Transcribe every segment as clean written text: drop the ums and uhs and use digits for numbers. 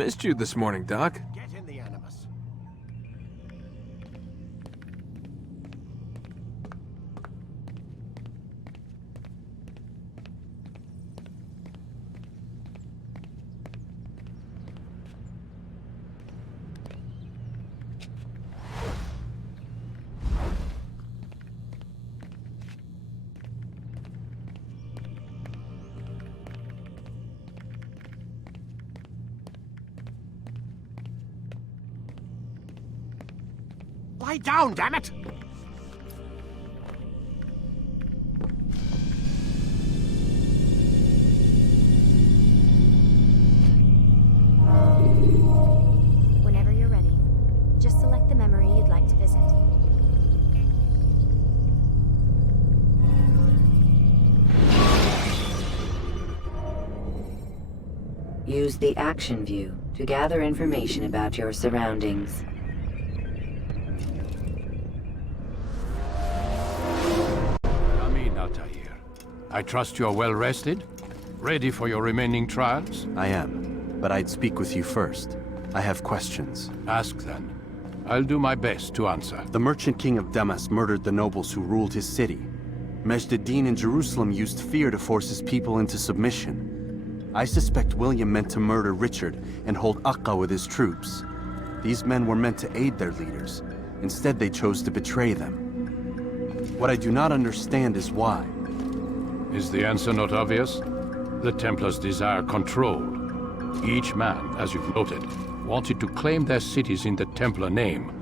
Missed you this morning, Doc. Get in the Animus. Lie down, damn it! Whenever you're ready, just select the memory you'd like to visit. Use the action view to gather information about your surroundings. I trust you're well rested? Ready for your remaining trials? I am, but I'd speak with you first. I have questions. Ask then. I'll do my best to answer. The merchant king of Damas murdered the nobles who ruled his city. Majd-ad-Din in Jerusalem used fear to force his people into submission. I suspect William meant to murder Richard and hold Akka with his troops. These men were meant to aid their leaders. Instead, they chose to betray them. What I do not understand is why. Is the answer not obvious? The Templars desire control. Each man, as you've noted, wanted to claim their cities in the Templar name,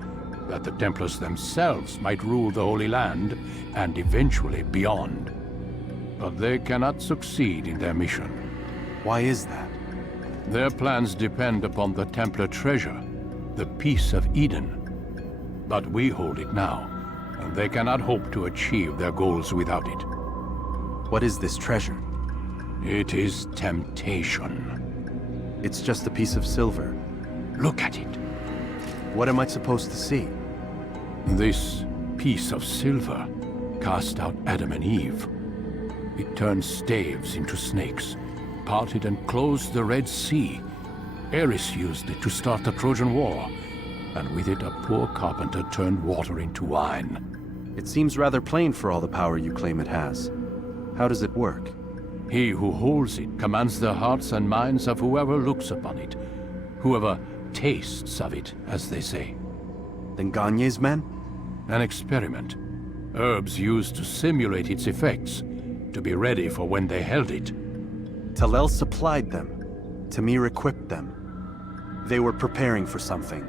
that the Templars themselves might rule the Holy Land, and eventually beyond. But they cannot succeed in their mission. Why is that? Their plans depend upon the Templar treasure, the Peace of Eden. But we hold it now, and they cannot hope to achieve their goals without it. What is this treasure? It is temptation. It's just a piece of silver. Look at it. What am I supposed to see? This piece of silver cast out Adam and Eve. It turned staves into snakes, parted and closed the Red Sea. Eris used it to start the Trojan War, and with it a poor carpenter turned water into wine. It seems rather plain for all the power you claim it has. How does it work? He who holds it commands the hearts and minds of whoever looks upon it, whoever tastes of it, as they say. Then Gagne's men? An experiment. Herbs used to simulate its effects, to be ready for when they held it. Talel supplied them. Tamir equipped them. They were preparing for something.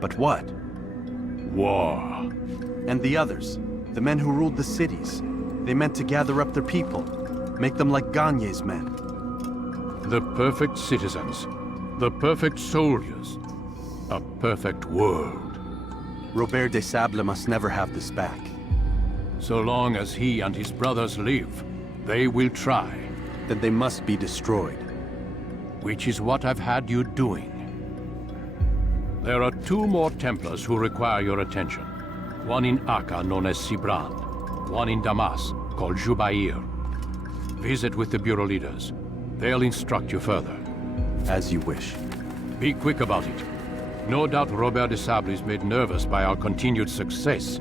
But what? War. And the others, the men who ruled the cities, they meant to gather up their people, make them like Gagne's men. The perfect citizens, the perfect soldiers, a perfect world. Robert de Sable must never have this back. So long as he and his brothers live, they will try. Then they must be destroyed. Which is what I've had you doing. There are 2 more Templars who require your attention. One in Akka, known as Sibrand. One in Damas, called Jubair. Visit with the Bureau leaders. They'll instruct you further. As you wish. Be quick about it. No doubt Robert de Sable is made nervous by our continued success.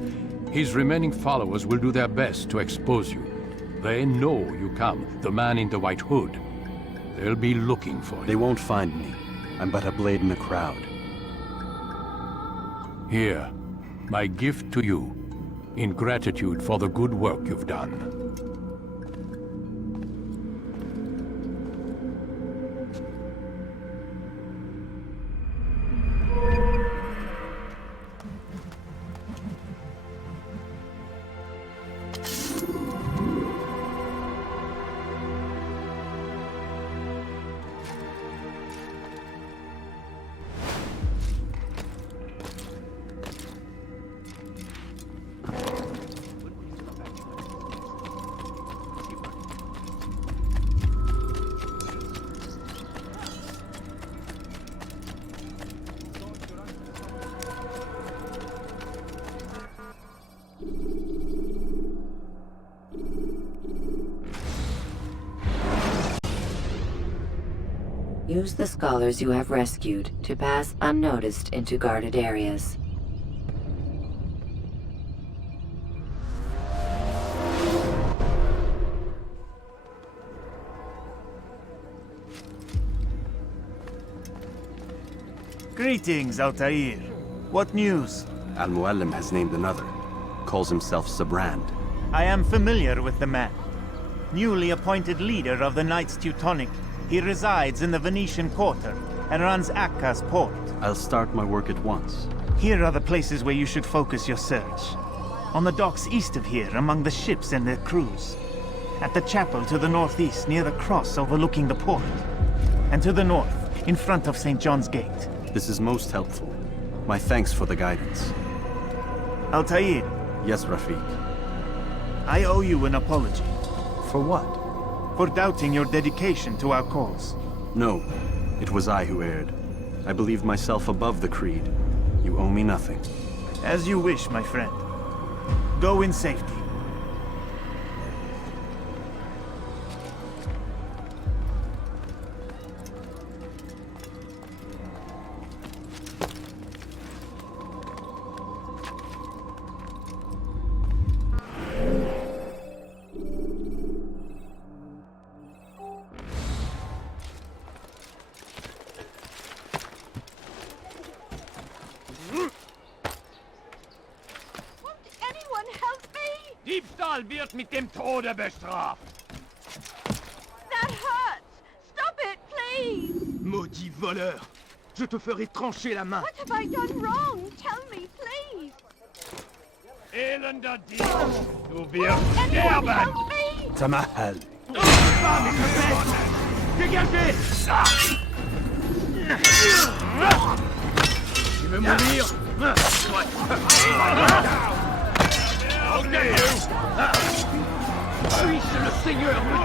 His remaining followers will do their best to expose you. They know you come, the man in the white hood. They'll be looking for you. They won't find me. I'm but a blade in the crowd. Here, my gift to you, in gratitude for the good work you've done. Use the scholars you have rescued to pass unnoticed into guarded areas. Greetings, Altair. What news? Al-Muallim has named another. Calls himself Sabrand. I am familiar with the man. Newly appointed leader of the Knights Teutonic, he resides in the Venetian Quarter and runs Akka's port. I'll start my work at once. Here are the places where you should focus your search. On the docks east of here, among the ships and their crews. At the chapel to the northeast, near the cross overlooking the port. And to the north, in front of St. John's Gate. This is most helpful. My thanks for the guidance. Altair, Yes, Rafiq. I owe you an apology For what? for doubting your dedication to our cause. No, it was I who erred. I believed myself above the creed. You owe me nothing. As you wish, my friend. Go in safety. Diebstahl wird mit dem Tode bestraft. That hurts! Stop it, please! Maudit voleur! Je te ferai trancher la main! What have I done wrong? Tell me, please! Elender Dieb! Du wirst Anyone sterben! help me! Tamahal. Dégagez! Tu veux mourir? Puisse le Seigneur me...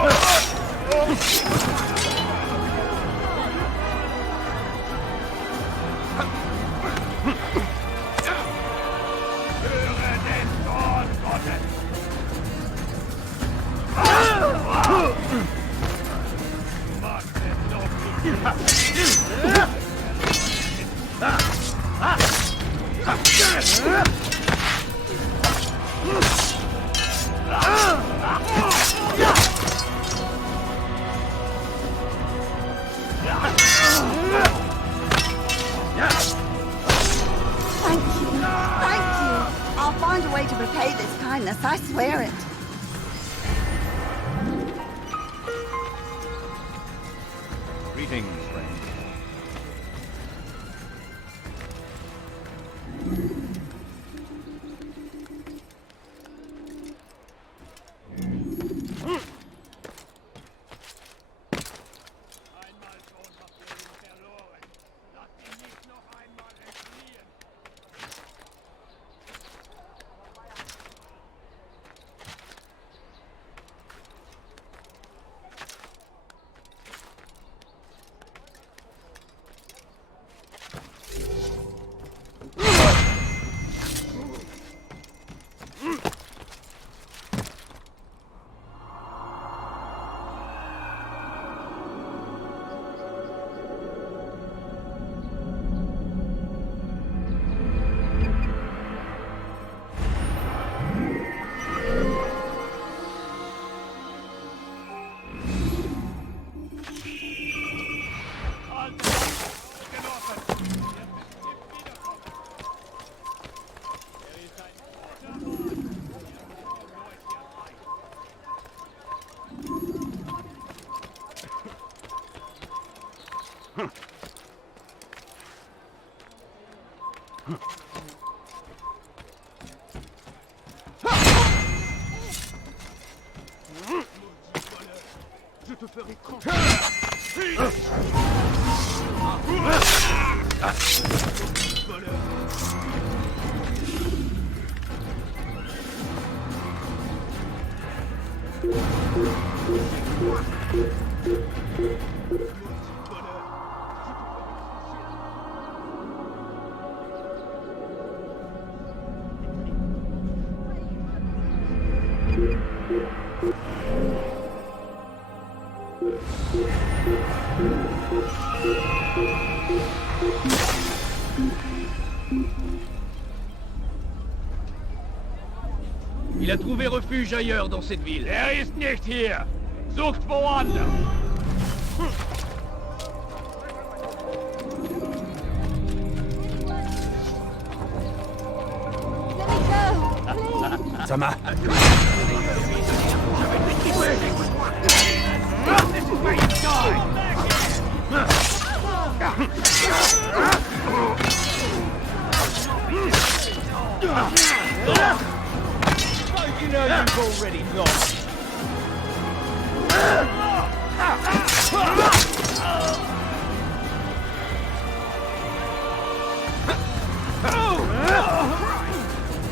Thank you. Thank you. I'll find a way to repay this kindness, I swear it. Greetings, friend. Je te ferai trancher! Il a trouvé refuge ailleurs dans cette ville. Ist nicht hier. Sucht woanders. Let me go, please. Tama! This is where you die. You know you've already lost.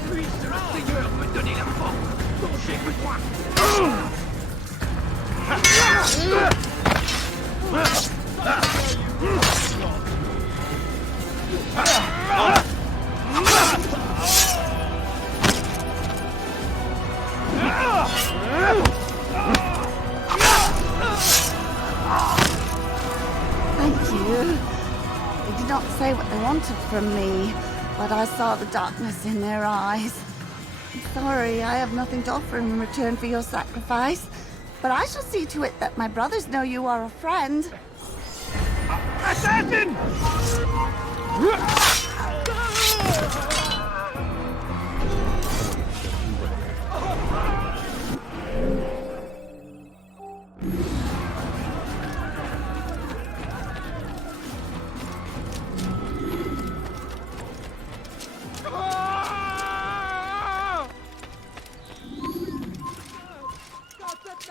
Puisse le Seigneur me donner la force dont j'ai besoin. Thank you. They did not say what they wanted from me, but I saw the darkness in their eyes. I'm sorry, I have nothing to offer in return for your sacrifice, but I shall see to it that my brothers know you are a friend. Assassin!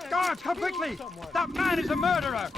Guards, come quickly! That man is a murderer!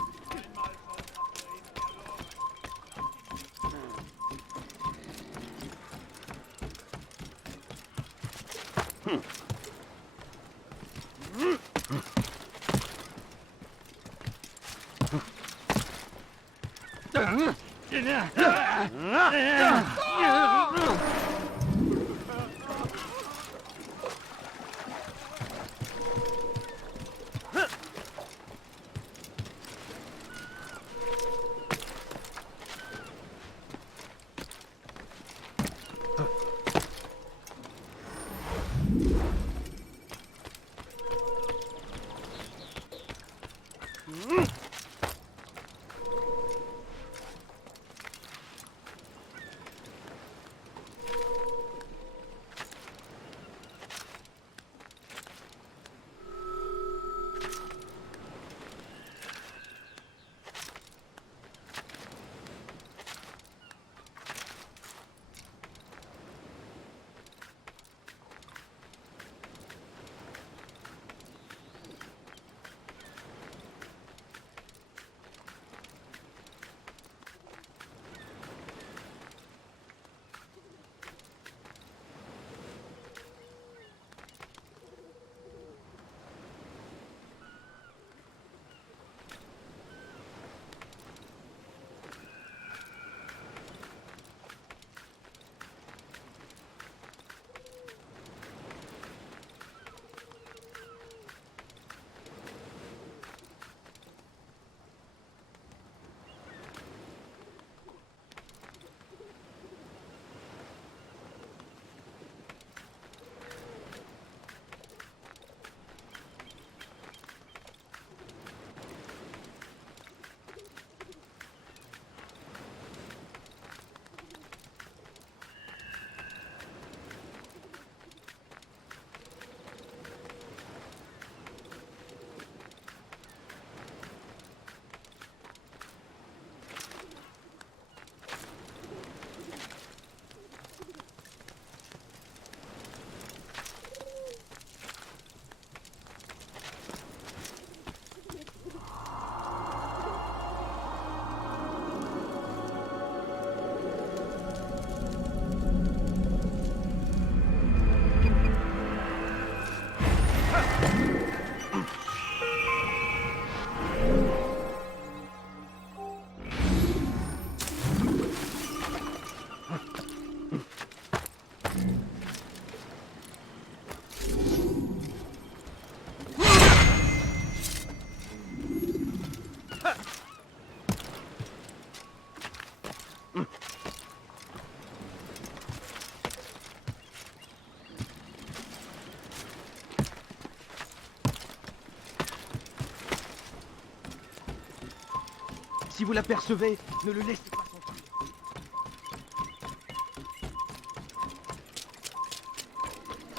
vous l'apercevez, ne le laissez pas s'enfuir.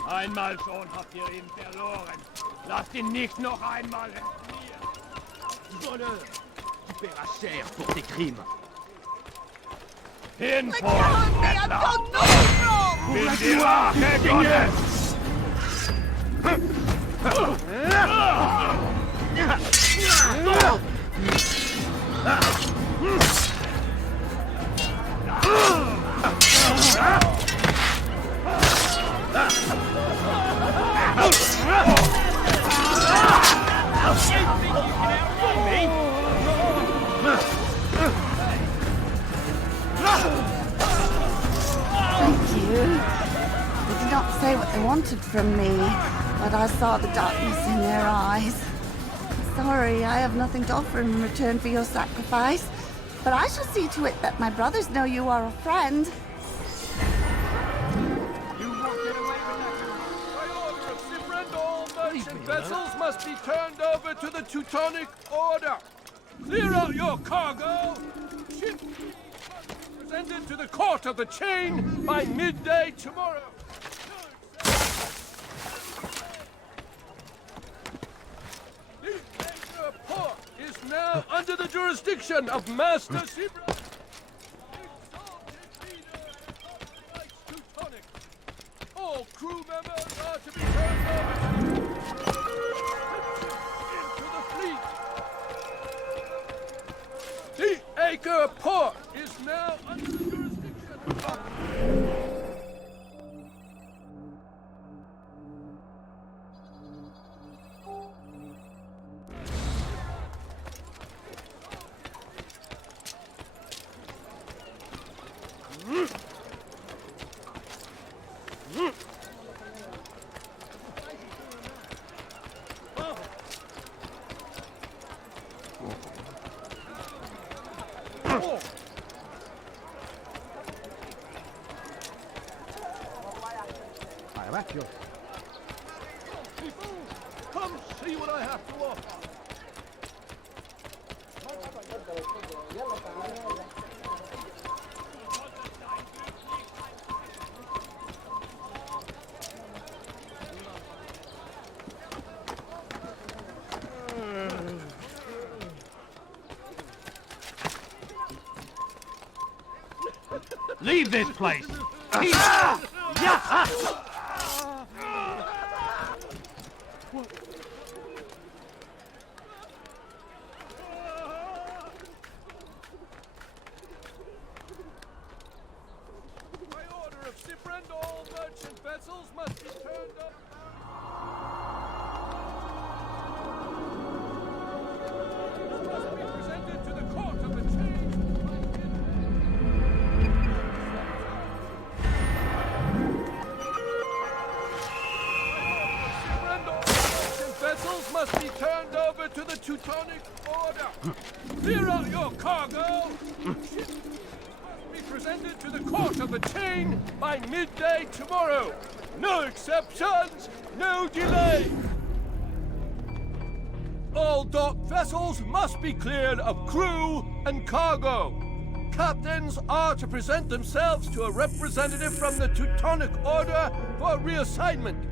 Einmal schon habt ihr ihn verloren. Lasst ihn nicht noch einmal entfliehen. Voleur, tu paieras cher pour tes crimes. Hinfort! I've done nothing wrong! Bin die Rache Gottes! Thank you. They did not say what they wanted from me, but I saw the darkness in their eyes. Sorry, I have nothing to offer in return for your sacrifice, but I shall see to it that my brothers know you are a friend. Merchant vessels must be turned over to the Teutonic Order. Clear out your cargo. Ships must be presented to the Court of the Chain by midday tomorrow. The Anchor Port is now under the jurisdiction of Master Sibra. Exalted leader of the Knights Teutonic. All crew members are to be turned over into the fleet. The Anchor Port is now under the jurisdiction of... People, come see what I have to offer. Leave this place! By order of Sibrand, all merchant vessels must be turned up. Must be presented to the Court of the Chain. Vessels must be turned over to the Teutonic Order. Clear out your cargo. Ships must be presented to the Court of the Chain by midday tomorrow. No exceptions, no delay. All docked vessels must be cleared of crew and cargo. Captains are to present themselves to a representative from the Teutonic Order for reassignment.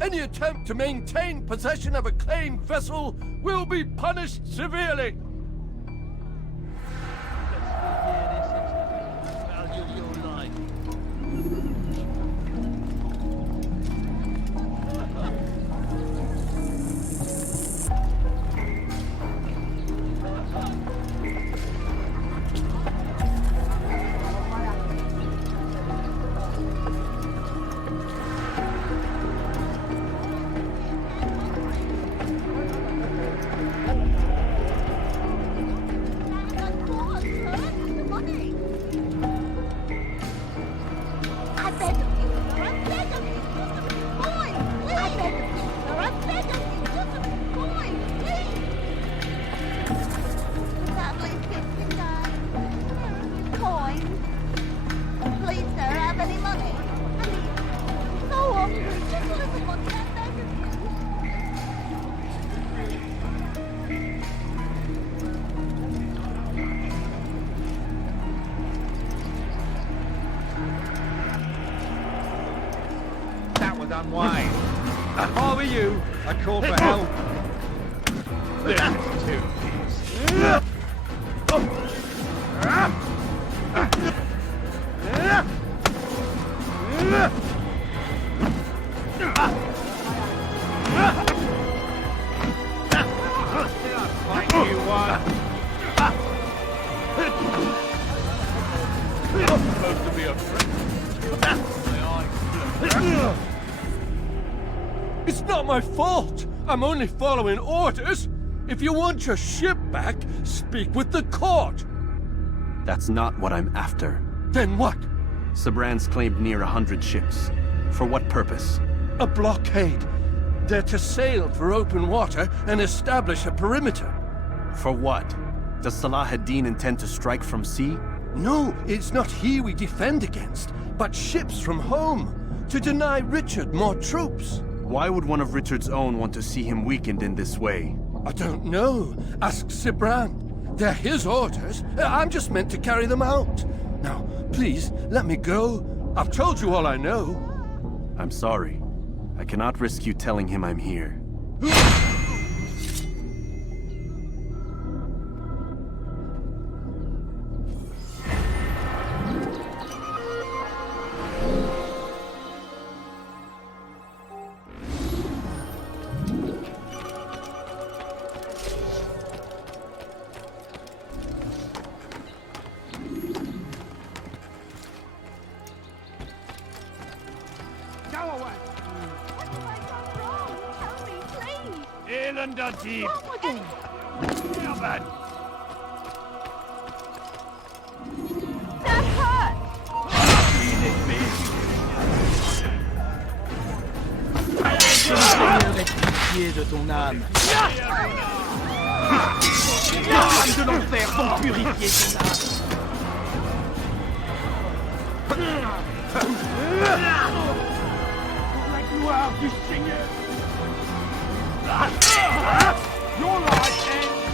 Any attempt to maintain possession of a claimed vessel will be punished severely. Value your life. unwind. If I were you, I'd call for help. There's two piece. Find you one. I'm supposed to be a friend. It's not my fault. I'm only following orders. If you want your ship back, speak with the court. That's not what I'm after. Then what? Sabran's claimed near 100 ships. For what purpose? A blockade. They're to sail for open water and establish a perimeter. For what? Does Salah ad-Din intend to strike from sea? No, it's not he we defend against, but ships from home, to deny Richard more troops. Why would one of Richard's own want to see him weakened in this way? I don't know. Ask Sabran. They're his orders. I'm just meant to carry them out. Now, please, let me go. I've told you all I know. I'm sorry. I cannot risk you telling him I'm here. Go away. What have I done wrong? Tell me, please. Irlander deep. What am I doing? Yeah, man. That hurt. Seigneur est pitié de ton âme. Les flammes de l'enfer vont purifier ton âme. La gloire du Seigneur. Your life ends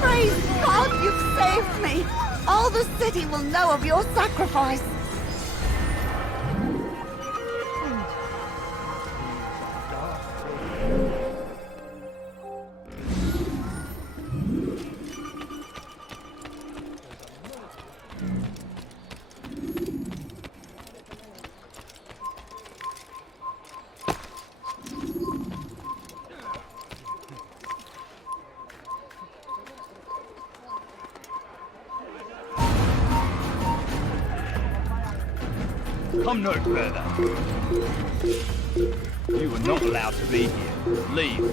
Praise God, you've saved me. All the city will know of your sacrifice. Come no further. You were not allowed to be here. Leave.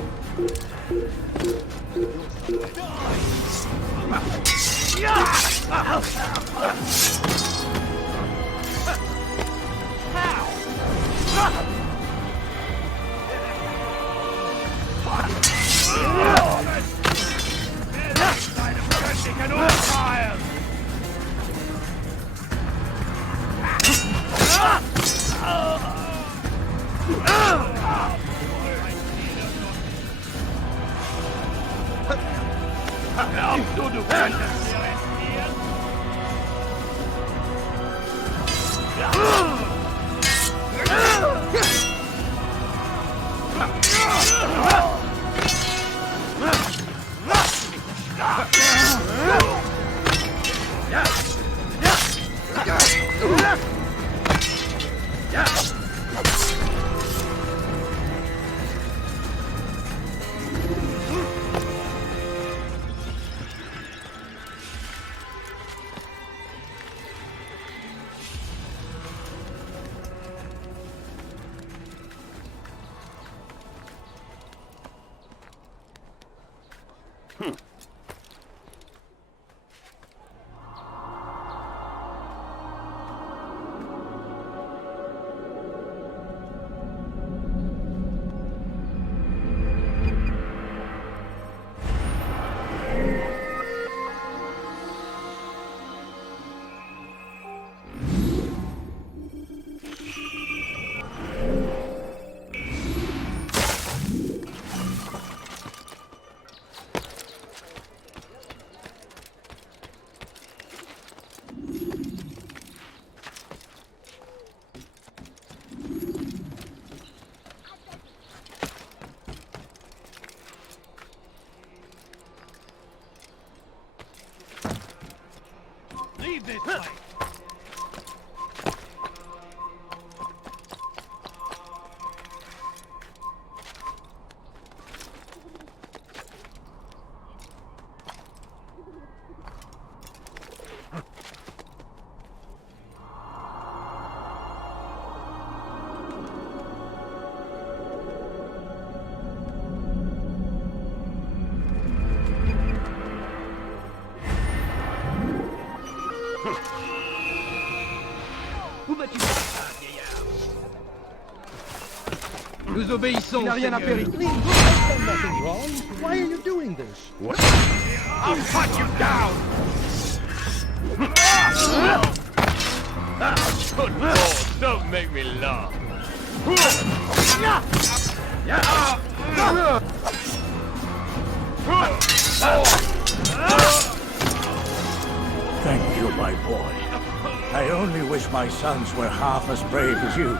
Leave this place! Où vas-tu faire, vieillard? Nous obéissons, il n'a rien à périr. Nothing wrong. Why are you doing this? What? I'll cut you down! Good Lord, don't make me laugh. Thank you, my boy. I only wish my sons were half as brave as you.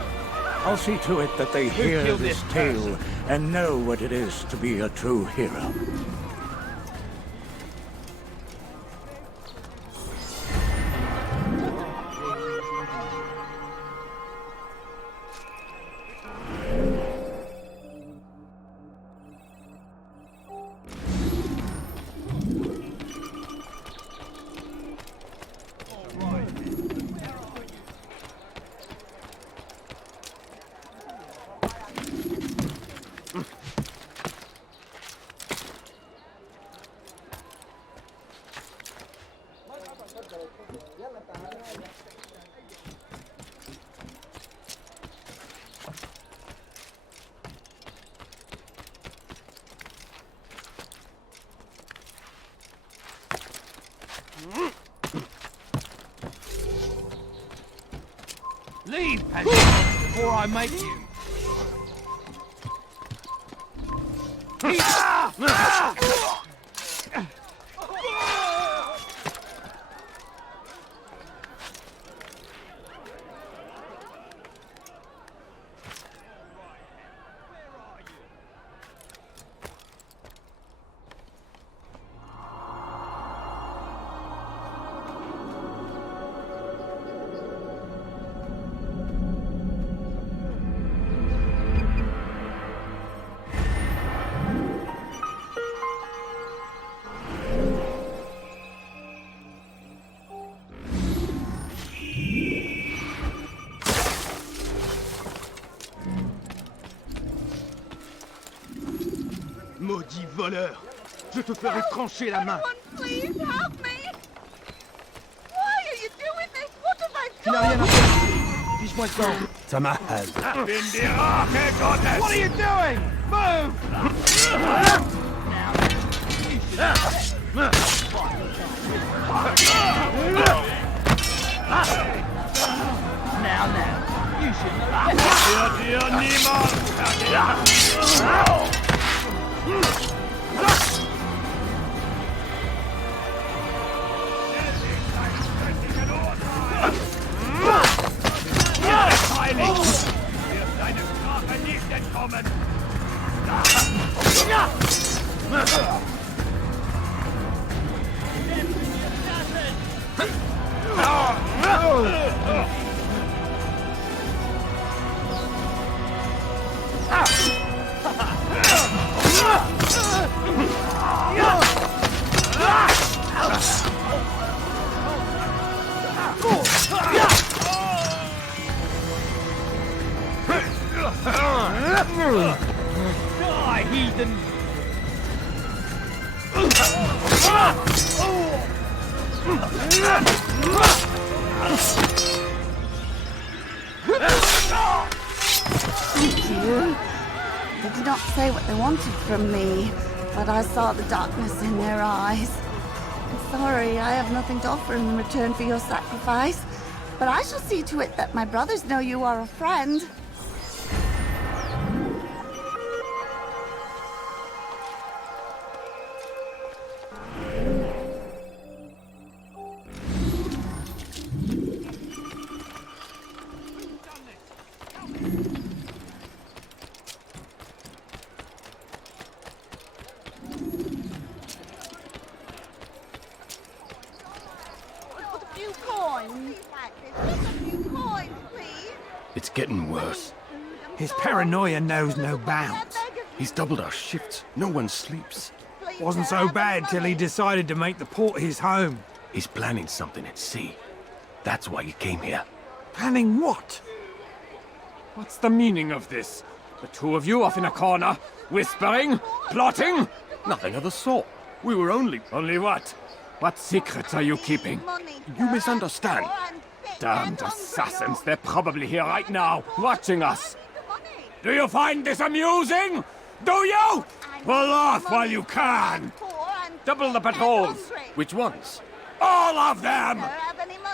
I'll see to it that they hear this tale and know what it is to be a true hero. Leave, Panther, before I make you. Maudit voleur! Je te ferai trancher la main! Someone please help me! Why are you doing this? What have I Tu n'as done? rien à faire! Fiche-moi le camp! Tamahal. What are you doing? Move! Now, you should know. Deine Strafe nicht entkommen! Die, heathen! Thank you. They did not say what they wanted from me, but I saw the darkness in their eyes. I'm sorry, I have nothing to offer in return for your sacrifice, but I shall see to it that my brothers know you are a friend. few coins. Just a few coins, please. It's getting worse. His paranoia knows no bounds. He's doubled our shifts. No one sleeps. Wasn't so bad till he decided to make the port his home. He's planning something at sea. That's why he came here. Planning what? What's the meaning of this? The two of you off in a corner, whispering, plotting? Nothing of the sort. We were only... Only what? What secrets are you keeping? You misunderstand. Damned assassins, they're probably here right now, watching us. Do you find this amusing? Do you? Pull off while you can. Double the patrols. Which ones? All of them!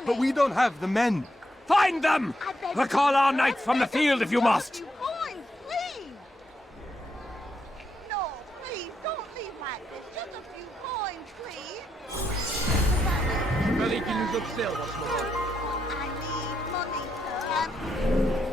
But we don't have the men. Find them! Recall our knights from the field if you must. No, please, don't leave like this. Just a few coins, please. Fallait qu'il nous observe en ce moment. I need money, sir.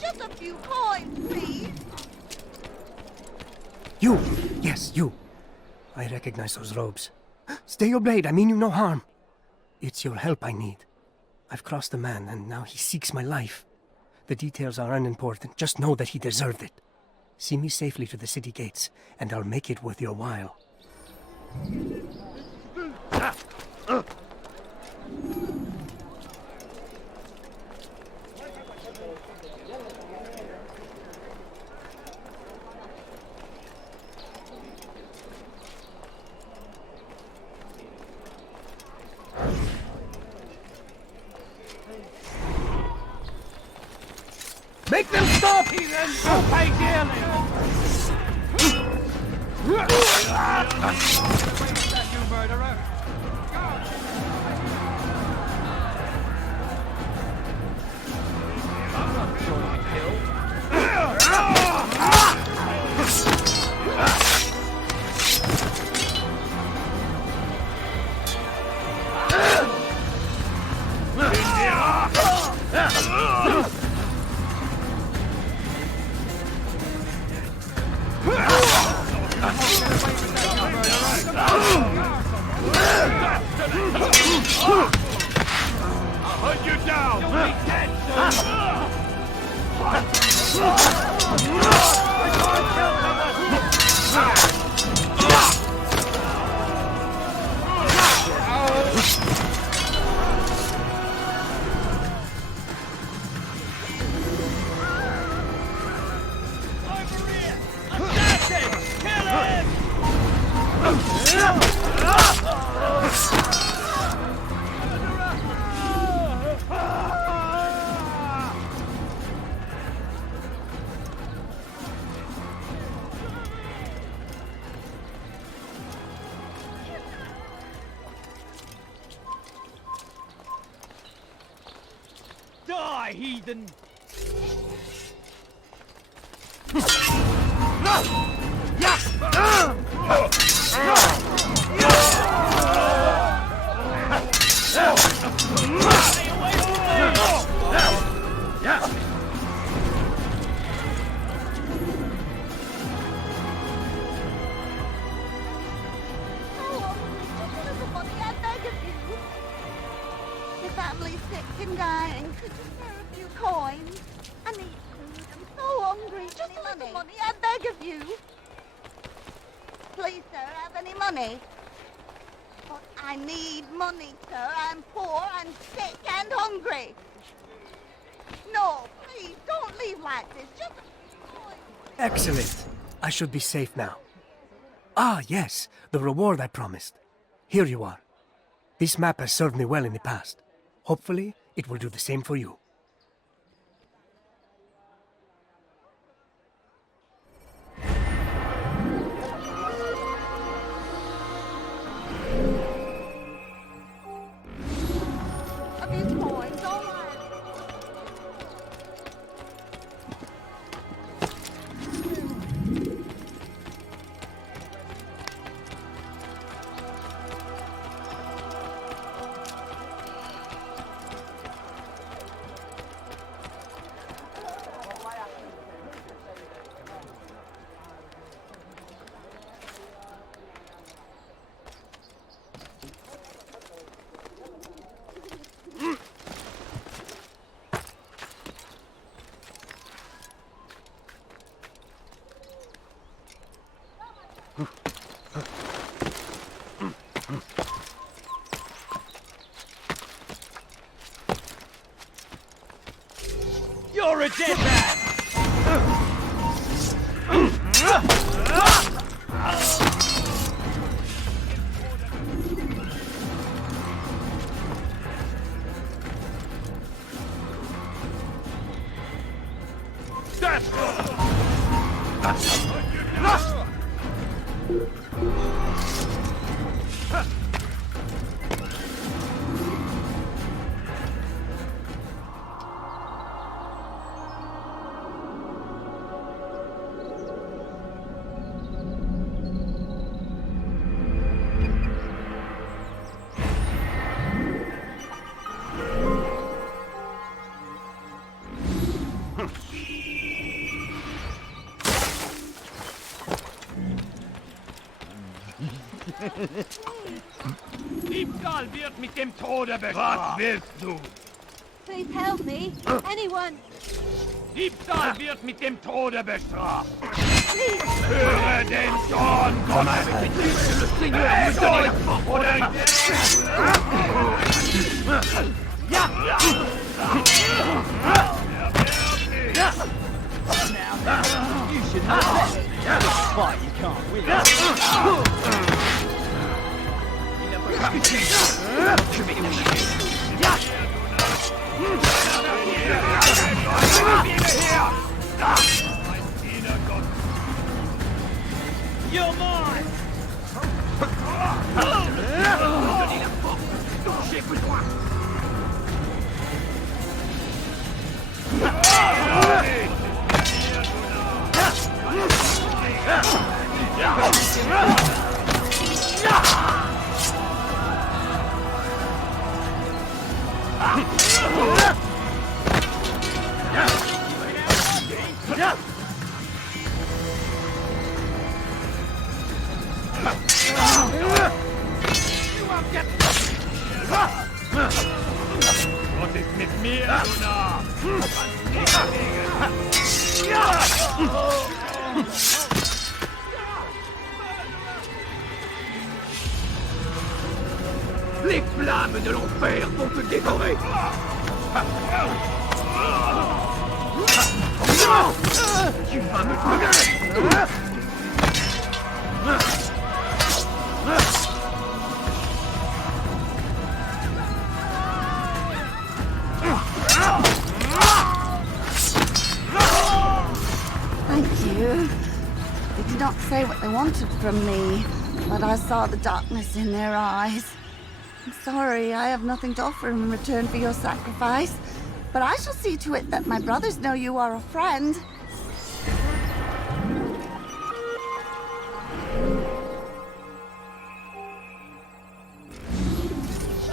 Just a few coins, please. You! Yes, you. I recognize those robes. Stay your blade, I mean you no harm. It's your help I need. I've crossed a man, and now he seeks my life. The details are unimportant, just know that he deserved it. See me safely to the city gates, and I'll make it worth your while. Make them stop, heathens! You'll pay dearly! You murderer! I'm not sure I'm killed. I'll hunt you down! You'll be dead soon! Die, heathen! fucking dying. Could you spare a few coins? I need food. I'm so hungry. Just a little money, I beg of you. Please, sir, have any money? But I need money, sir. I'm poor, I'm sick and hungry. No, please, don't leave like this. Just a few coins. Excellent. I should be safe now. Ah, yes, the reward I promised. Here you are. This map has served me well in the past. Hopefully, it will do the same for you. A few coins, all right. You're a dead man! Diebstahl wird mit dem Tode bestraft. Was willst du? Please help me. Anyone. Diebstahl wird mit dem Tode bestraft. Please. Höre den Zorn Gottes! Oder... Ja! You should know that. Fight, you can't win. You're mine! Was ist mit mir, du Narr? Les flammes de l'enfer vont te dévorer! Tu vas me tuer! Thank you. They did not say what they wanted from me, but I saw the darkness in their eyes. I'm sorry, I have nothing to offer in return for your sacrifice, but I shall see to it that my brothers know you are a friend.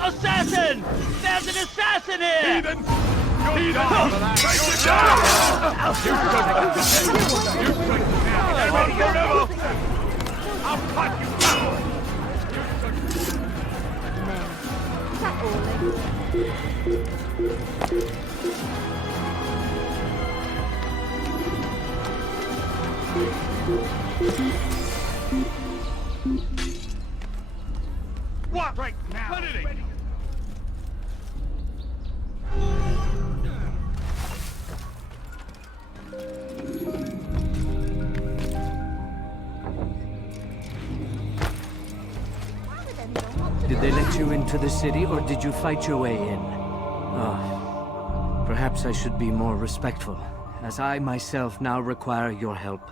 Assassin! There's an assassin here! Even... I'll cut you down! Is that all? What? Right now. Put it in. Did they let you into the city, or did you fight your way in? Ah, perhaps I should be more respectful, as I myself now require your help.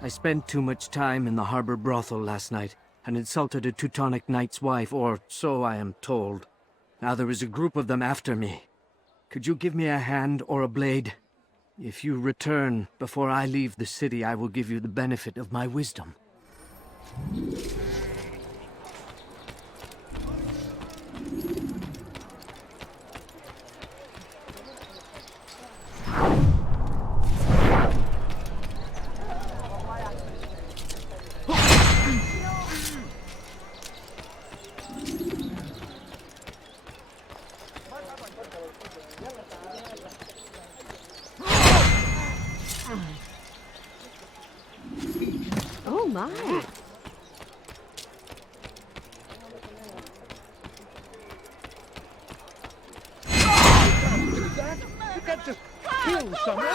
I spent too much time in the harbor brothel last night, and insulted a Teutonic knight's wife, or so I am told. Now there is a group of them after me. Could you give me a hand or a blade? If you return before I leave the city, I will give you the benefit of my wisdom. Oh my. You can't just kill someone!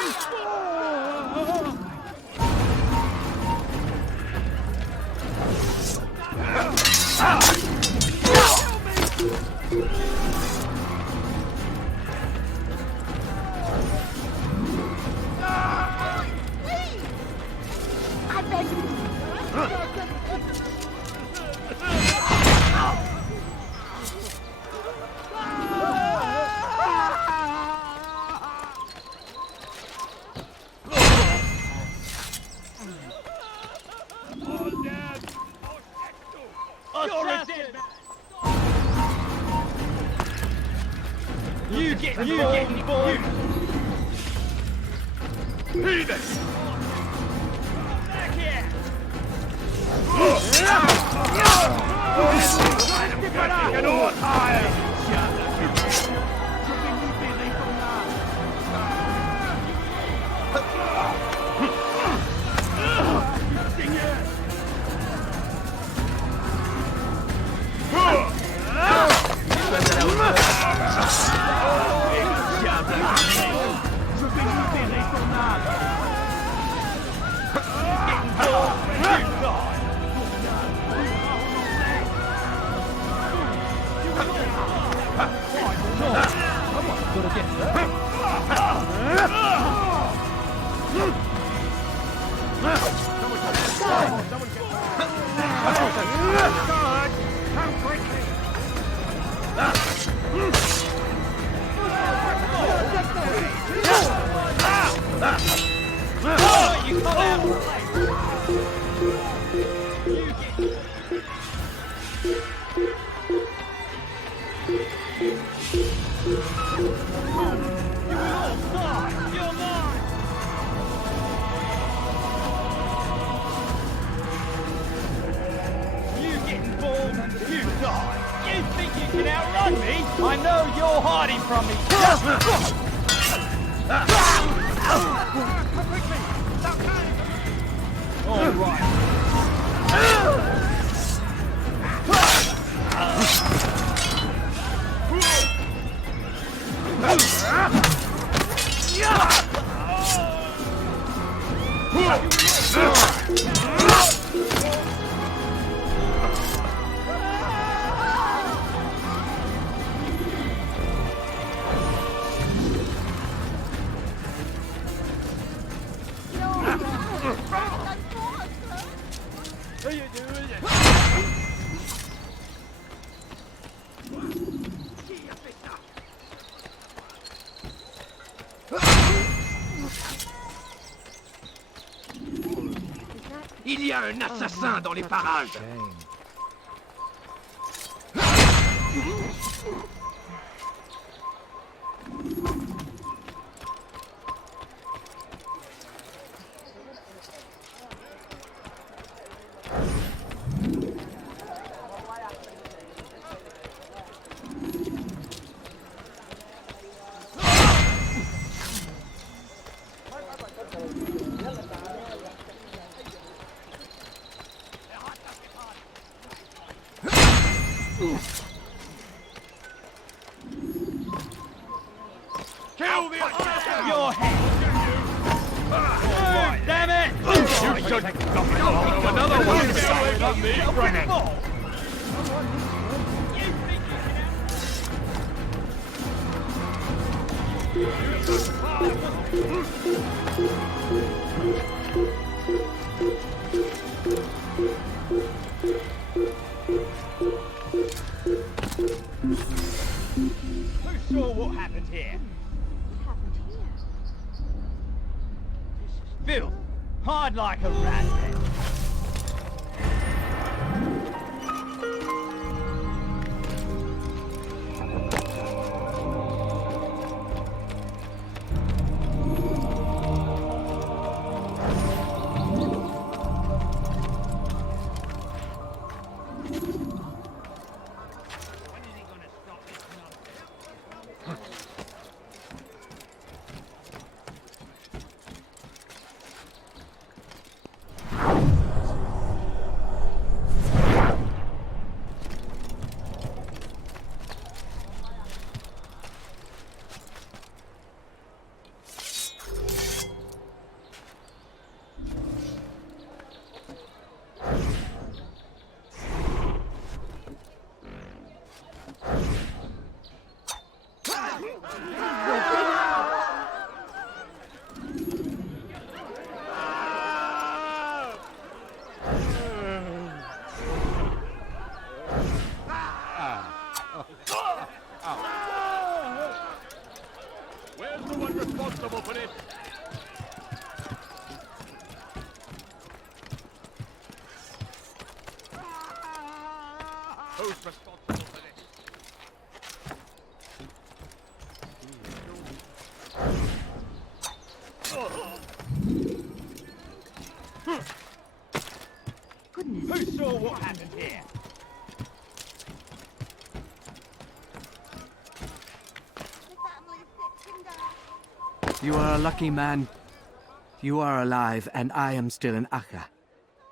I beg you. You're a dead man. You get involved. Heathen! Back here! An all tired! I know you're hiding from me. All right. Il y a un assassin dans les parages. Kill the your head! Damn it! You should another one from me! Running! Who saw what happened here? What happened here? Filth! Hide like a rat then! Where's the one responsible for this? Who's responsible for this? Goodness. Who saw what happened here? You are a lucky man. You are alive, and I am still in Akka.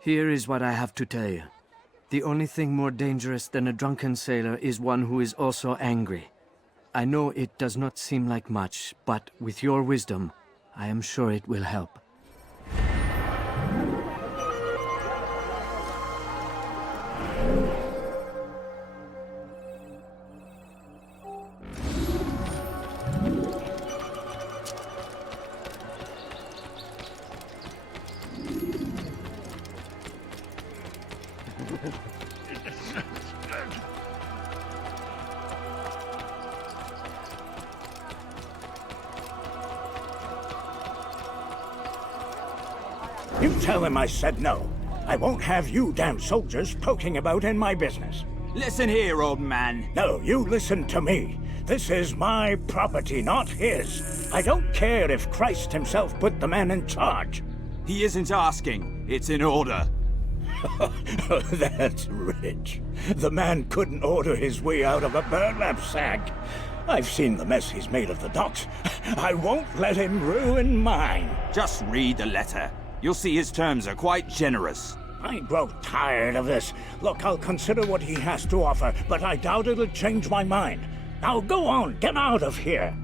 Here is what I have to tell you. The only thing more dangerous than a drunken sailor is one who is also angry. I know it does not seem like much, but with your wisdom, I am sure it will help. You tell him I said no. I won't have you damn soldiers poking about in my business. Listen here, old man. No, you listen to me. This is my property, not his. I don't care if Christ himself put the man in charge. He isn't asking. It's in order. That's rich. The man couldn't order his way out of a burlap sack. I've seen the mess he's made of the docks. I won't let him ruin mine. Just read the letter. You'll see his terms are quite generous. I grow tired of this. Look, I'll consider what he has to offer, but I doubt it'll change my mind. Now go on, get out of here.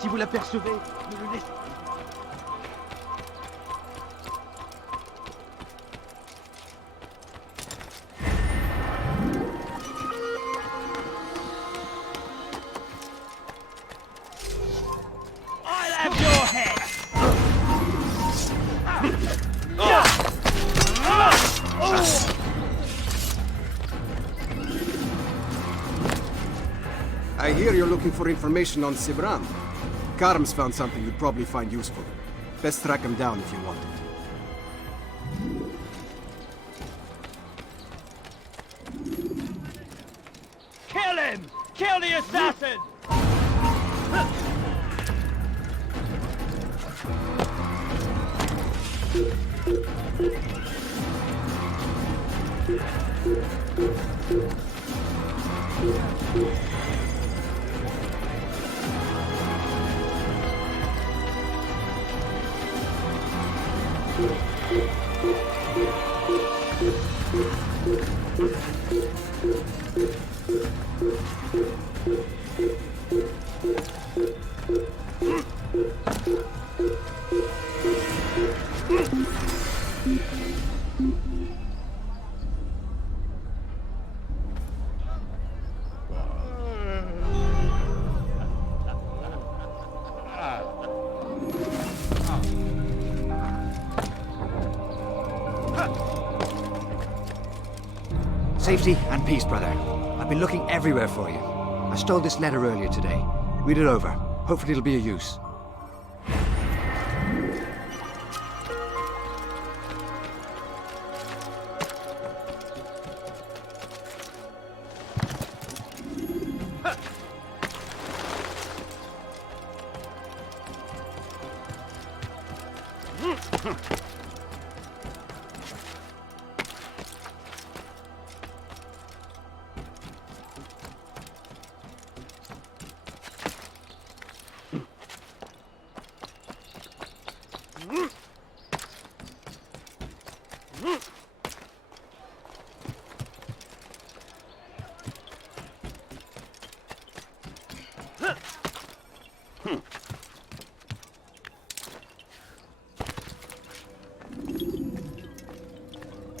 Si vous l'apercevez, ne le laissez pas. I'll have your head! I hear you're looking for information on Sibram. Karam's found something you'd probably find useful. Best track him down if you want it. Kill the assassin! Safety and peace, brother. I've been looking everywhere for you. I stole this letter earlier today. Read it over. Hopefully it'll be of use.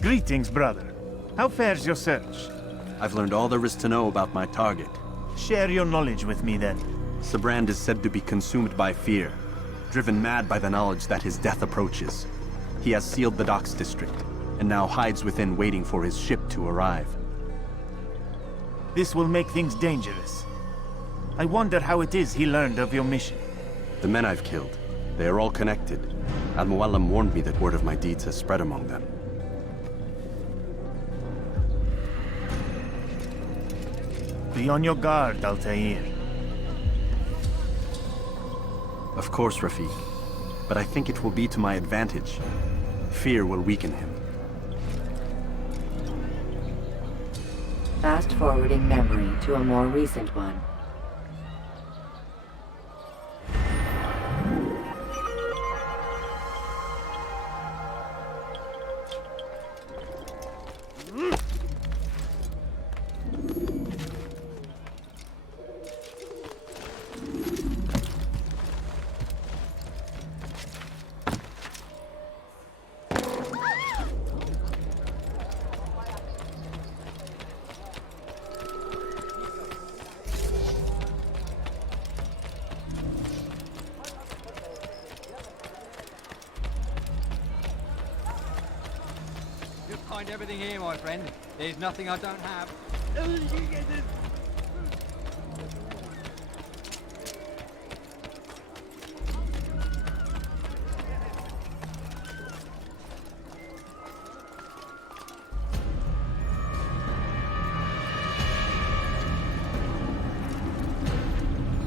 Greetings, brother. How fares your search? I've learned all there is to know about my target. Share your knowledge with me, then. Sibrand is said to be consumed by fear, driven mad by the knowledge that his death approaches. He has sealed the docks district, and now hides within waiting for his ship to arrive. This will make things dangerous. I wonder how it is he learned of your mission. The men I've killed, they are all connected. Al-Muallim warned me that word of my deeds has spread among them. Be on your guard, Altair. Of course, Rafiq. But I think it will be to my advantage. Fear will weaken him. Fast-forwarding memory to a more recent one. Find everything here, my friend. There's nothing I don't have.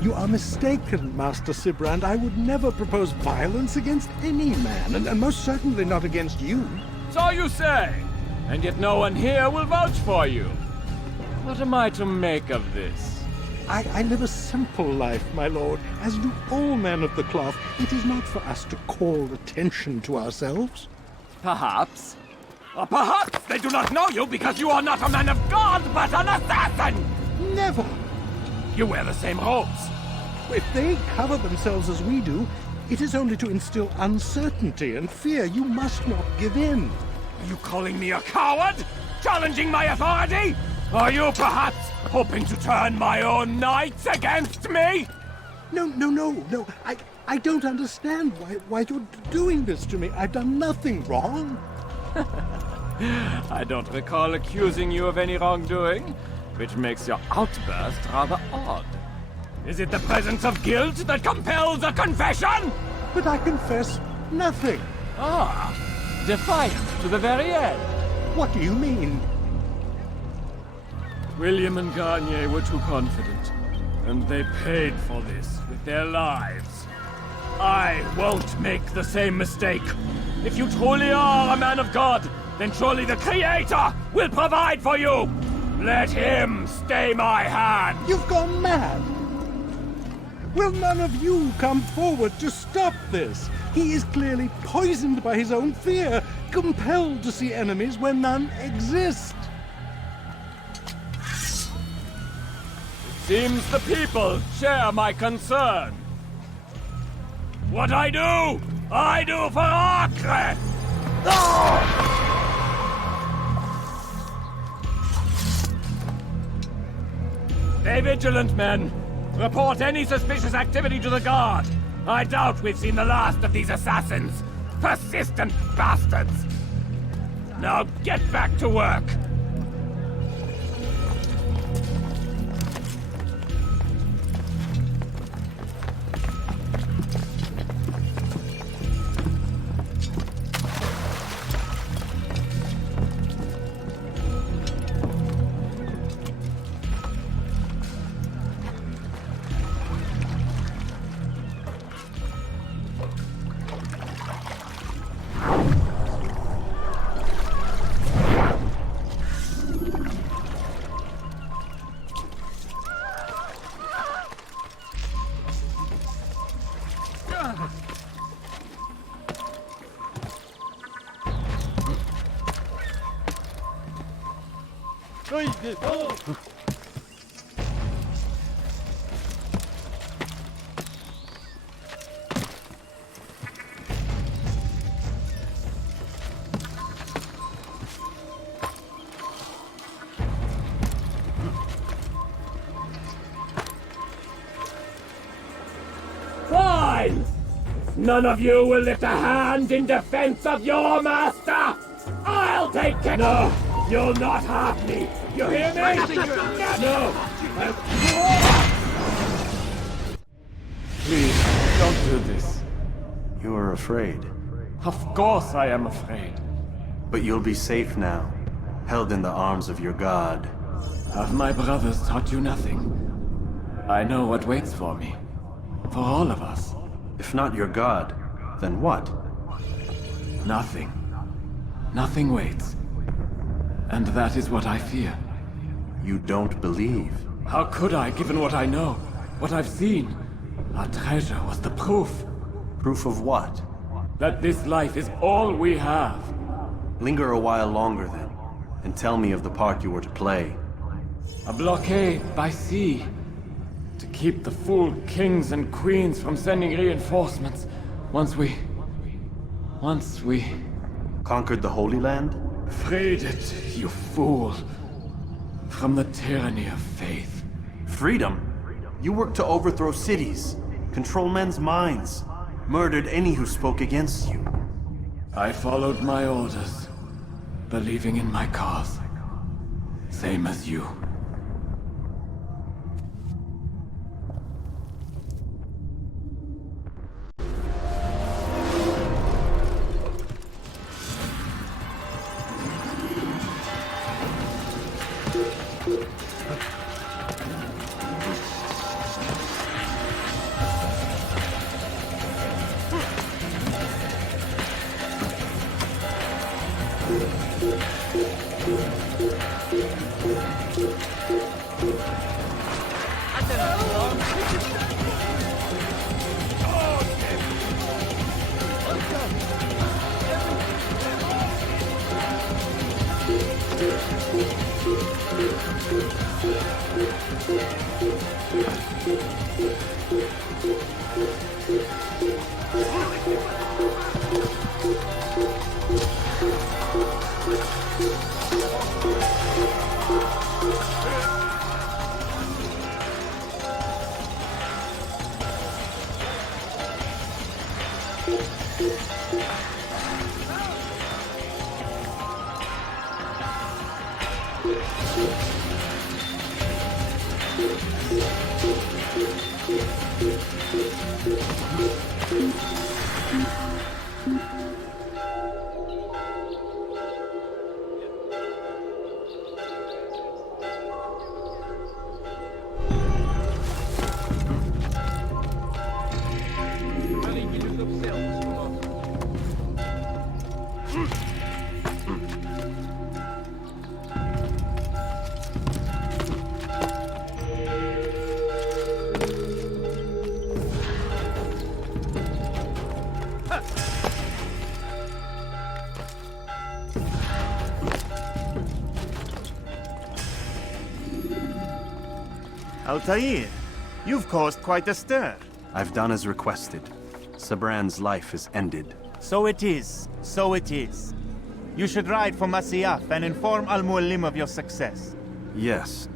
You are mistaken, Master Sibrand. I would never propose violence against any man, and most certainly not against you. So you say? And yet no one here will vouch for you. What am I to make of this? I live a simple life, my lord, as do all men of the cloth. It is not for us to call attention to ourselves. Perhaps. Or perhaps they do not know you because you are not a man of God, but an assassin! Never! You wear the same robes. If they cover themselves as we do, it is only to instill uncertainty and fear. You must not give in. Are you calling me a coward? Challenging my authority? Are you perhaps hoping to turn my own knights against me? No. I don't understand why you're doing this to me. I've done nothing wrong. I don't recall accusing you of any wrongdoing, which makes your outburst rather odd. Is it the presence of guilt that compels a confession? But I confess nothing. Ah, defiant to the very end. What do you mean? William and Garnier were too confident, and they paid for this with their lives. I won't make the same mistake. If you truly are a man of God, then surely the Creator will provide for you! Let him stay my hand! You've gone mad! Will none of you come forward to stop this? He is clearly poisoned by his own fear, compelled to see enemies where none exist. Seems the people share my concern. What I do for Acre! Stay vigilant, men. Report any suspicious activity to the guard. I doubt we've seen the last of these assassins. Persistent bastards. Now get back to work. Fine! None of you will lift a hand in defense of your master! I'll take care! No! You'll not harm me! You hear me? No! Please, don't do this. You are afraid. Of course I am afraid. But you'll be safe now, held in the arms of your god. Have my brothers taught you nothing? I know what waits for me. For all of us. If not your god, then what? Nothing. Nothing waits. And that is what I fear. You don't believe? How could I, given what I know? What I've seen? Our treasure was the proof. Proof of what? That this life is all we have. Linger a while longer then, and tell me of the part you were to play. A blockade by sea. To keep the fool kings and queens from sending reinforcements. Once we... Conquered the Holy Land? Freed it, you fool. From the tyranny of faith. Freedom? You worked to overthrow cities, control men's minds, murdered any who spoke against you. I followed my orders, believing in my cause. Same as you. Altair, you've caused quite a stir. I've done as requested. Sabran's life is ended. So it is. So it is. You should ride for Masyaf and inform Al-Mualim of your success. Yes.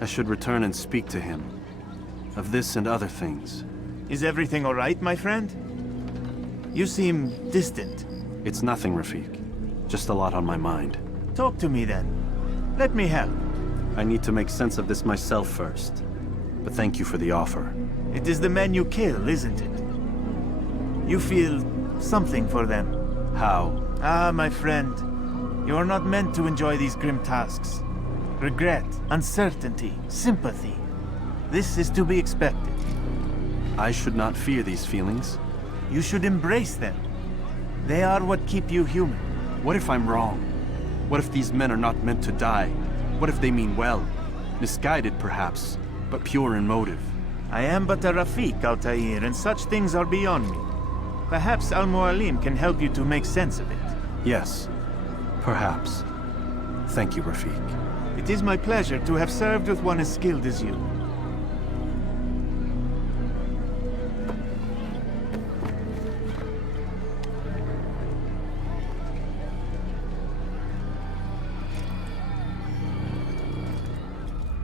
I should return and speak to him. Of this and other things. Is everything all right, my friend? You seem distant. It's nothing, Rafik. Just a lot on my mind. Talk to me then. Let me help. I need to make sense of this myself first. But thank you for the offer. It is the men you kill, isn't it? You feel something for them. How? Ah, my friend. You are not meant to enjoy these grim tasks. Regret, uncertainty, sympathy. This is to be expected. I should not fear these feelings. You should embrace them. They are what keep you human. What if I'm wrong? What if these men are not meant to die? What if they mean well? Misguided, perhaps, but pure in motive. I am but a Rafik, Altair, and such things are beyond me. Perhaps Al-Mualim can help you to make sense of it. Yes, perhaps. Thank you, Rafik. It is my pleasure to have served with one as skilled as you.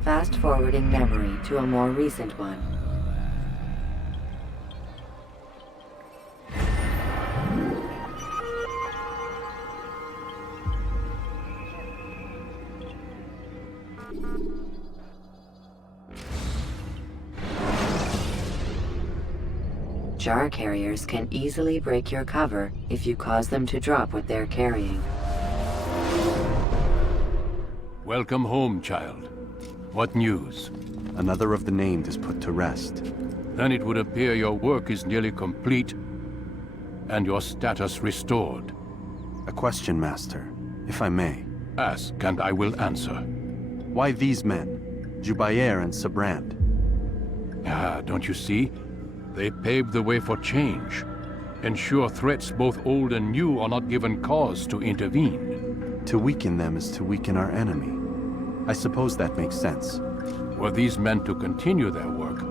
Fast-forwarding memory to a more recent one. Jar carriers can easily break your cover if you cause them to drop what they're carrying. Welcome home, child. What news? Another of the named is put to rest. Then it would appear your work is nearly complete, and your status restored. A question, Master, if I may. Ask, and I will answer. Why these men? Jubayer and Sabrand? Ah, don't you see? They paved the way for change. Ensure threats both old and new are not given cause to intervene. To weaken them is to weaken our enemy. I suppose that makes sense. Were these men to continue their work,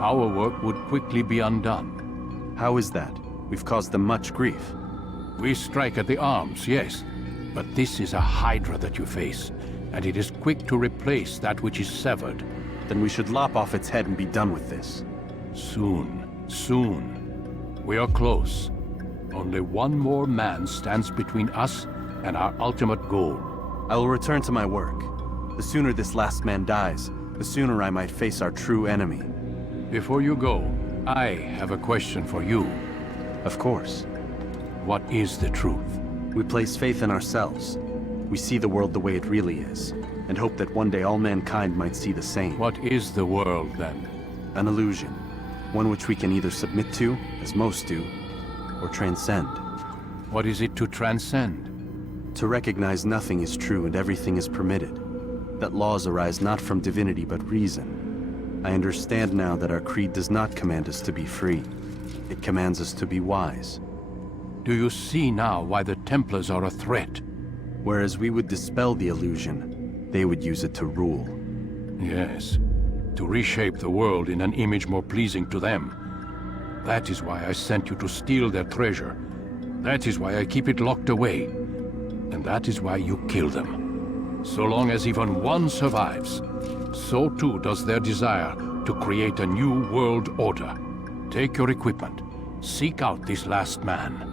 our work would quickly be undone. How is that? We've caused them much grief. We strike at the arms, yes. But this is a hydra that you face, and it is quick to replace that which is severed. Then we should lop off its head and be done with this. Soon, soon. We are close. Only one more man stands between us and our ultimate goal. I will return to my work. The sooner this last man dies, the sooner I might face our true enemy. Before you go, I have a question for you. Of course. What is the truth? We place faith in ourselves. We see the world the way it really is, and hope that one day all mankind might see the same. What is the world, then? An illusion. One which we can either submit to, as most do, or transcend. What is it to transcend? To recognize nothing is true and everything is permitted. That laws arise not from divinity but reason. I understand now that our creed does not command us to be free. It commands us to be wise. Do you see now why the Templars are a threat? Whereas we would dispel the illusion, they would use it to rule. Yes, to reshape the world in an image more pleasing to them. That is why I sent you to steal their treasure. That is why I keep it locked away. And that is why you kill them. So long as even one survives, so too does their desire to create a new world order. Take your equipment. Seek out this last man.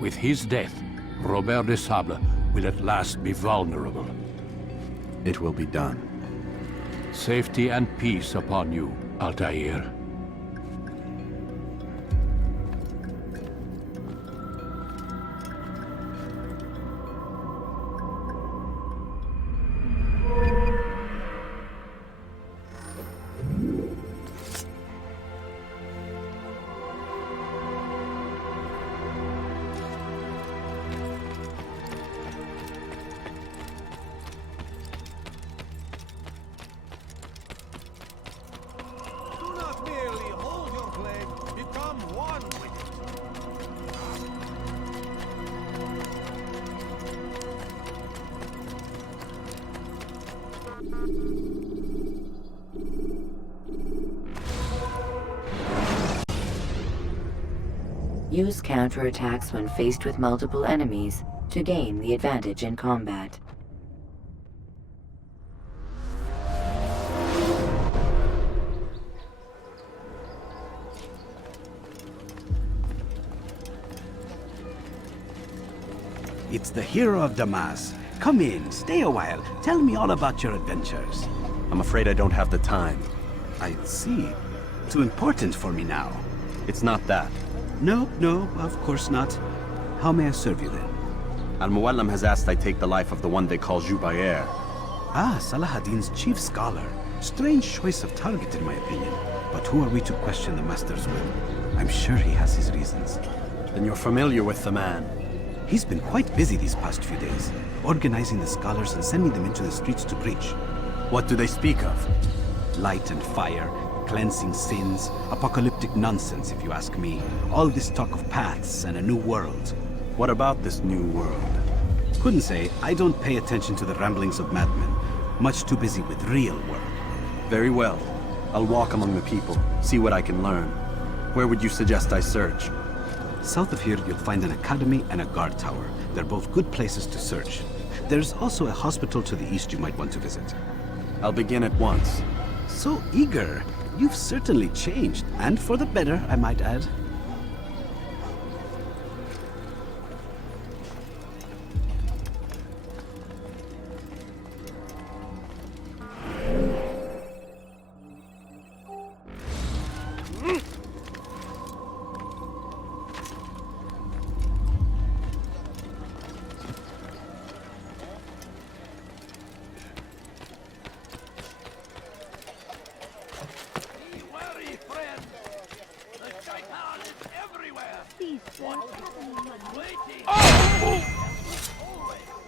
With his death, Robert de Sable will at last be vulnerable. It will be done. Safety and peace upon you, Altair. Use counterattacks when faced with multiple enemies to gain the advantage in combat. It's the hero of Damas. Come in, stay a while. Tell me all about your adventures. I'm afraid I don't have the time. I see. Too important for me now. It's not that. No, of course not. How may I serve you then? Al-Muallim has asked I take the life of the one they call Jubair. Ah, Salahuddin's chief scholar. Strange choice of target in my opinion. But who are we to question the Master's will? I'm sure he has his reasons. Then you're familiar with the man. He's been quite busy these past few days, organizing the scholars and sending them into the streets to preach. What do they speak of? Light and fire, cleansing sins, apocalyptic nonsense if you ask me. All this talk of paths and a new world. What about this new world? Couldn't say. I don't pay attention to the ramblings of madmen. Much too busy with real work. Very well. I'll walk among the people, see what I can learn. Where would you suggest I search? South of here, you'll find an academy and a guard tower. They're both good places to search. There's also a hospital to the east you might want to visit. I'll begin at once. So eager. You've certainly changed, and for the better, I might add.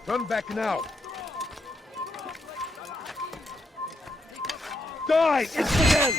Run back now. Die! It's the end!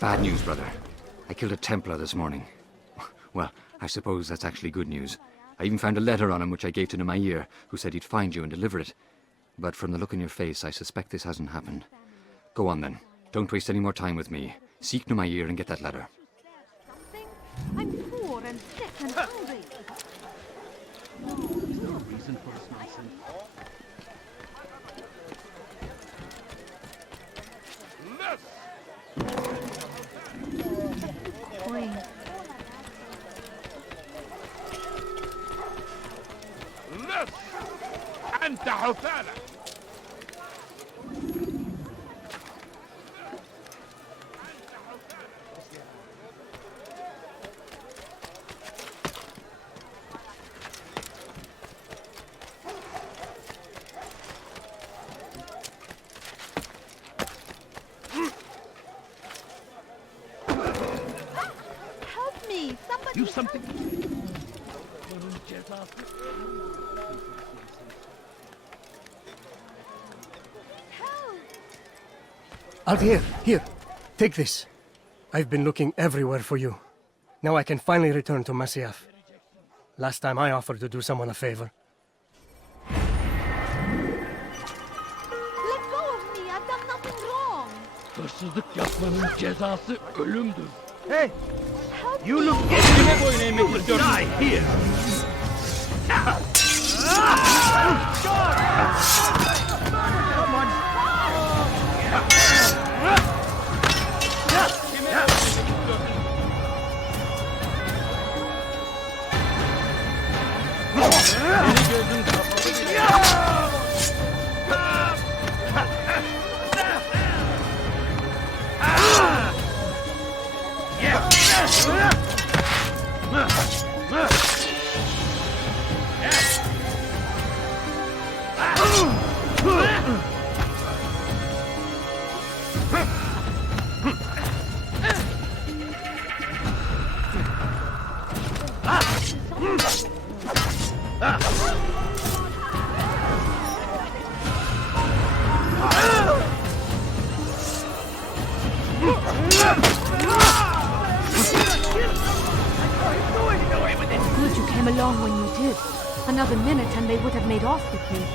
Bad news, brother. I killed a Templar this morning. Well, I suppose that's actually good news. I even found a letter on him which I gave to Numair, who said he'd find you and deliver it. But from the look in your face, I suspect this hasn't happened. Go on then. Don't waste any more time with me. Seek Numair and get that letter. I'm poor and sick and hungry. Is there a reason for this nonsense? أنت حثالة. Help me! Somebody Do something. Altair, here. Take this. I've been looking everywhere for you. Now I can finally return to Masyaf. Last time I offered to do someone a favor. Let go of me! I've done nothing wrong! Hırsızlık yapmanın cezası ölümdür. Hey! Help You me. look Kime boyun eğmek istiyorsun? Die here! Come on! Good you came along when you did. Another minute and they would have made off with me.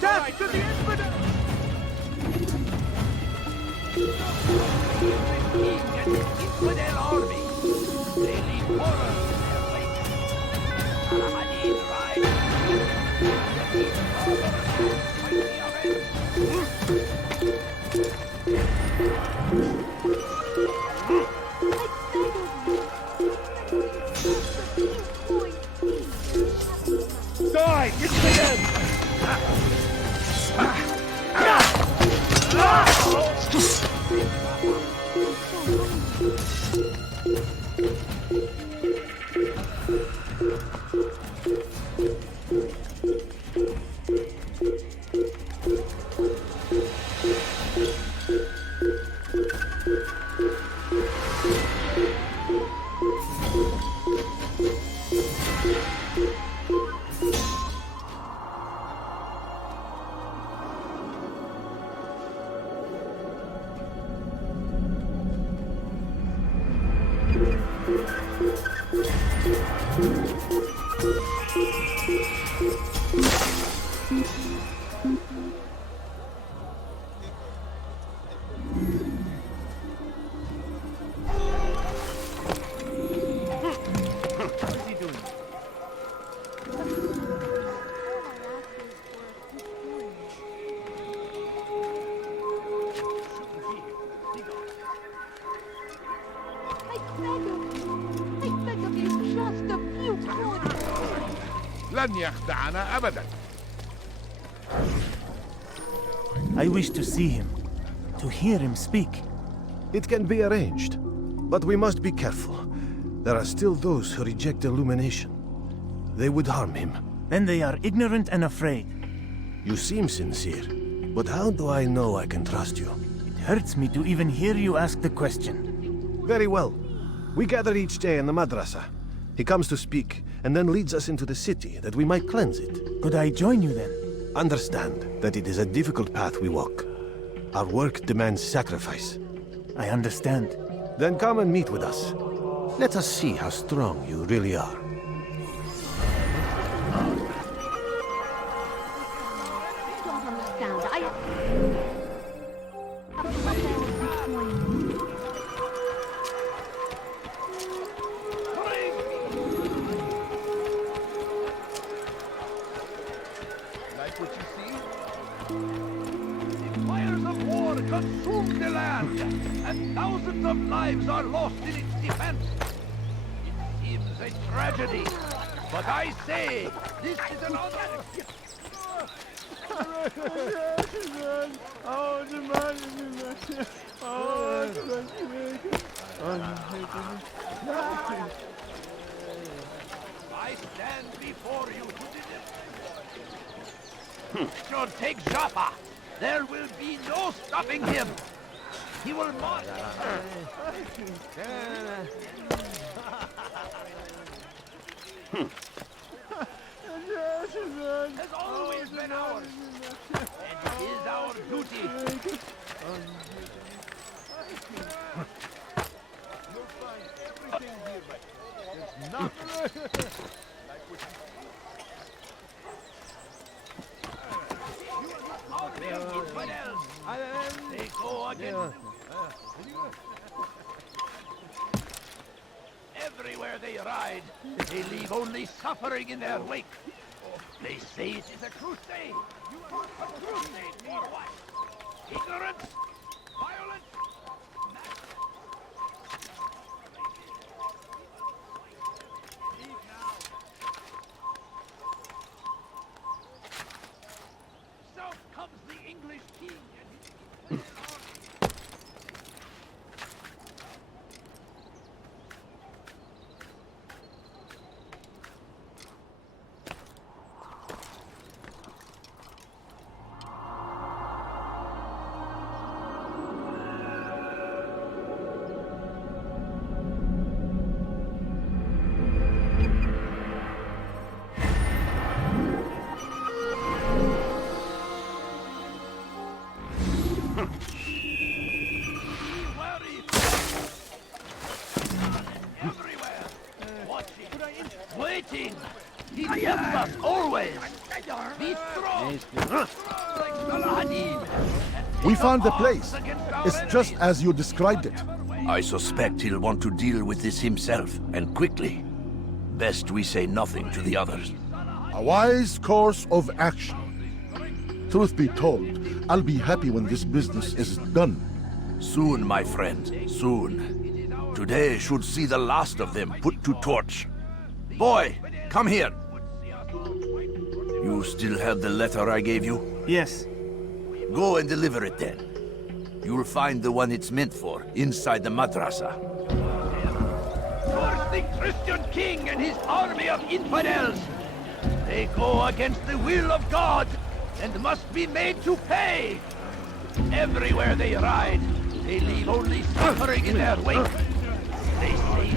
Death to the infidel! Infidel army! They leave horror in their wake. Al-Hadid Die! It's the end! لن يخدعنا أبدا. I wish to see him, to hear him speak. It can be arranged, but we must be careful. There are still those who reject illumination. They would harm him. Then they are ignorant and afraid. You seem sincere, but how do I know I can trust you? It hurts me to even hear you ask the question. Very well. We gather each day in the madrasa. He comes to speak, and then leads us into the city, that we might cleanse it. Could I join you then? Understand that it is a difficult path we walk. Our work demands sacrifice. I understand. Then come and meet with us. Let us see how strong you really are. Don't understand. Like what you see? The fires of war consume the land, and thousands of lives are lost in its defense. It seems a tragedy, but I say this is an I stand before you to should take Jaffa. There will be no stopping him. He will march. Has always been ours, and it is our duty. You'll find everything here, but there's nothing like what you They go against everywhere they ride, they leave only suffering in their wake. They say it is a crusade. A crusade for what? Ignorance? Violence? South comes the English king and his waiting. He helps us always. Be strong. Like Saladin. We found the place. It's just as you described it. I suspect he'll want to deal with this himself, and quickly. Best we say nothing to the others. A wise course of action. Truth be told, I'll be happy when this business is done. Soon, my friend, soon. Today should see the last of them put to torch. Boy, come here. You still have the letter I gave you? Yes. Go and deliver it then. You'll find the one it's meant for inside the madrasa. Towards the Christian king and his army of infidels. They go against the will of God and must be made to pay. Everywhere they ride, they leave only suffering in their wake. They say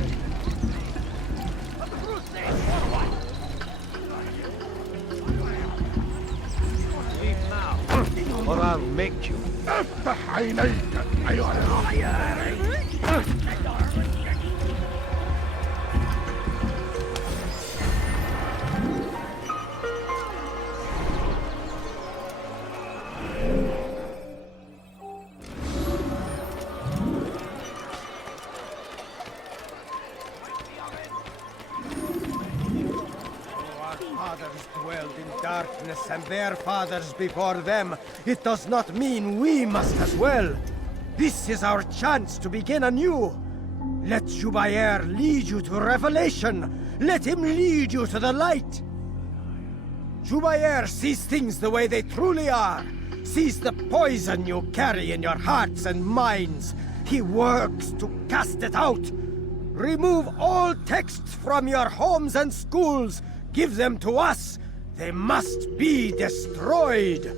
or I'll make you. افتح عينيك أيها الأخ. Fathers dwelled in darkness and their fathers before them. It does not mean we must as well. This is our chance to begin anew. Let Jubair lead you to revelation. Let him lead you to the light. Jubair sees things the way they truly are. Sees the poison you carry in your hearts and minds. He works to cast it out. Remove all texts from your homes and schools. Give them to us. They must be destroyed.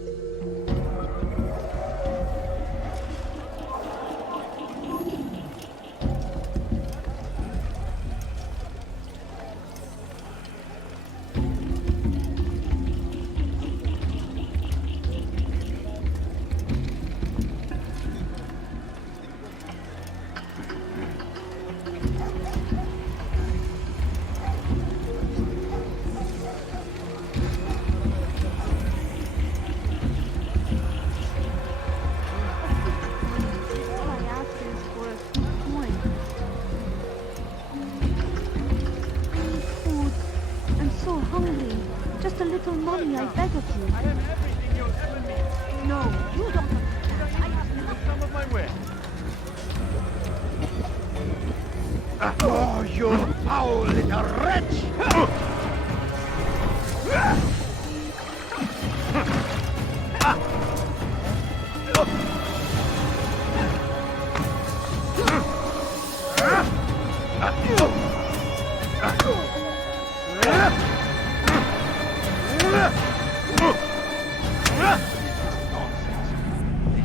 Just a little money, I beg of you. I have everything you'll ever need. No, you don't understand. I have some of my wit. Oh, you foul little wretch!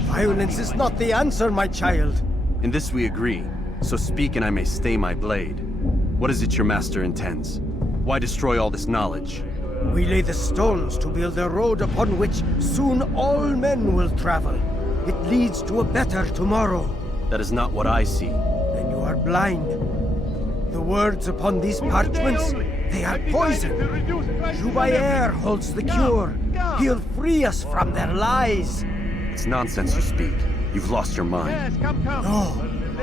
Violence is not the answer, my child. In this we agree, so speak and I may stay my blade. What is it your master intends? Why destroy all this knowledge? We lay the stones to build a road upon which soon all men will travel. It leads to a better tomorrow. That is not what I see. Then you are blind. The words upon these parchments, they are poison. Jubair holds the cure. He'll free us from their lies. It's nonsense you speak. You've lost your mind. No,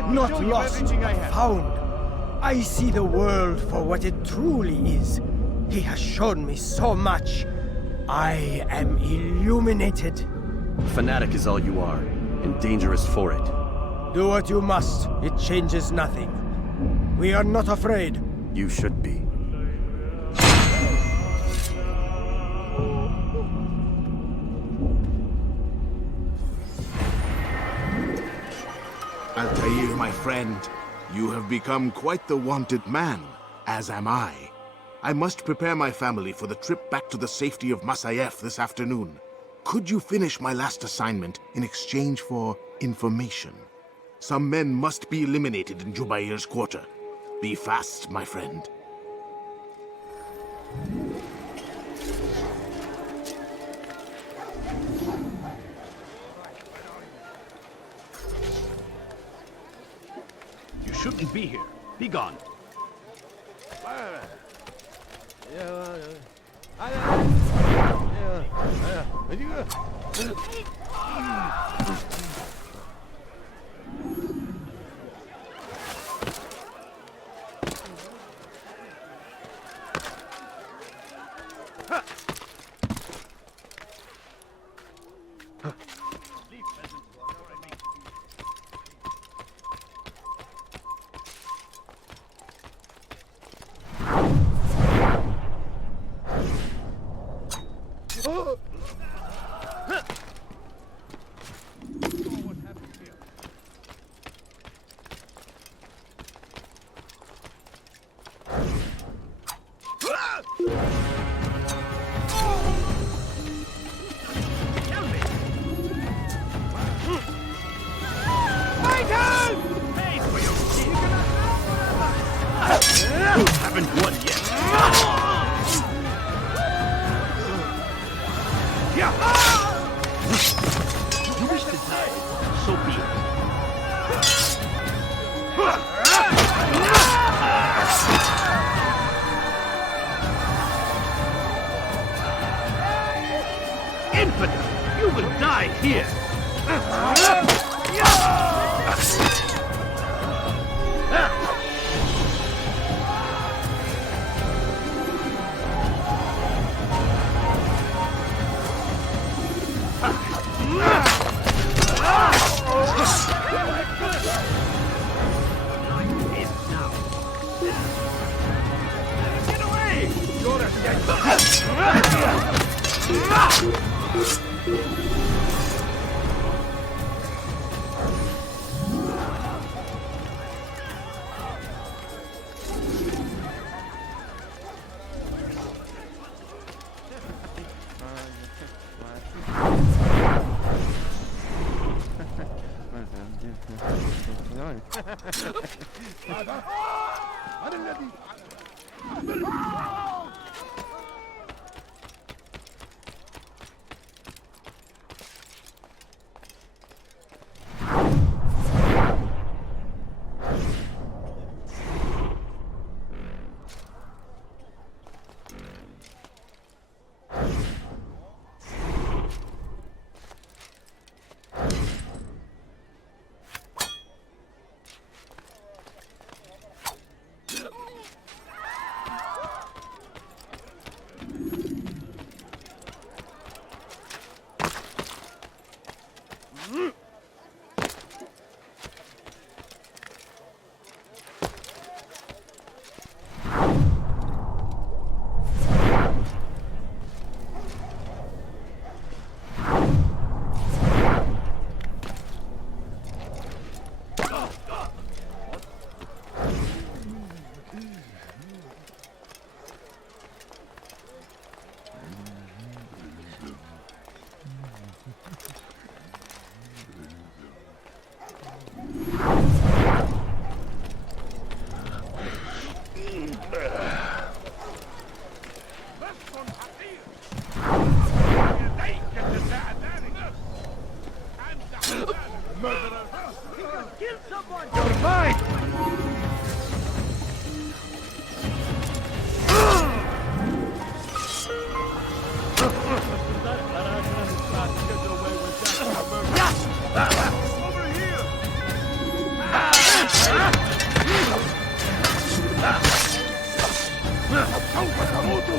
not lost, but found. I see the world for what it truly is. He has shown me so much. I am illuminated. Fanatic is all you are, and dangerous for it. Do what you must. It changes nothing. We are not afraid. You should be. Altair, my friend, you have become quite the wanted man, as am I. I must prepare my family for the trip back to the safety of Masayef this afternoon. Could you finish my last assignment in exchange for information? Some men must be eliminated in Jubair's quarter. Be fast, my friend. You shouldn't be here. Be gone. Haven't won yet. You wish to die, so be it. Infidel, you will die here.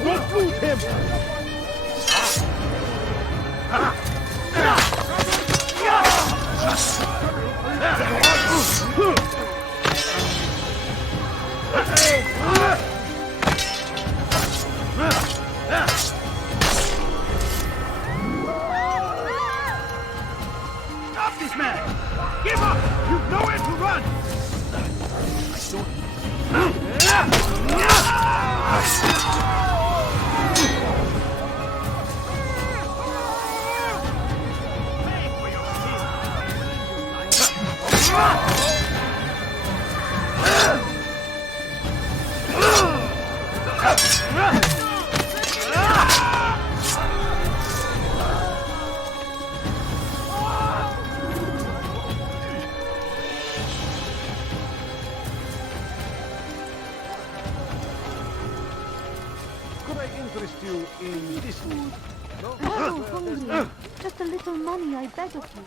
Recruit him! Stop this man! Give up! You've nowhere to run! Could I interest you in this food? I'm so hungry. Just a little money, I beg of you.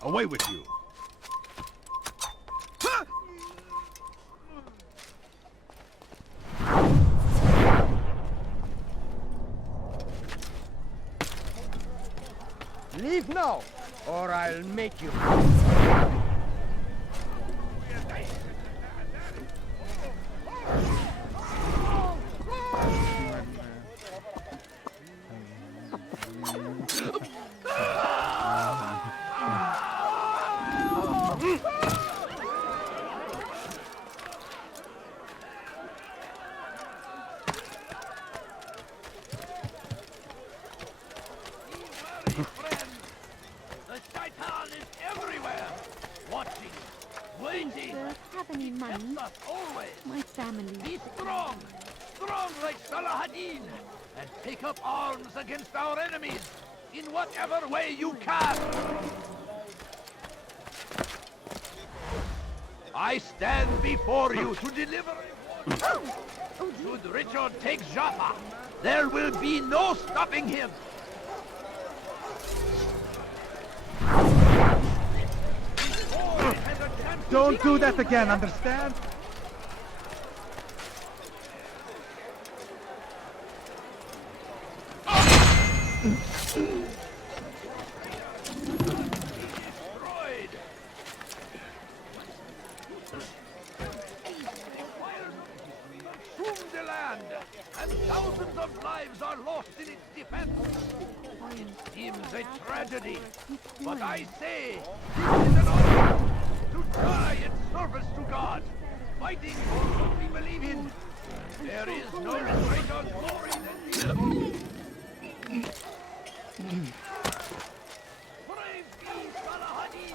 Away with you! Leave now, or I'll make you. Have any money? My family. Be strong! Strong like Salahadin! And take up arms against our enemies in whatever way you can! I stand before you to deliver it. Should Richard take Jaffa, there will be no stopping him! Don't do that again, understand? Consume the land, and thousands of lives are lost in its defense. It seems a tragedy, but I say this is an honor to die in service to God, fighting for what we believe in. There is no greater glory than this. Praise be Salahadin!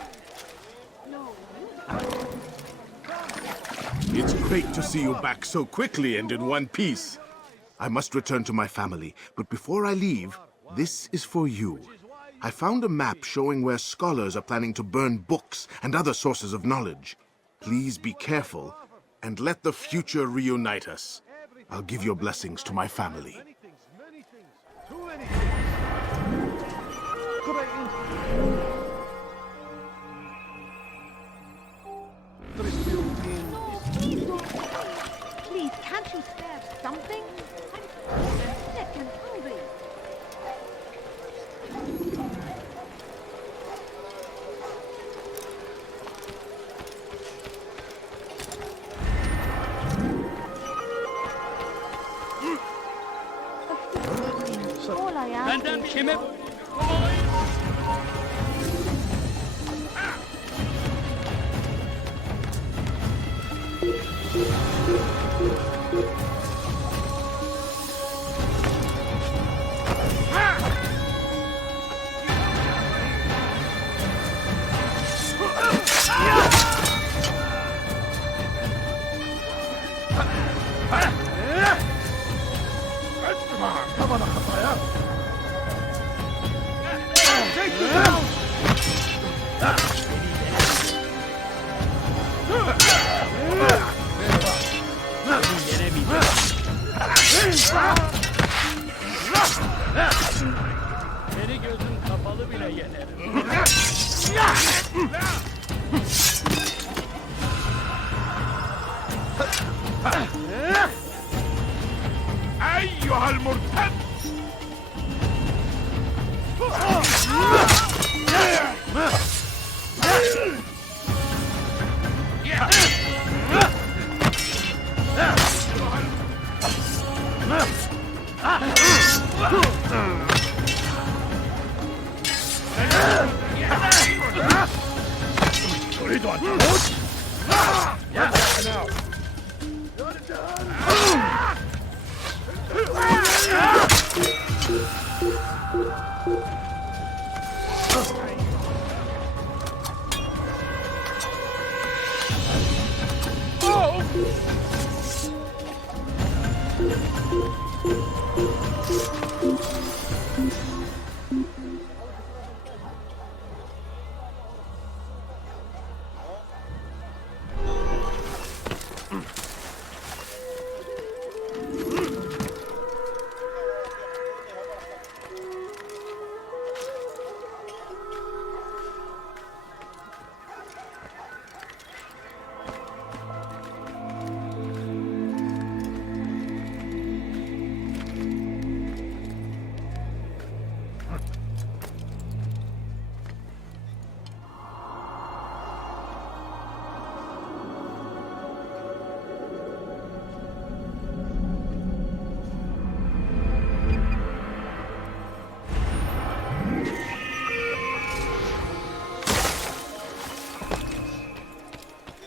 It's great to see you back so quickly and in one piece. I must return to my family, but before I leave, this is for you. I found a map showing where scholars are planning to burn books and other sources of knowledge. Please be careful, and let the future reunite us. I'll give your blessings to my family. Could I interest you in Please, can't you spare something? I'm sick and hungry. All I ask is... everyone!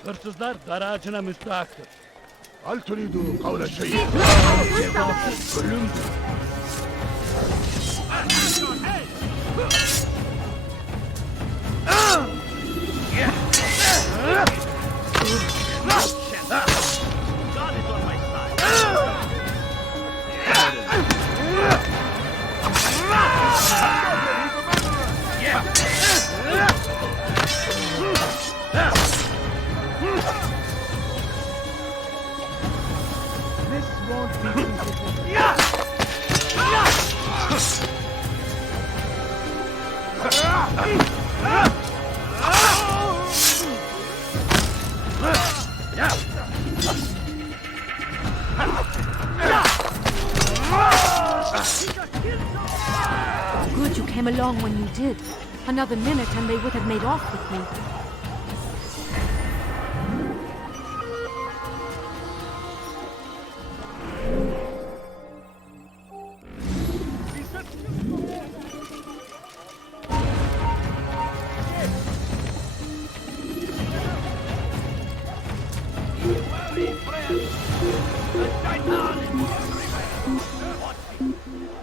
Hırsızlar dar ağacına müstahaktır. هل تريد قول شيء؟ Cezası ölümdür. Good you came along when you did. Another minute and they would have made off with me.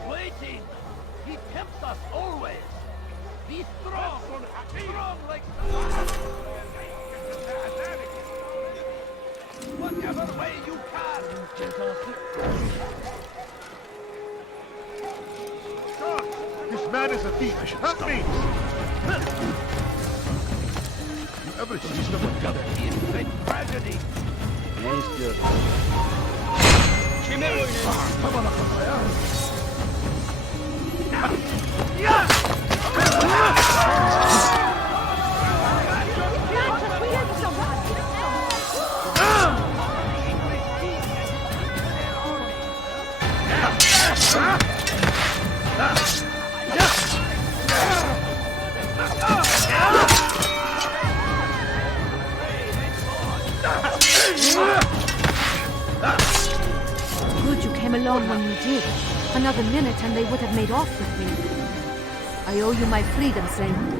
Waiting! He tempts us always! Be strong! Strong like whatever way you can! This man is a thief. Help me! You ever see someone gather? Great tragedy! Good you came along when you did. Another minute and they would have made off with me. I owe you my freedom, friend.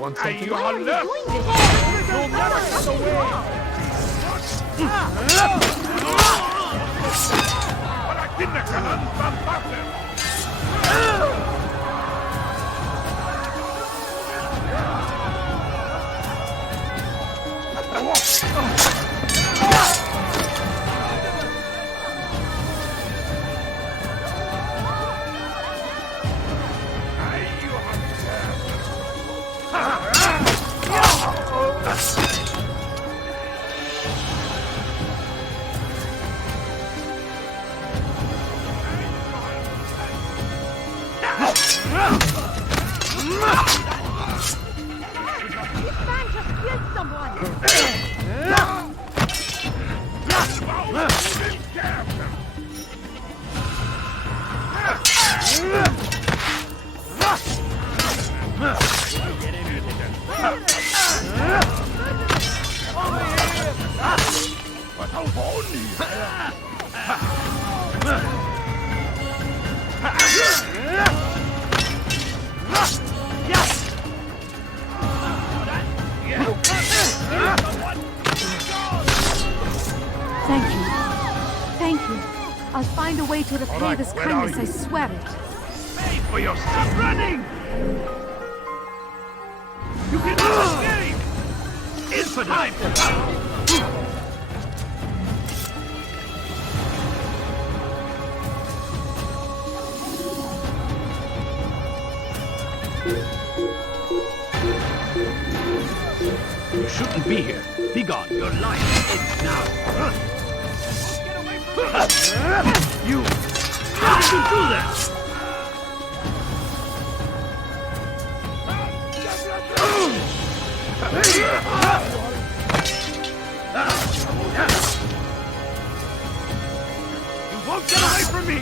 Want something? Why are you doing this? You'll never get away! ولكنك لن تنتصر. Thank you. Thank you. I'll find a way to repay this kindness, I swear it. Pay for yourself running! You can escape! It's time! You shouldn't be here. Be gone. Your life ends now. You! How did you do that? You won't get away from me!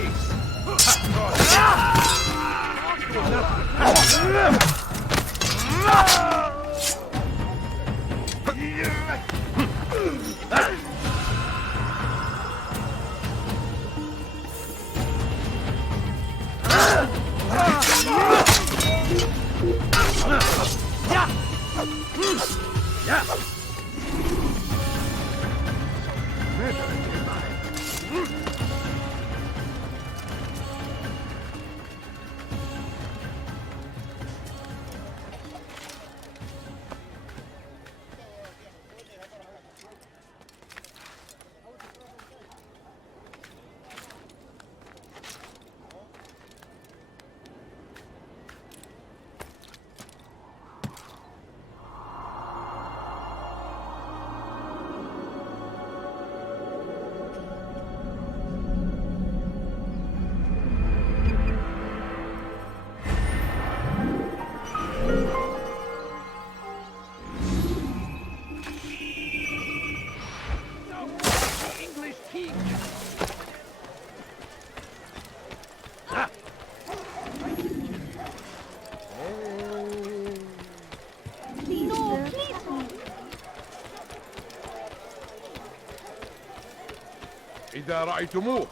إذا رأيتموه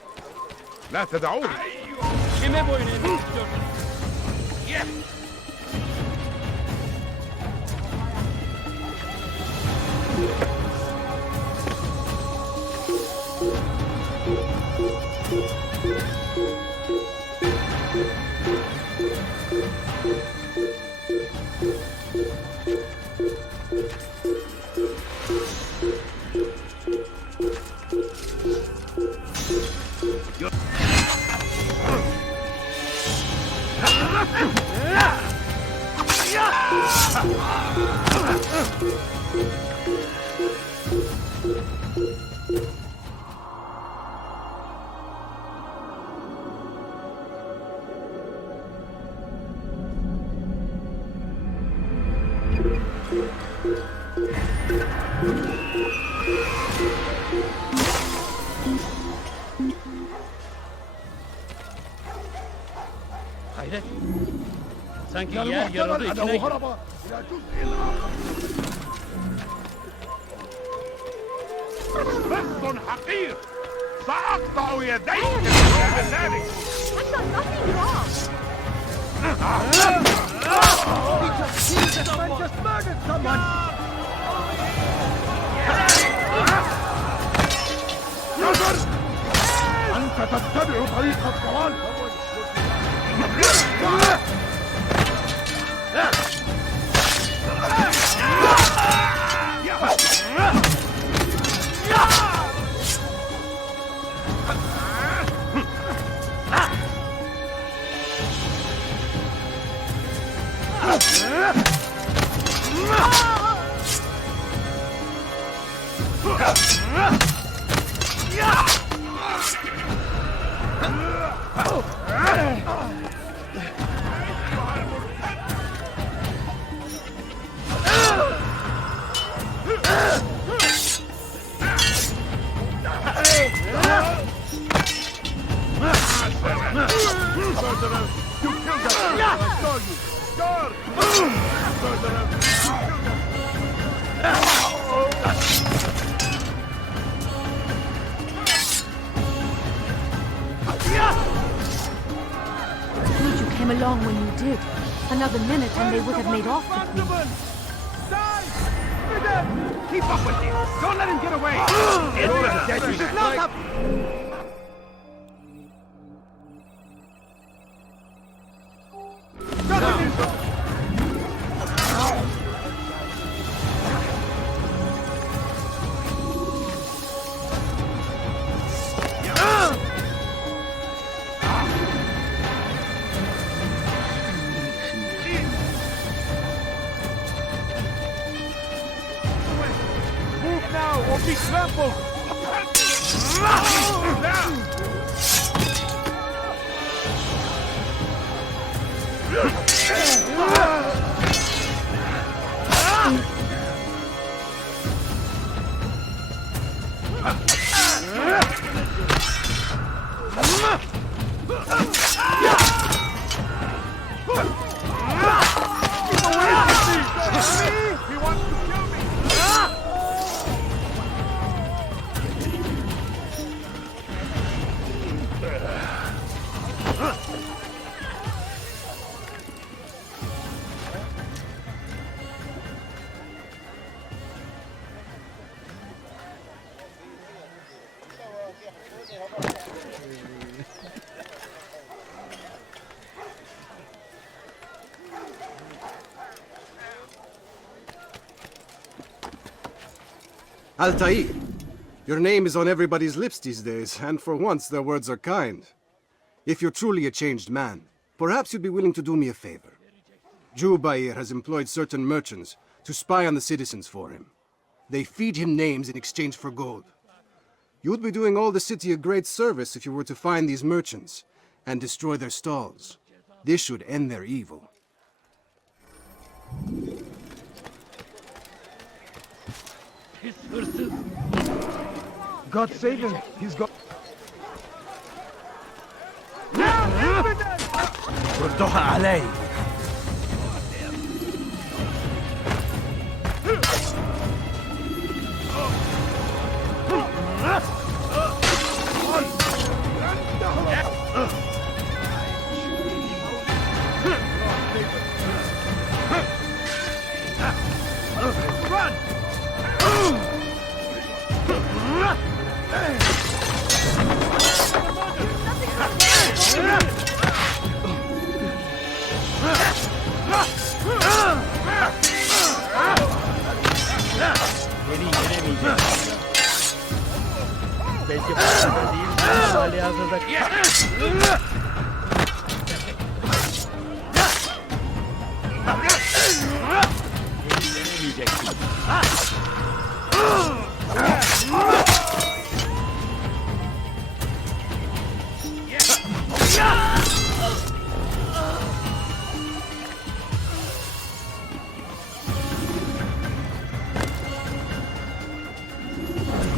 لا تدعوه. sanki yer yarıldı içine girdi. بث حقير سأقطع يديك بسبب ذلك. I've done nothing wrong. Jesus man just murdered someone! أنت تتبع طريق الضلال. Good you came along when you did. Another minute and they would have made off with me. Keep up with him! Don't let him get away! Move now or be trampled! Altair, your name is on everybody's lips these days, and for once their words are kind. If you're truly a changed man, perhaps you'd be willing to do me a favor. Jubair has employed certain merchants to spy on the citizens for him. They feed him names in exchange for gold. You would be doing all the city a great service if you were to find these merchants and destroy their stalls. This should end their evil. God save him. He's got... ردوها علي.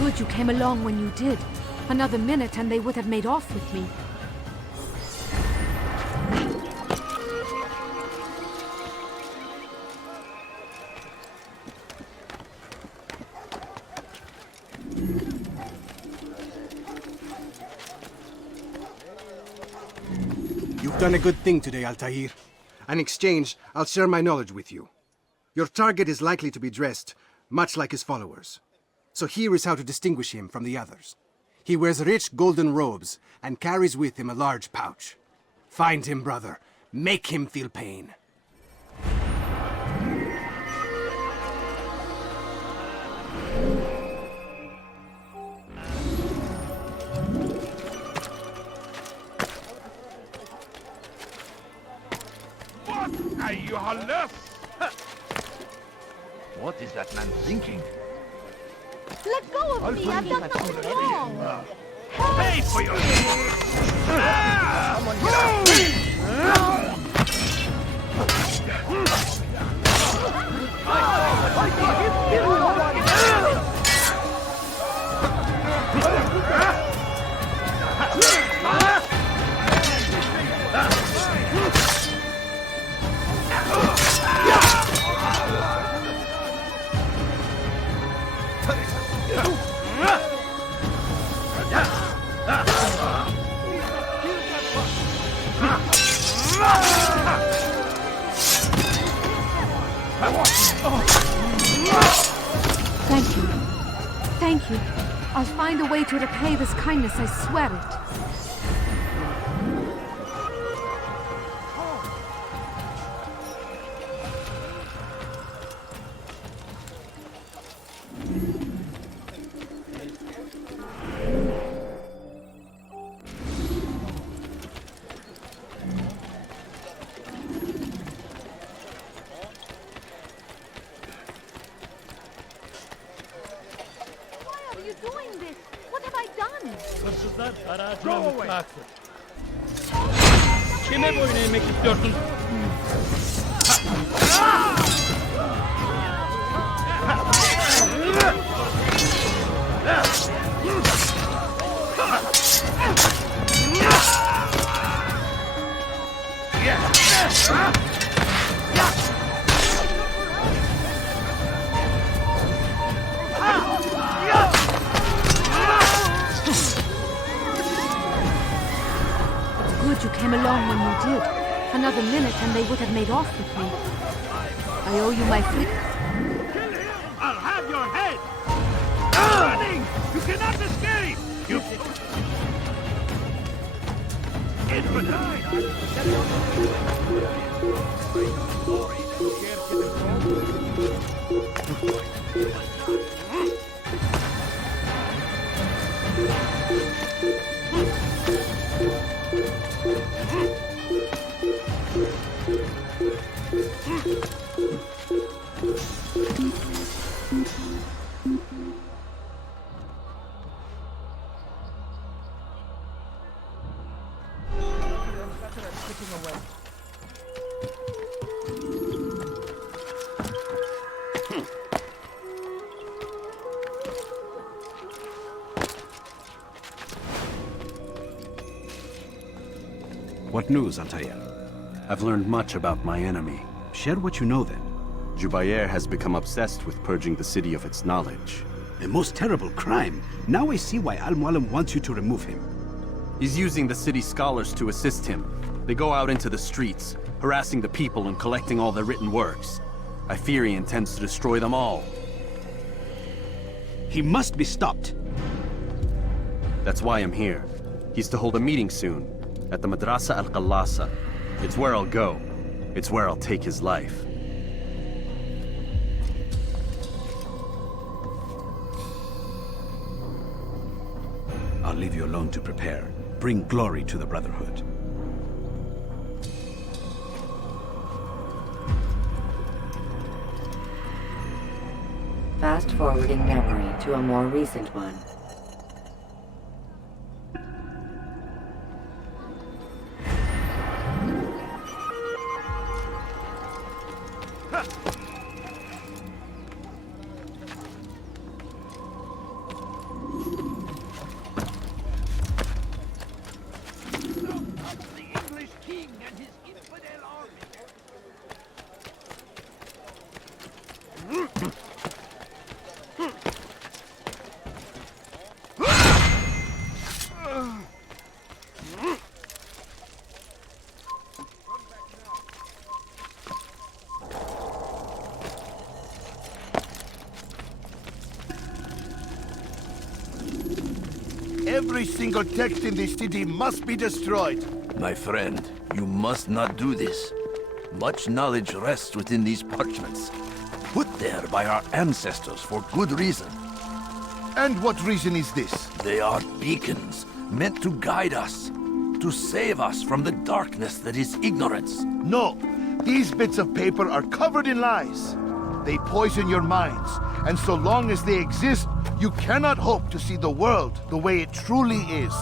Good you came along when you did. Another minute and they would have made off with me. You've done a good thing today, Altair. In exchange, I'll share my knowledge with you. Your target is likely to be dressed much like his followers. So here is how to distinguish him from the others. He wears rich golden robes and carries with him a large pouch. Find him, brother. Make him feel pain. What is that man thinking? Let go of me! I've done nothing wrong! Pay for your... Thank you. Thank you. I'll find a way to repay this kindness, I swear it. Go away! Kime boyun eğmek istiyorsun? Good you came along when you did. Another minute and they would have made off with me. I owe you my free... I'll have your head! Running! You cannot escape! You... What news, Altair? I've learned much about my enemy. Share what you know then. Jubair has become obsessed with purging the city of its knowledge. A most terrible crime. Now I see why Al-Mualim wants you to remove him. He's using the city scholars to assist him. They go out into the streets, harassing the people and collecting all their written works. I fear he intends to destroy them all. He must be stopped. That's why I'm here. He's to hold a meeting soon, at the Madrasa Al-Qallasa. It's where I'll go. It's where I'll take his life. I'll leave you alone to prepare. Bring glory to the Brotherhood. Fast-forwarding memory to a more recent one. Every single text in this city must be destroyed. My friend, you must not do this. Much knowledge rests within these parchments, put there by our ancestors for good reason. And what reason is this? They are beacons, meant to guide us, to save us from the darkness that is ignorance. No, these bits of paper are covered in lies. They poison your minds, and so long as they exist, you cannot hope to see the world the way it truly is.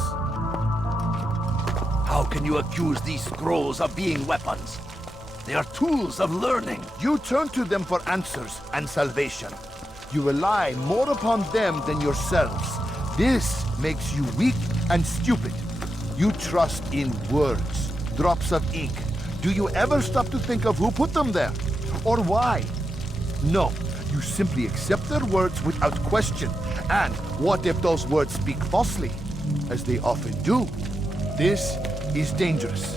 How can you accuse these scrolls of being weapons? They are tools of learning. You turn to them for answers and salvation. You rely more upon them than yourselves. This makes you weak and stupid. You trust in words, drops of ink. Do you ever stop to think of who put them there? Or why? No, you simply accept their words without question. And what if those words speak falsely? As they often do. This is dangerous.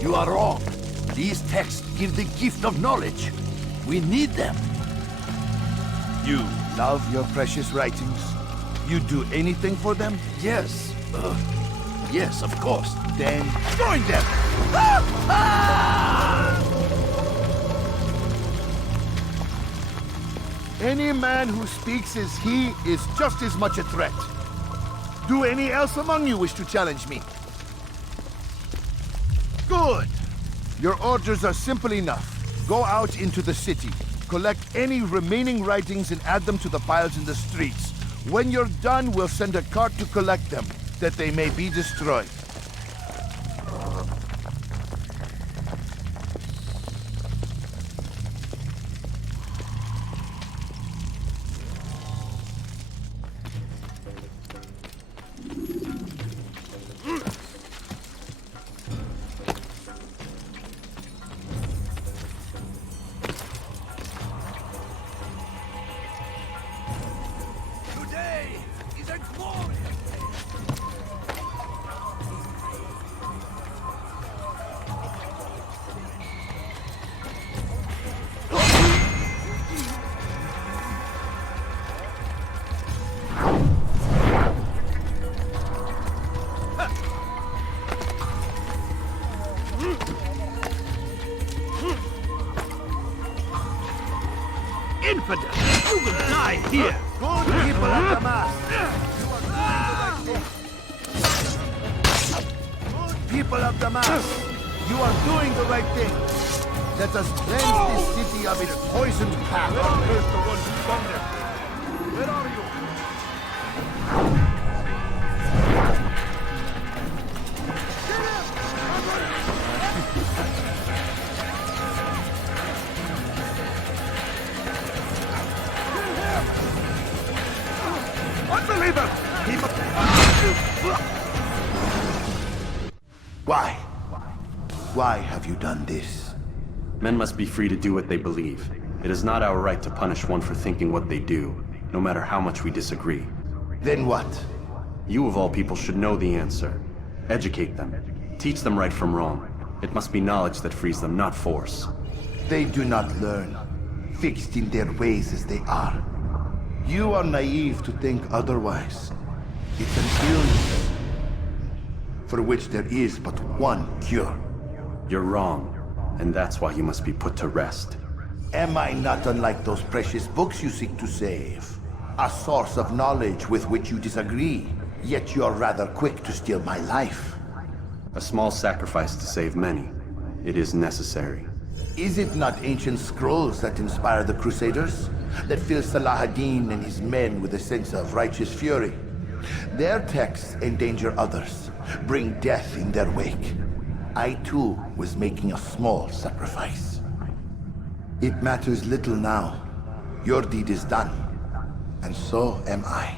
You are wrong. These texts give the gift of knowledge. We need them. You love your precious writings? You do anything for them? Yes. Yes, of course. Then join them! Any man who speaks as he is just as much a threat. Do any else among you wish to challenge me? Good! Your orders are simple enough. Go out into the city, collect any remaining writings and add them to the piles in the streets. When you're done, we'll send a cart to collect them, that they may be destroyed. Infidel! You will die here! Good people at the mass! Good people of the mass! You are doing the right thing! Let us cleanse this city of its poisoned path! Where's the one who's done them? Where are you? Unbeliever! Why? Why have you done this? Men must be free to do what they believe. It is not our right to punish one for thinking what they do, no matter how much we disagree. Then what? You of all people should know the answer. Educate them. Teach them right from wrong. It must be knowledge that frees them, not force. They do not learn, fixed in their ways as they are. You are naive to think otherwise. It's an illness for which there is but one cure. You're wrong, and that's why you must be put to rest. Am I not unlike those precious books you seek to save? A source of knowledge with which you disagree, yet you are rather quick to steal my life. A small sacrifice to save many. It is necessary. Is it not ancient scrolls that inspire the Crusaders? That fill Salah ad-Din and his men with a sense of righteous fury? Their texts endanger others, bring death in their wake. I too was making a small sacrifice. It matters little now. Your deed is done, and so am I.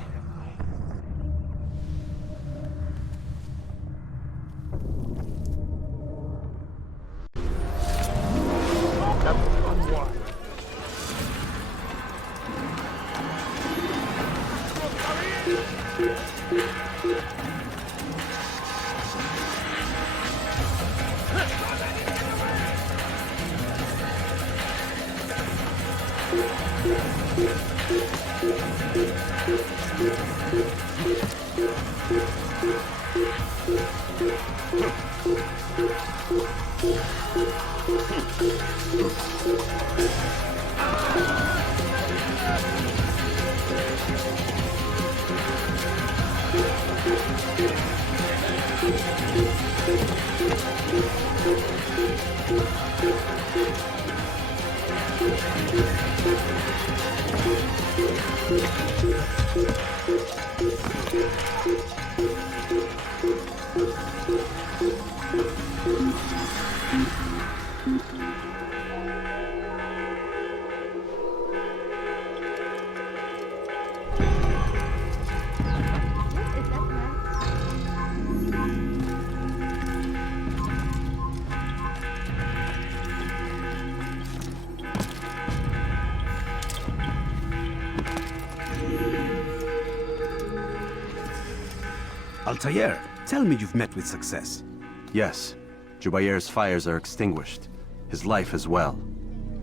Altair, tell me you've met with success. Yes. Jubayr's fires are extinguished. His life as well.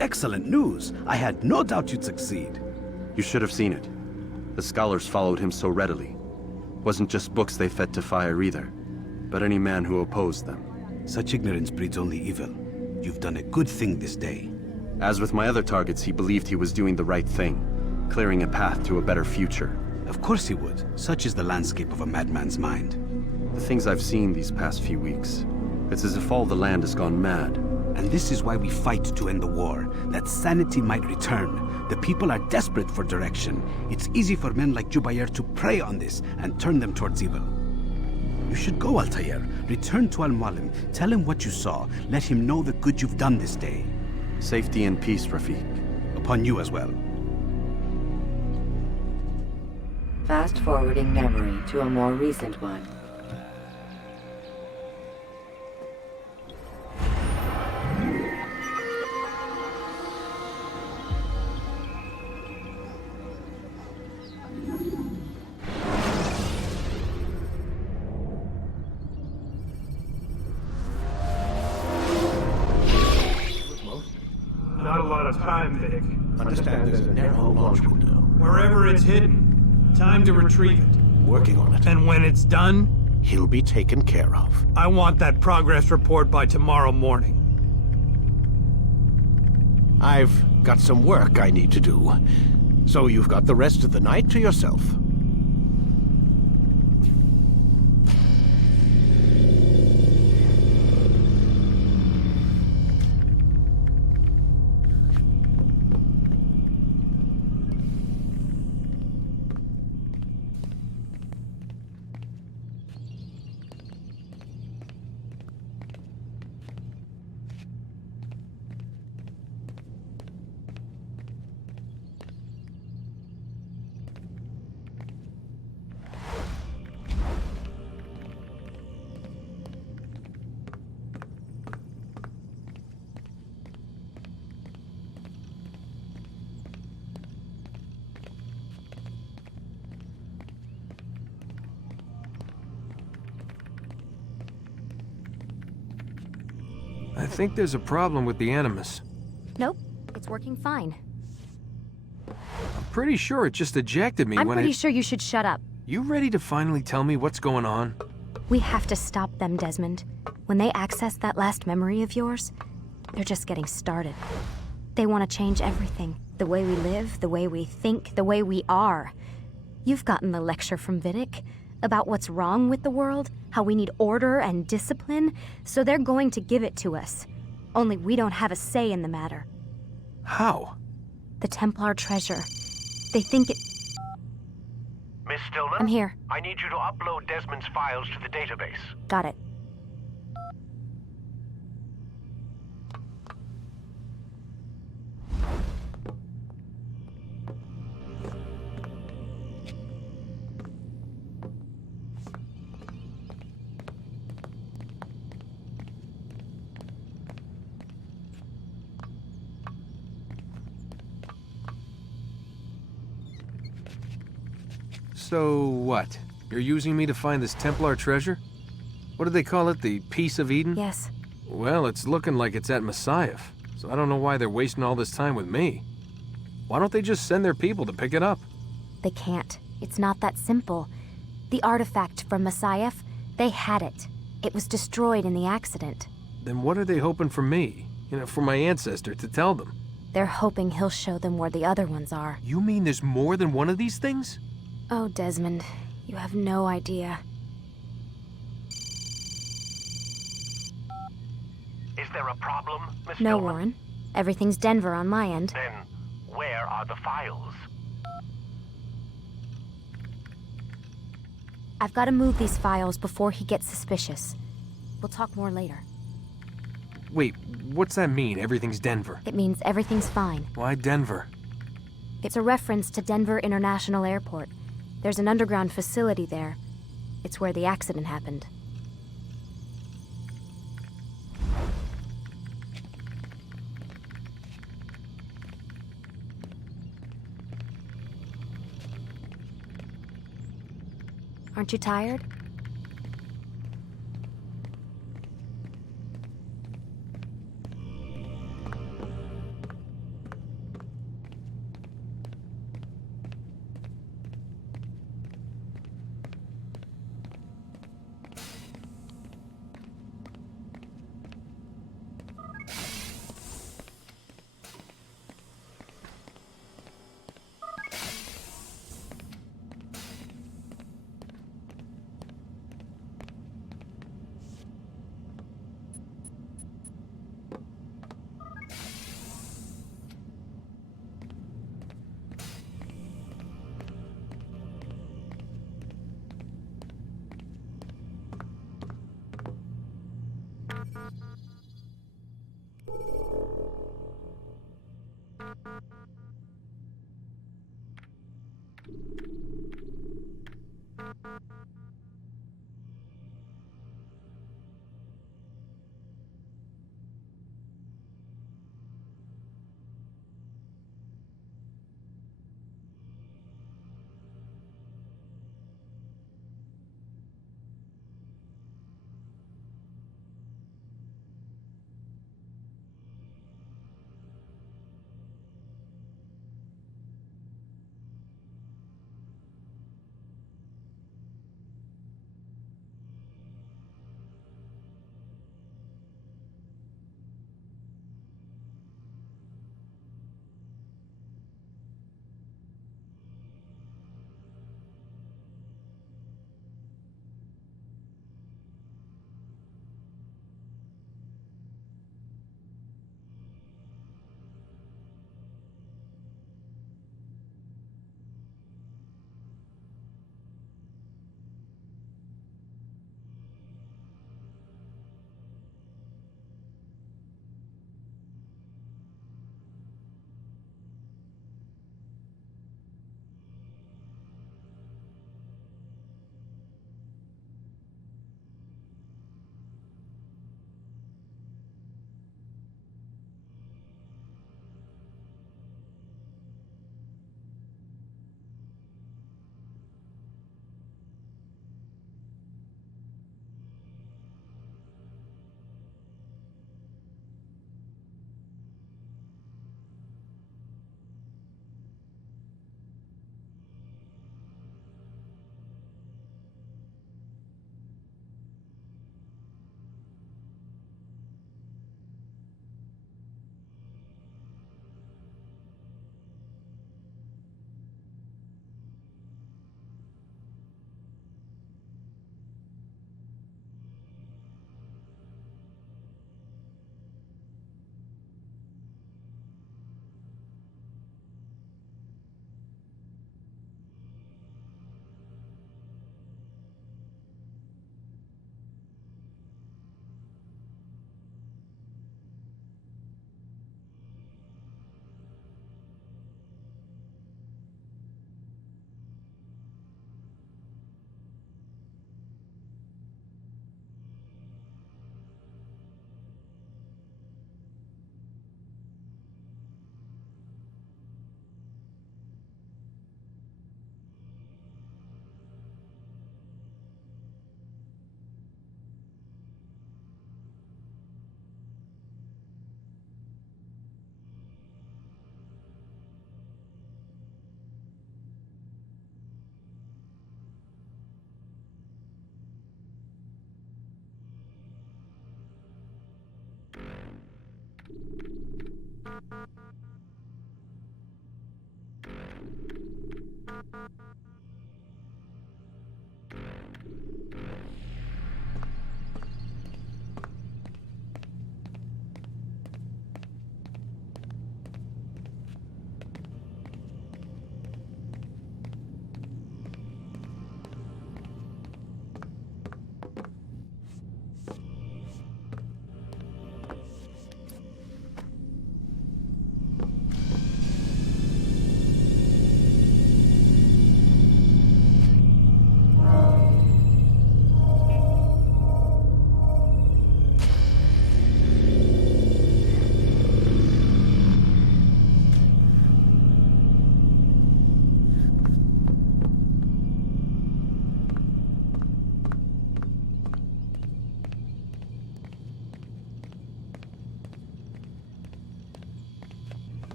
Excellent news. I had no doubt you'd succeed. You should have seen it. The scholars followed him so readily. Wasn't just books they fed to fire either, but any man who opposed them. Such ignorance breeds only evil. You've done a good thing this day. As with my other targets, he believed he was doing the right thing, clearing a path to a better future. Of course he would. Such is the landscape of a madman's mind. The things I've seen these past few weeks, it's as if all the land has gone mad. And this is why we fight to end the war, that sanity might return. The people are desperate for direction. It's easy for men like Jubayr to prey on this and turn them towards evil. You should go, Altair. Return to Al-Mualim. Tell him what you saw. Let him know the good you've done this day. Safety and peace, Rafiq. Upon you as well. Fast-forwarding memory to a more recent one. Not a lot of time, Vic. Understand there's a narrow launch window. Wherever it's hidden, time to retrieve it. Working on it. And when it's done, He'll be taken care of. I want that progress report by tomorrow morning. I've got some work I need to do. So you've got the rest of the night to yourself. I think there's a problem with the Animus. Nope, it's working fine. I'm pretty sure it just ejected me I'm when pretty sure you should shut up. You ready to finally tell me what's going on? We have to stop them, Desmond. When they access that last memory of yours, they're just getting started. They want to change everything. The way we live, the way we think, the way we are. You've gotten the lecture from Vidic about what's wrong with the world, how we need order and discipline, so they're going to give it to us. Only we don't have a say in the matter. How? The Templar treasure. They think it... Miss Stillman? I'm here. I need you to upload Desmond's files to the database. Got it. So what? You're using me to find this Templar treasure? What did they call it? The Peace of Eden? Yes. Well, it's looking like it's at Messiah, so I don't know why they're wasting all this time with me. Why don't they just send their people to pick it up? They can't. It's not that simple. The artifact from Masyaf, they had it. It was destroyed in the accident. Then what are they hoping for me? You know, for my ancestor to tell them? They're hoping he'll show them where the other ones are. You mean there's more than one of these things? Oh, Desmond, you have no idea. Is there a problem, Miss No, Stillman? Warren. Everything's Denver on my end. Then, where are the files? I've got to move these files before he gets suspicious. We'll talk more later. Wait, what's that mean, everything's Denver? It means everything's fine. Why Denver? It's a reference to Denver International Airport. There's an underground facility there. It's where the accident happened. Aren't you tired?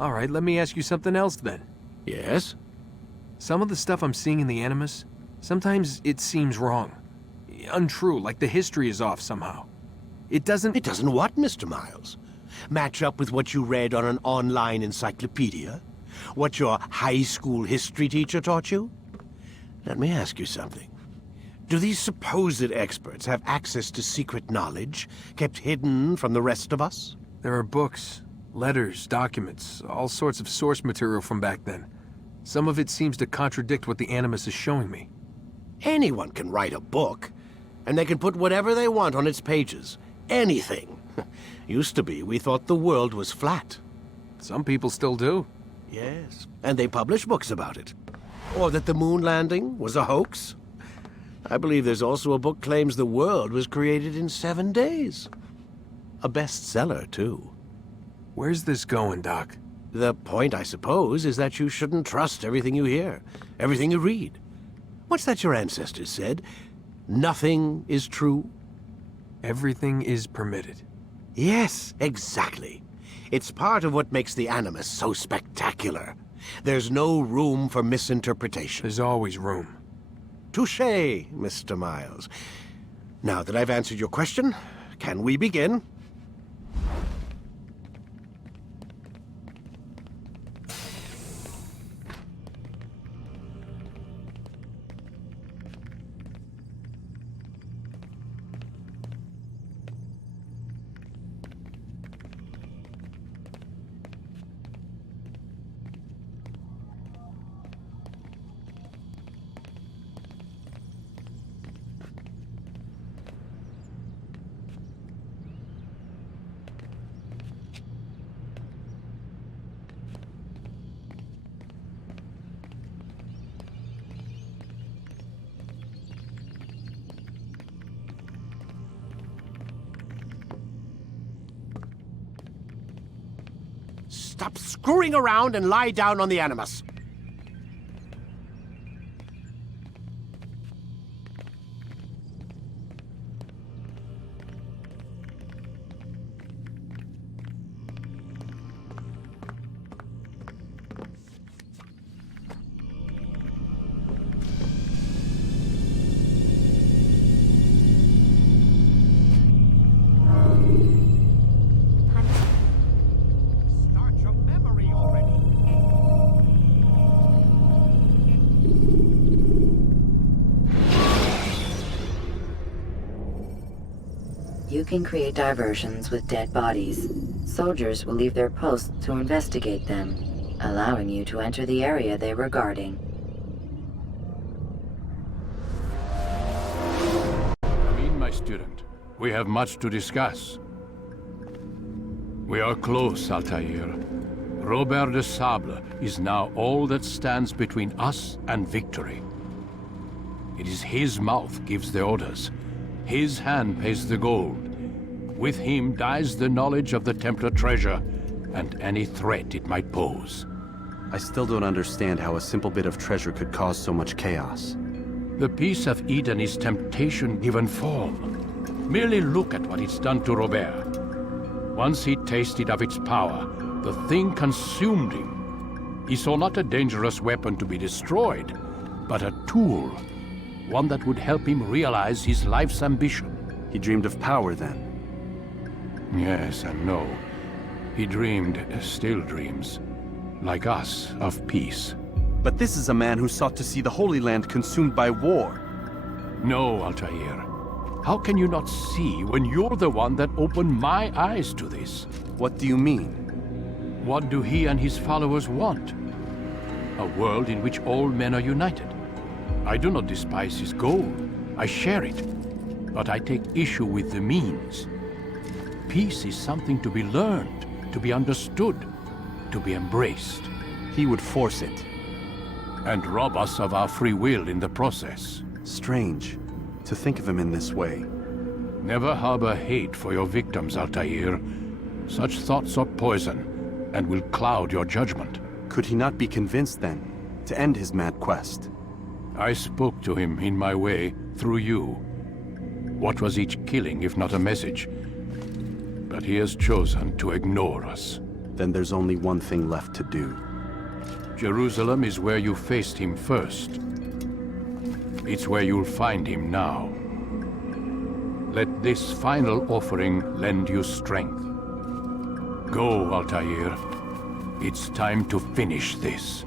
All right, let me ask you something else then. Yes? Some of the stuff I'm seeing in the Animus, sometimes it seems wrong. Untrue, like the history is off somehow. It doesn't... It doesn't what, Mr. Miles? Match up with what you read on an online encyclopedia? What your high school history teacher taught you? Let me ask you something. Do these supposed experts have access to secret knowledge kept hidden from the rest of us? There are books, letters, documents, all sorts of source material from back then. Some of it seems to contradict what the Animus is showing me. Anyone can write a book, and they can put whatever they want on its pages. Anything. Used to be, we thought the world was flat. Some people still do. Yes, and they publish books about it. Or that the moon landing was a hoax. I believe there's also a book claims the world was created in 7 days. A bestseller, too. Where's this going, Doc? The point, I suppose, is that you shouldn't trust everything you hear, everything you read. What's that your ancestors said? Nothing is true? Everything is permitted. Yes, exactly. It's part of what makes the Animus so spectacular. There's no room for misinterpretation. There's always room. Touché, Mr. Miles. Now that I've answered your question, can we begin? Stop screwing around and lie down on the Animus. You can create diversions with dead bodies. Soldiers will leave their posts to investigate them, allowing you to enter the area they were guarding. Come in, my student. We have much to discuss. We are close, Altair. Robert de Sable is now all that stands between us and victory. It is his mouth gives the orders. His hand pays the gold. With him dies the knowledge of the Templar treasure and any threat it might pose. I still don't understand how a simple bit of treasure could cause so much chaos. The piece of Eden is temptation given form. Merely look at what it's done to Robert. Once he tasted of its power, the thing consumed him. He saw not a dangerous weapon to be destroyed, but a tool. One that would help him realize his life's ambition. He dreamed of power then? Yes and no. He dreamed, still dreams, like us, of peace. But this is a man who sought to see the Holy Land consumed by war. No, Altair. How can you not see when you're the one that opened my eyes to this? What do you mean? What do he and his followers want? A world in which all men are united. I do not despise his goal. I share it. But I take issue with the means. Peace is something to be learned, to be understood, to be embraced. He would force it. And rob us of our free will in the process. Strange to think of him in this way. Never harbor hate for your victims, Altair. Such thoughts are poison, and will cloud your judgment. Could he not be convinced, then, to end his mad quest? I spoke to him in my way, through you. What was each killing if not a message? But he has chosen to ignore us. Then there's only one thing left to do. Jerusalem is where you faced him first. It's where you'll find him now. Let this final offering lend you strength. Go, Altair. It's time to finish this.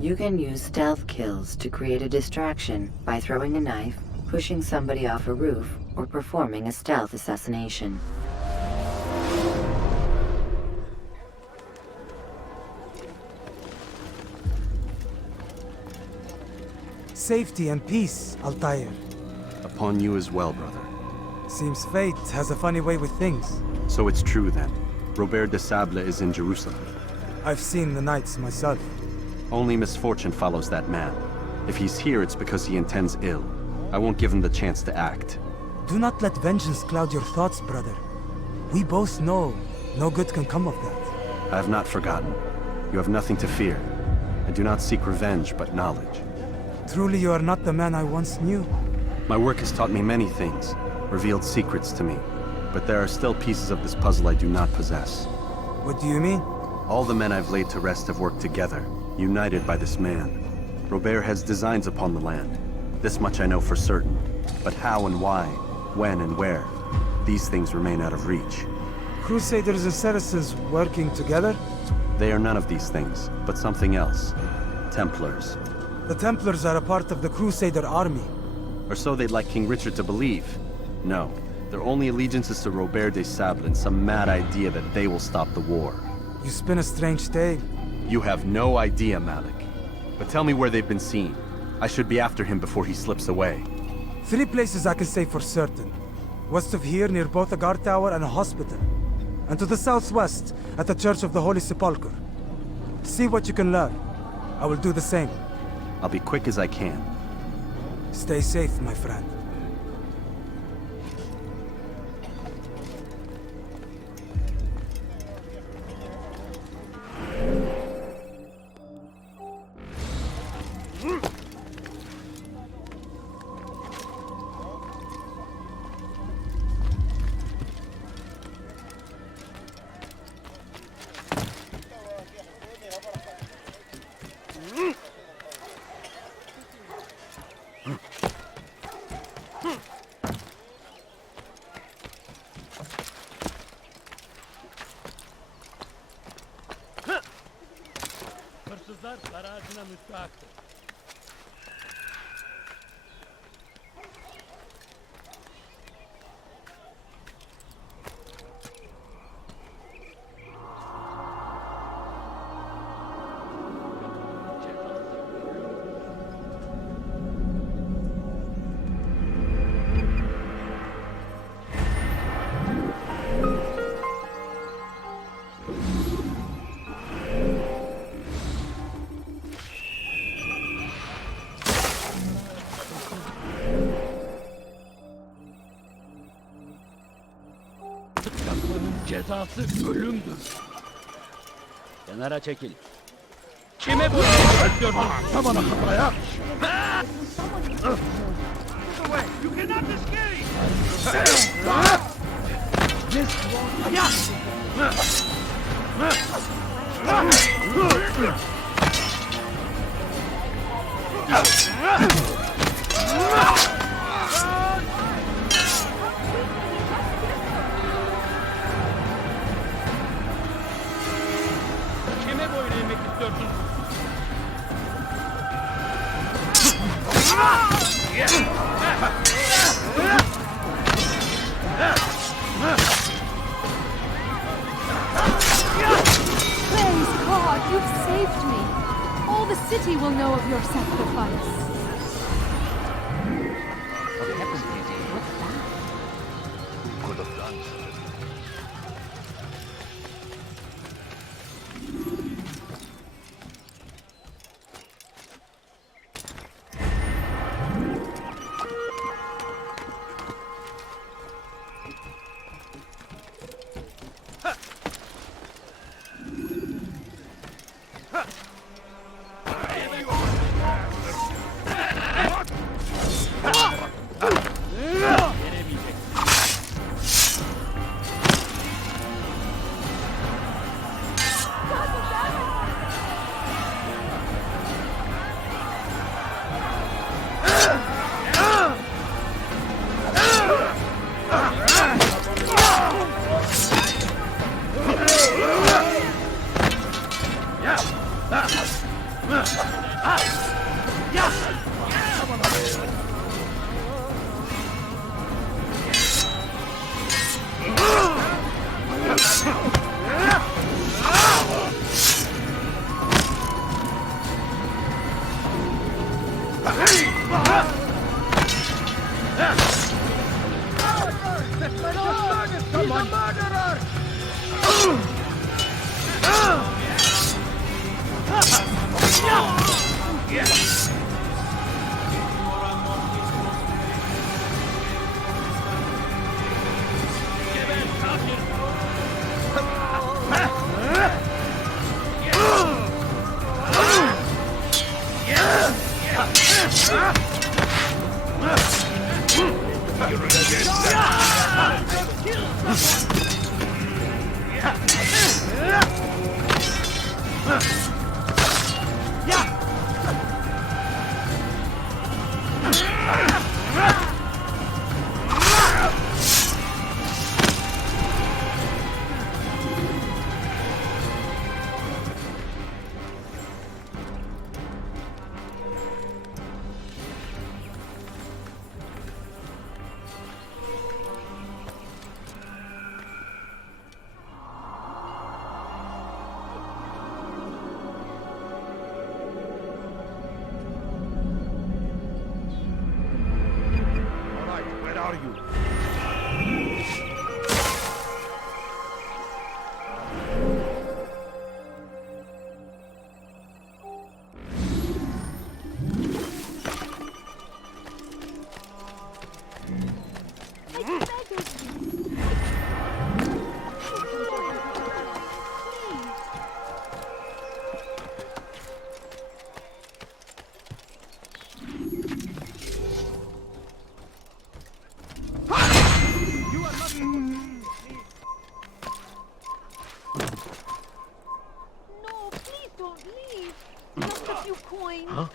You can use stealth kills to create a distraction by throwing a knife, pushing somebody off a roof, or performing a stealth assassination. Safety and peace, Altair. Upon you as well, brother. Seems fate has a funny way with things. So it's true then. Robert de Sable is in Jerusalem. I've seen the knights myself. Only misfortune follows that man. If he's here, it's because he intends ill. I won't give him the chance to act. Do not let vengeance cloud your thoughts, brother. We both know no good can come of that. I have not forgotten. You have nothing to fear. I do not seek revenge, but knowledge. Truly you are not the man I once knew. My work has taught me many things, revealed secrets to me. But there are still pieces of this puzzle I do not possess. What do you mean? All the men I've laid to rest have worked together, united by this man. Robert has designs upon the land. This much I know for certain. But how and why, when and where, these things remain out of reach. Crusaders and Saracens working together? They are none of these things, but something else. Templars. The Templars are a part of the Crusader army. Or so they'd like King Richard to believe. No, their only allegiance is to Robert de Sable and some mad idea that they will stop the war. You spin a strange tale. You have no idea, Malik. But tell me where they've been seen. I should be after him before he slips away. 3 places I can say for certain. West of here, near both a guard tower and a hospital. And to the southwest, at the Church of the Holy Sepulchre. See what you can learn. I will do the same. I'll be quick as I can. Stay safe, my friend. Hırsızlar garajına müstahaktır. cezası ölümdür. Kenara çekil. Kime boyun eğmek istiyorsun? Tamam kafaya. You cannot escape! Kime boyun eğmek istiyorsun? Praise God, you've saved me. All the city will know of your sacrifice. What happened, Lizzie? What's that? We could have done so.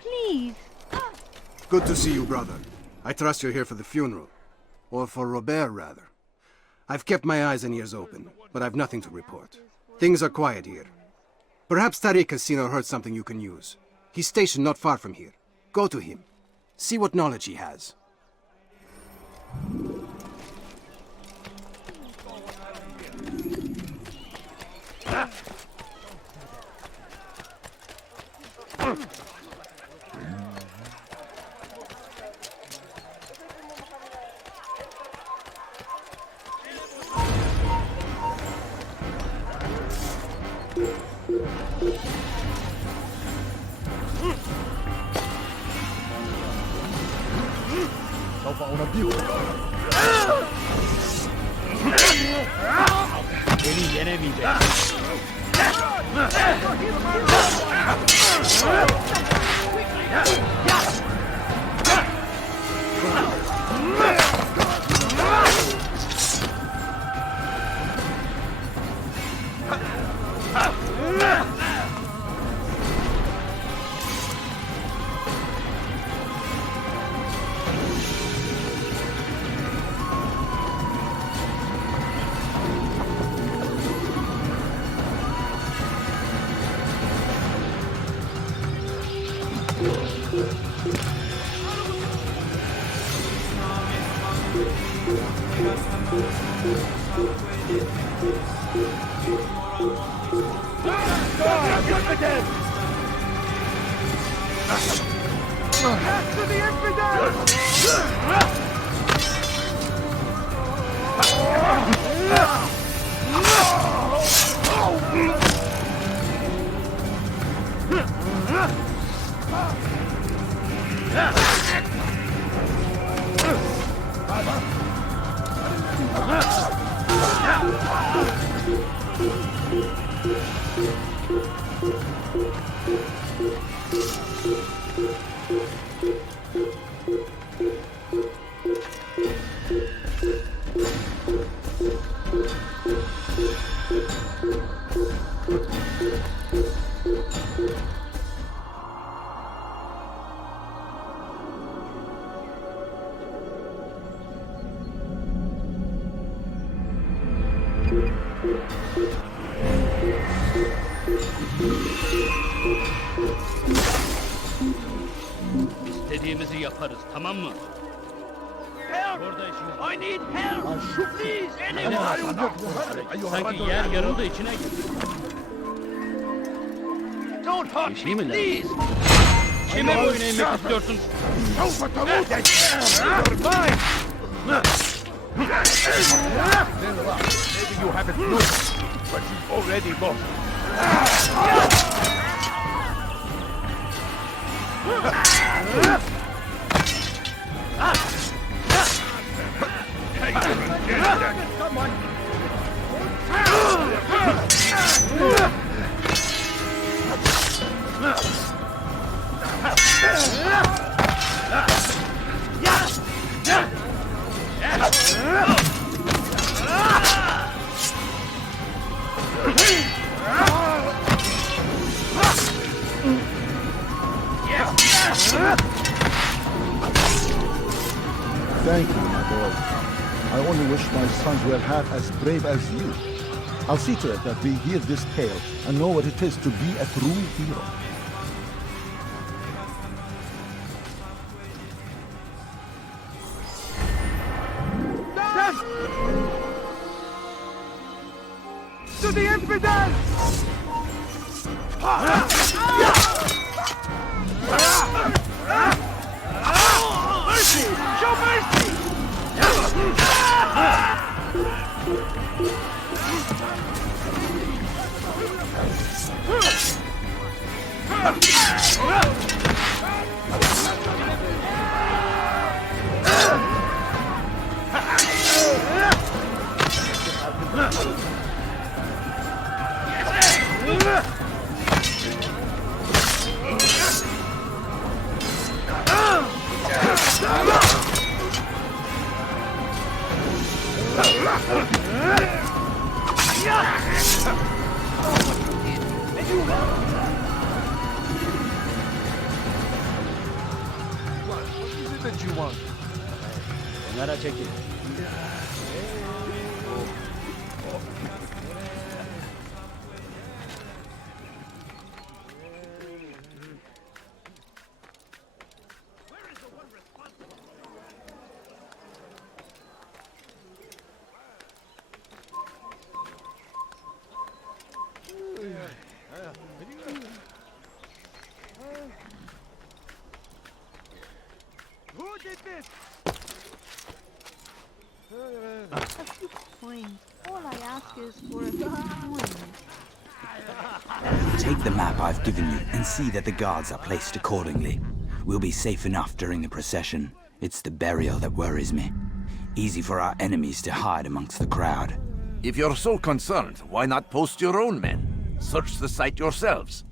Please. Good to see you, brother. I trust you're here for the funeral. Or for Robert, rather. I've kept my eyes and ears open, but I've nothing to report. Things are quiet here. Perhaps Tariq has seen or heard something you can use. He's stationed not far from here. Go to him. See what knowledge he has. سوف أنبئك. Beni yenemeyecek. İstediğimizi yaparız, tamam mı? Help! Orada işimiz var. I need help! Please, anyone! Sanki yer yarıldı içine girdi. Don't hurt Bir şey mi me, lazım? please! Kime boyun eğmek istiyorsun? Maybe you haven't noticed, but you've already lost. Come on! Thank you, my boy. I only wish my sons were half as brave as you. I'll see to it that they hear this tale and know what it is to be a true hero. To the infidels! Mercy! Show mercy! That you want? Kenara çekil. Who did this? A few coins. All I ask is for a few coins. Take the map I've given you and see that the guards are placed accordingly. We'll be safe enough during the procession. It's the burial that worries me. Easy for our enemies to hide amongst the crowd. If you're so concerned, why not post your own men? Search the site yourselves.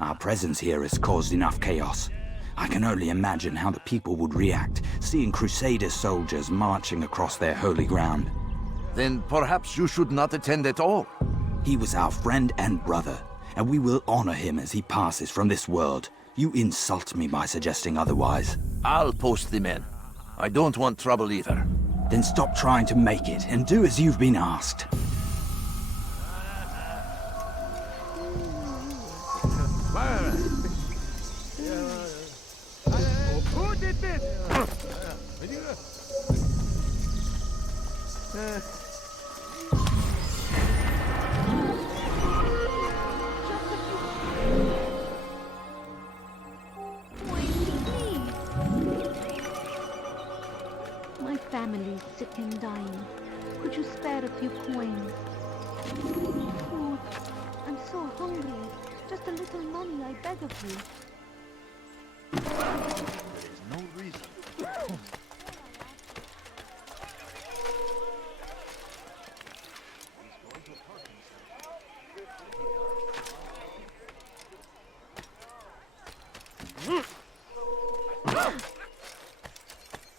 Our presence here has caused enough chaos. I can only imagine how the people would react, seeing Crusader soldiers marching across their holy ground. Then perhaps you should not attend at all. He was our friend and brother, and we will honor him as he passes from this world. You insult me by suggesting otherwise. I'll post the men. I don't want trouble either. Then stop trying to make it, and do as you've been asked. Who did this? My family's sick and dying. Could you spare a few coins? Food. I'm so hungry. Just a little money, I beg of you. There's no reason.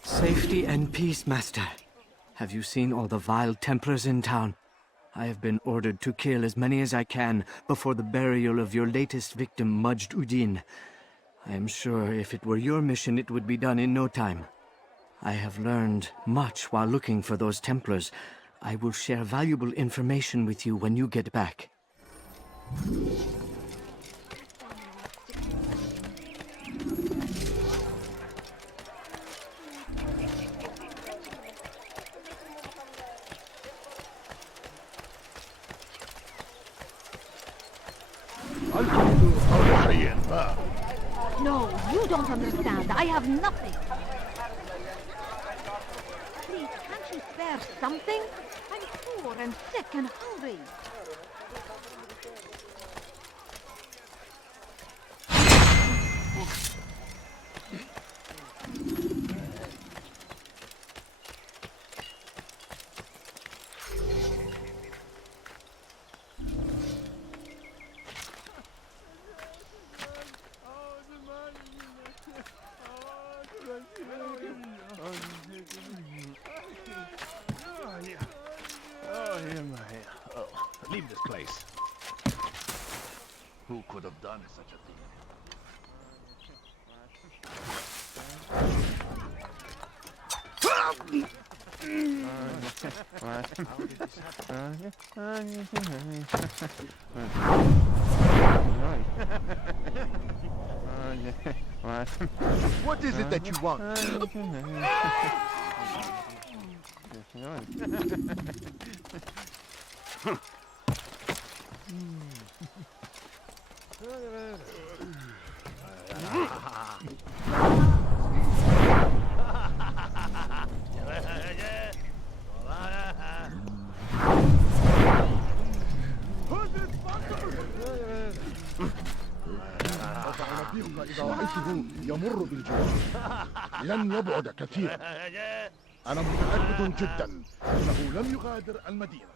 Safety and peace, Master. Have you seen all the vile Templars in town? I have been ordered to kill as many as I can before the burial of your latest victim, Majd Udin. I am sure if it were your mission, it would be done in no time. I have learned much while looking for those Templars. I will share valuable information with you when you get back. No, you don't understand. I have nothing. Please, can't you spare something? I'm poor and sick and hungry. Leave this place. Who could have done such a thing? What is it that you want? إذا رأيته يمر بالجوار لن يبعد كثيرا. أنا متأكد جدا أنه لم يغادر المدينة.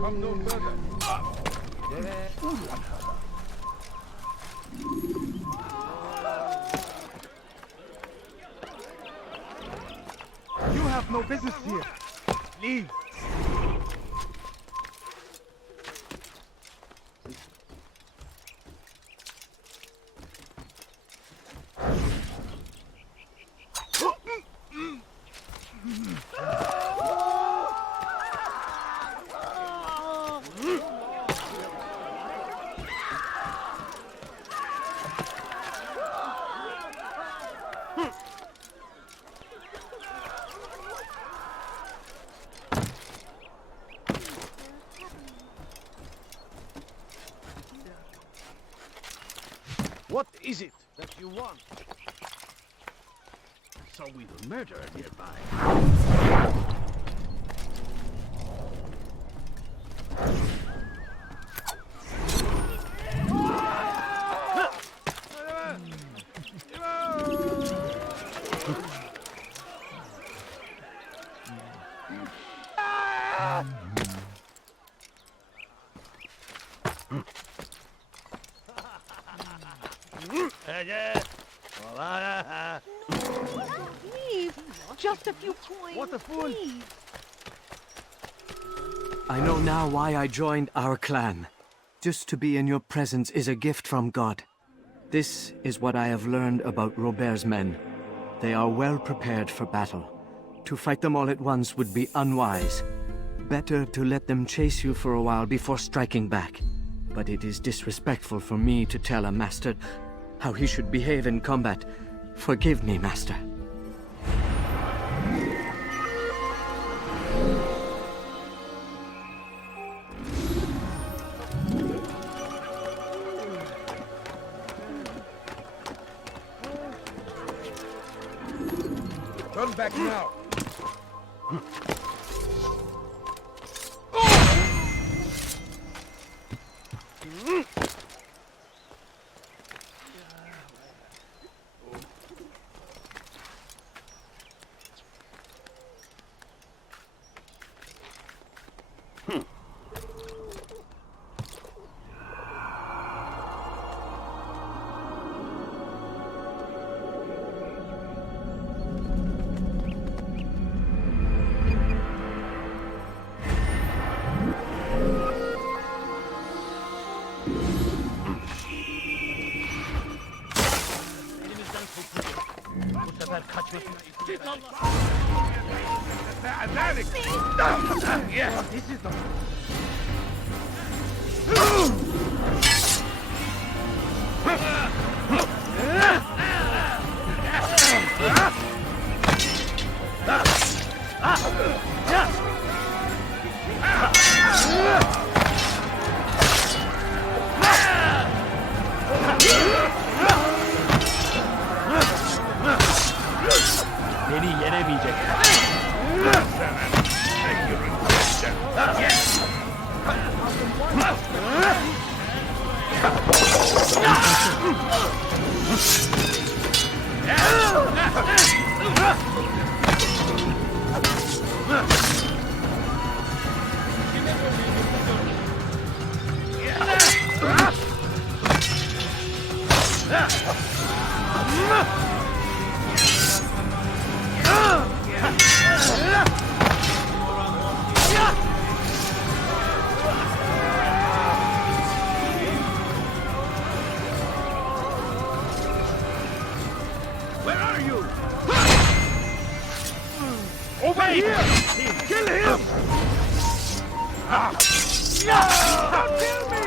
Come no further. قولوا عن هذا. You have no business here. Leave. What is it that you want? So we will murder nearby. Just a few coins. What a fool! Please. I know now why I joined our clan. Just to be in your presence is a gift from God. This is what I have learned about Robert's men. They are well prepared for battle. To fight them all at once would be unwise. Better to let them chase you for a while before striking back. But it is disrespectful for me to tell a master how he should behave in combat. Forgive me, master. Turn back now. Bu sefer kaçmasına izin ver. This is the... Beni yenemeyecekler. Where are you? Over here! Kill him! Don't kill me!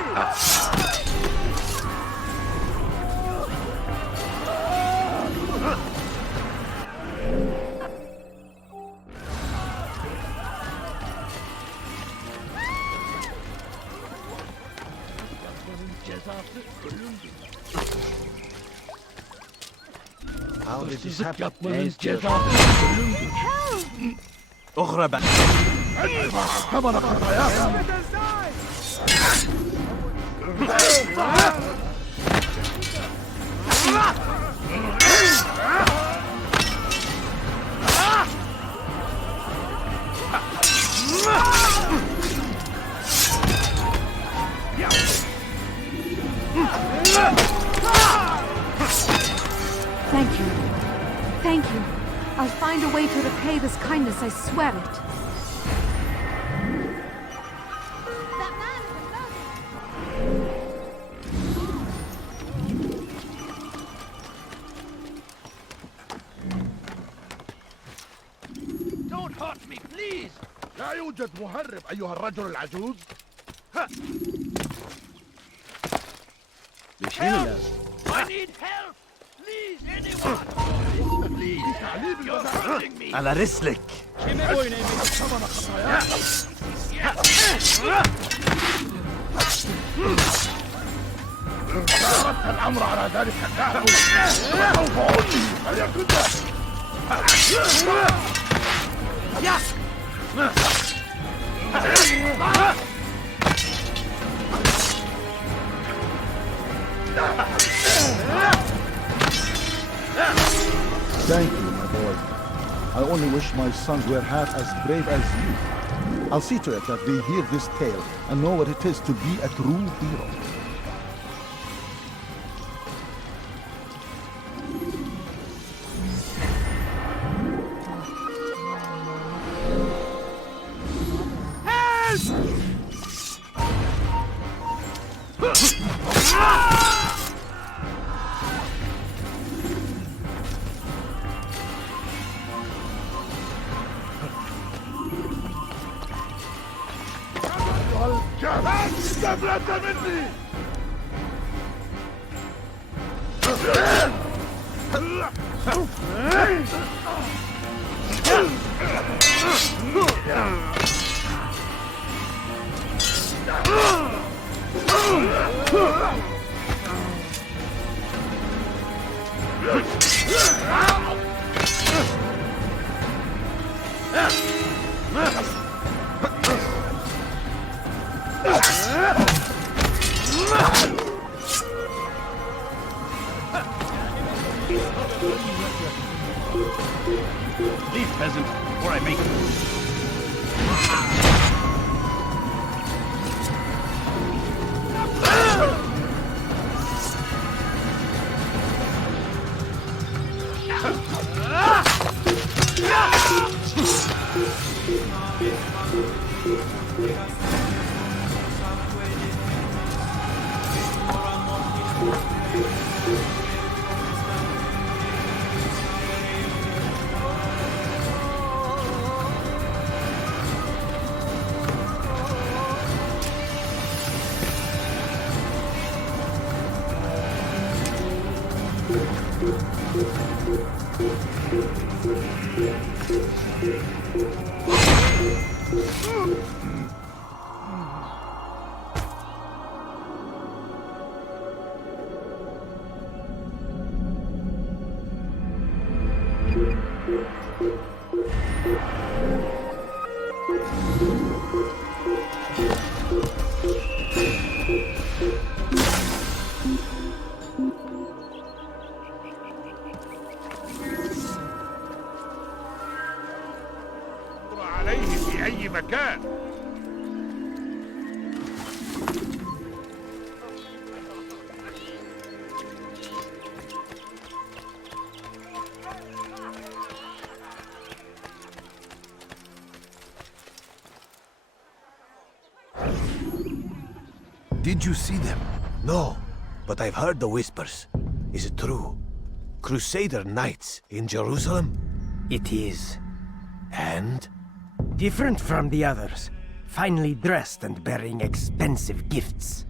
Cezası ölümdür. How did this happen? Yapmanın cezası ölümdür. أخرى بقى. Come on, خطايا. Thank you. Thank you. I'll find a way to repay this kindness, I swear it. Don't hurt me, please. لا يوجد مهرب أيها الرجل العجوز. Help! I need help. Please, anyone. Please, you're hurting me. على رسلك. Kime boyun eğmek? ثمن خطايا. إذا أردت الأمر على ذلك النحو فسوف أولي فليكن Thank you, my boy. I only wish my sons were half as brave as you. I'll see to it that they hear this tale and know what it is to be a true hero. Leave, peasant, before I make عليه في أي مكان. Did you see them? No, but I've heard the whispers. Is it true? Crusader knights in Jerusalem? It is. And? Different from the others. Finely dressed and bearing expensive gifts.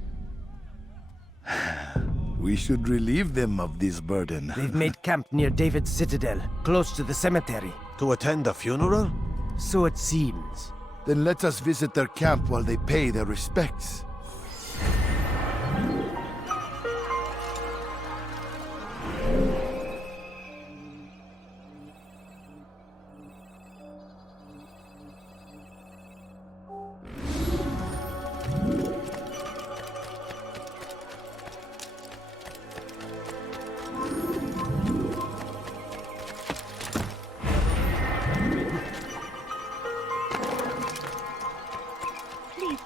We should relieve them of this burden. They've made camp near David's citadel, close to the cemetery. To attend a funeral? So it seems. Then let us visit their camp while they pay their respects.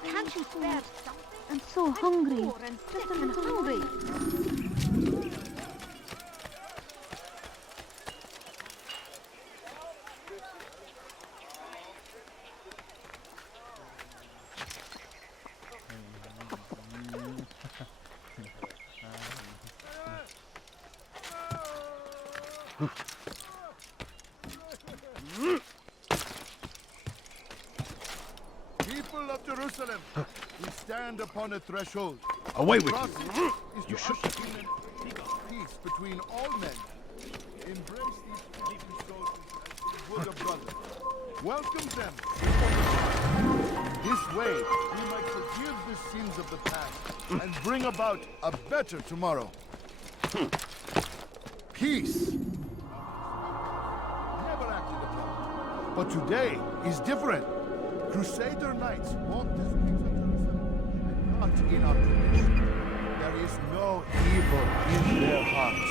Can't you spare something? I'm so hungry. Just a little hungry. People of Jerusalem, we stand upon a threshold. Away with you! You should. Peace between all men. Embrace these Christian soldiers as would a brother. Welcome them. This way, we might forgive the sins of the past and bring about a better tomorrow. Peace. Never acted upon. But today is different. Crusader knights walked the streets of Jerusalem, and not in our tradition. There is no evil in their hearts.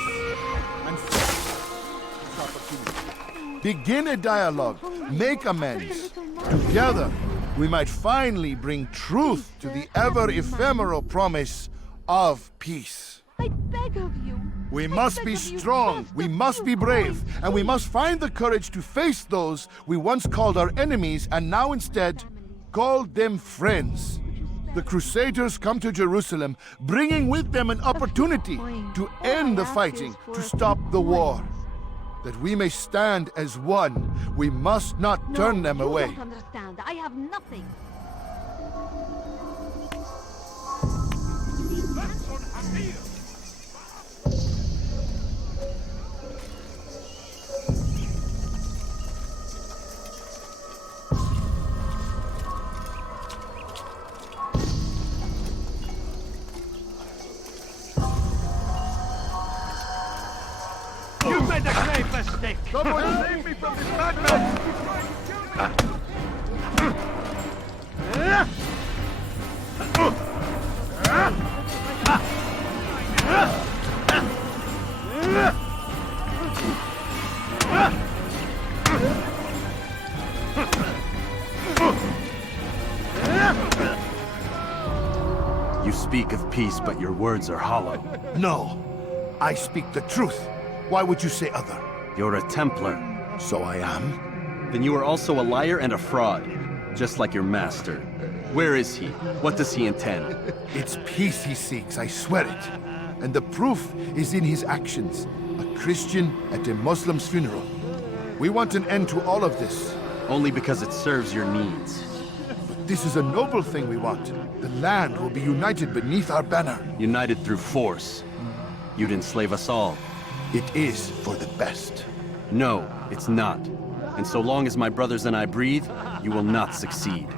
And this opportunity. Begin a dialogue. Make amends. Together, we might finally bring truth to the ever-ephemeral promise of peace. I beg of you. We must be strong, we must be brave, and we must find the courage to face those we once called our enemies and now instead call them friends. The Crusaders come to Jerusalem, bringing with them an opportunity to end the fighting, to stop the war. That we may stand as one, we must not turn them away. You don't understand. I have nothing. You made a grave mistake! Someone save me from this madman! You speak of peace, but your words are hollow. No, I speak the truth. Why would you say other? You're a Templar. So I am? Then you are also a liar and a fraud, just like your master. Where is he? What does he intend? It's peace he seeks, I swear it. And the proof is in his actions. A Christian at a Muslim's funeral. We want an end to all of this. Only because it serves your needs. But this is a noble thing we want. The land will be united beneath our banner. United through force. You'd enslave us all. It is for the best. No, it's not. And so long as my brothers and I breathe, you will not succeed.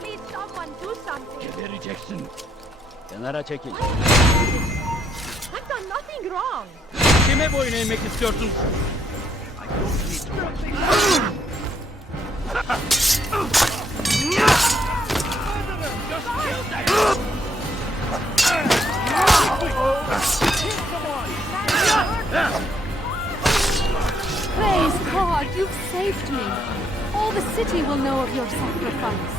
Please, someone do something. Gebe rejection. Kenara çekil. I've done nothing wrong. Kime boyun eğmek istiyorsun? Praise God, you've saved me. All the city will know of your sacrifice.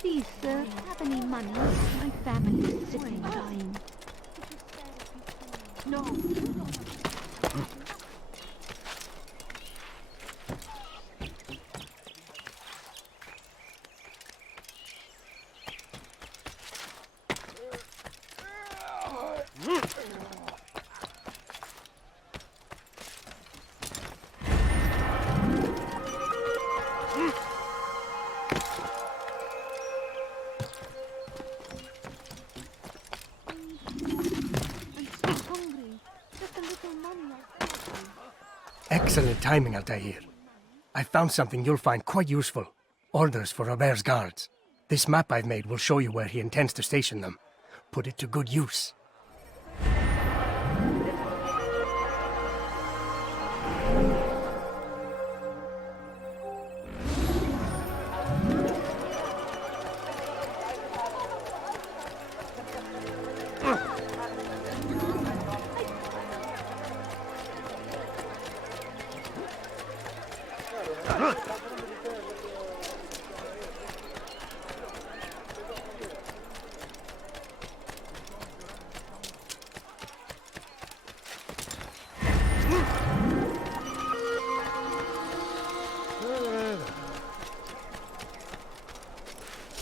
Please, sir, have any money? My family is sick and dying. No. Excellent timing, Altair. I found something you'll find quite useful. Orders for Robert's guards. This map I've made will show you where he intends to station them. Put it to good use.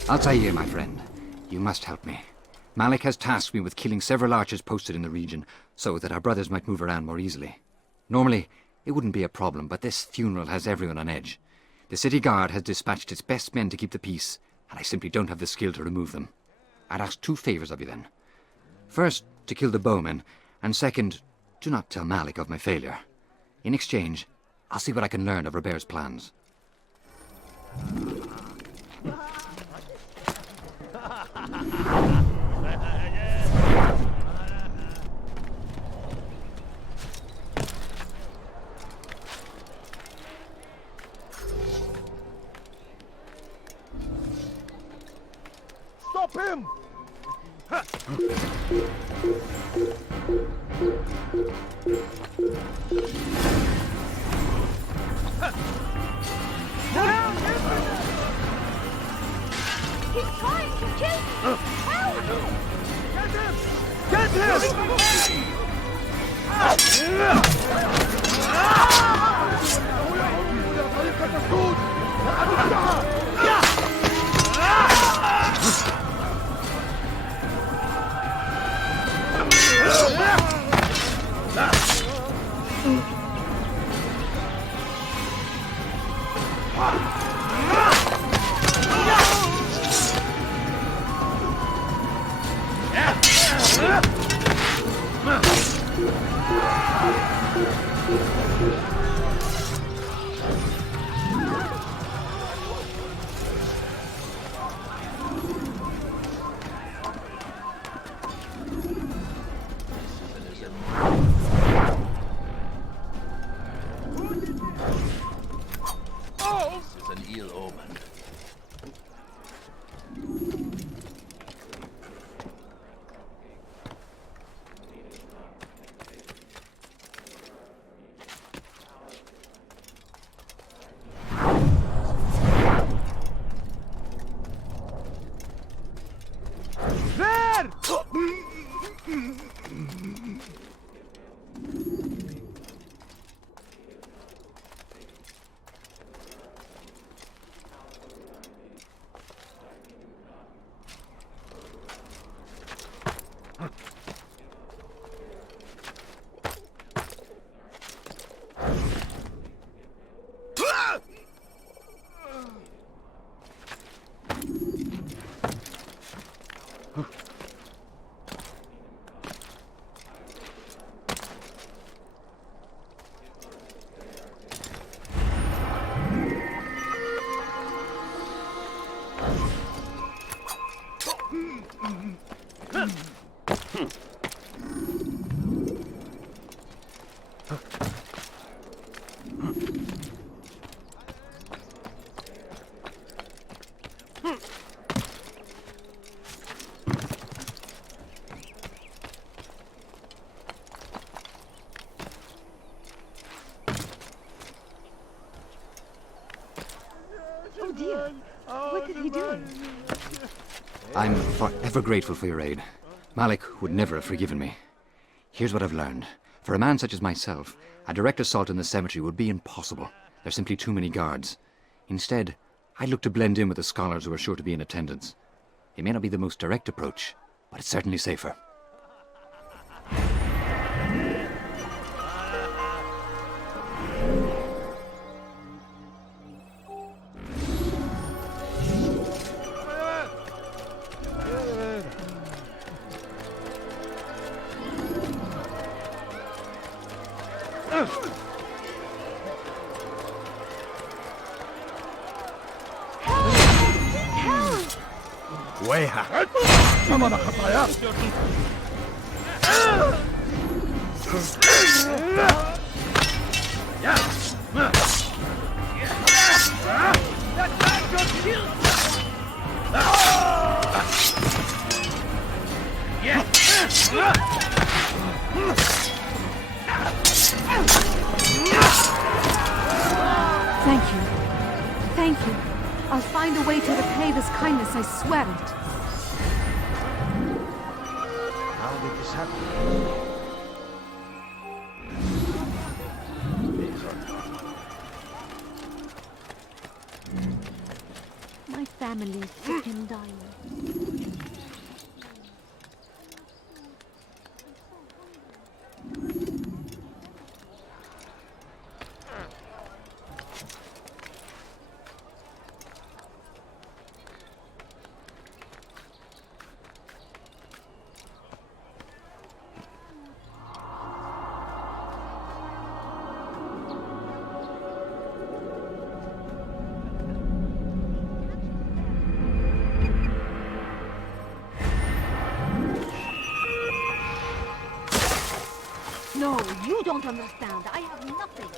Altair, my friend, you must help me. Malik has tasked me with killing several archers posted in the region, so that our brothers might move around more easily. Normally, it wouldn't be a problem, but this funeral has everyone on edge. The city guard has dispatched its best men to keep the peace, and I simply don't have the skill to remove them. I'd ask two favors of you then. First, to kill the bowmen, and second, do not tell Malik of my failure. In exchange, I'll see what I can learn of Robert's plans. He's trying to kill me! Help! Get him! Oh dear, what did he do? I'm forever grateful for your aid. Malik would never have forgiven me. Here's what I've learned. For a man such as myself, a direct assault in the cemetery would be impossible. There's simply too many guards. Instead, I'd look to blend in with the scholars who are sure to be in attendance. It may not be the most direct approach, but it's certainly safer. ويها ثمن خطاياك Thank you. Thank you. I'll find a way to repay this kindness, I swear it. How did this happen? My family is sick and dying. No, you don't understand. I have nothing.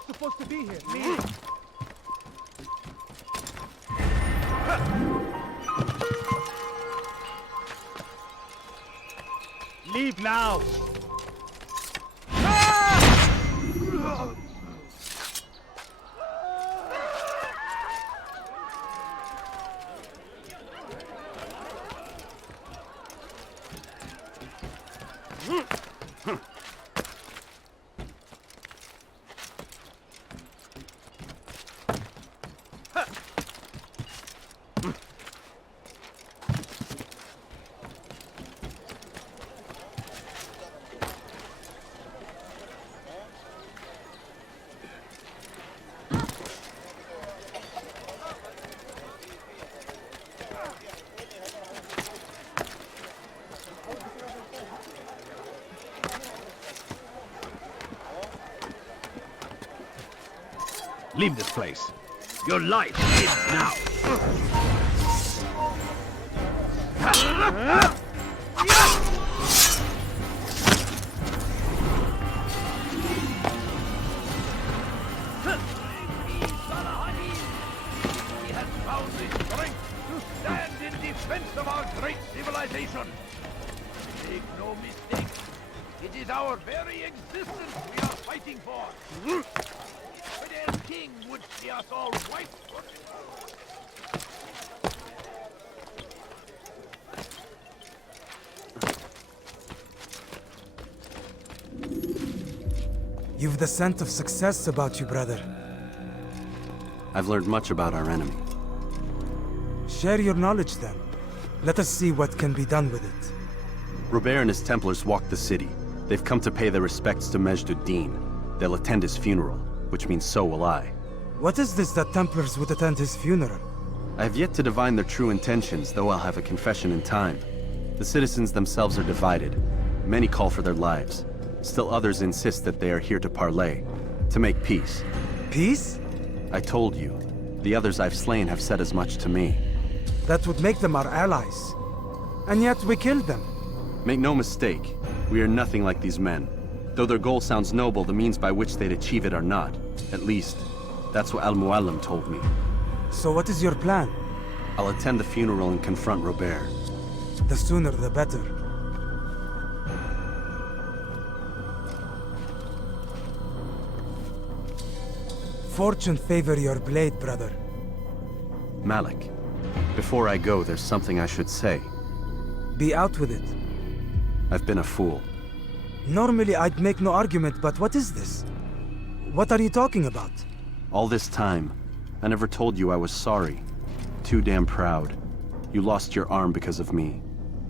not supposed to be here. Leave. Leave now! Leave this place. Your life ends now. He has found the strength to stand in defense of our great civilization. Make no mistake, it is our very existence we are fighting for. Fidel's king would see us all wiped. You've the scent of success about you, brother. I've learned much about our enemy. Share your knowledge then. Let us see what can be done with it. Robert and his Templars walked the city. They've come to pay their respects to Majd ud-Din. They'll attend his funeral, which means so will I. What is this that Templars would attend his funeral? I have yet to divine their true intentions, though I'll have a confession in time. The citizens themselves are divided. Many call for their lives. Still others insist that they are here to parley, to make peace. Peace? I told you. The others I've slain have said as much to me. That would make them our allies. And yet we killed them. Make no mistake, we are nothing like these men. Though their goal sounds noble, the means by which they'd achieve it are not. At least, that's what Al-Muallim told me. So what is your plan? I'll attend the funeral and confront Robert. The sooner the better. Fortune favor your blade, brother. Malik, before I go, there's something I should say. Be out with it. I've been a fool. Normally I'd make no argument, but what is this? What are you talking about? All this time, I never told you I was sorry. Too damn proud. You lost your arm because of me.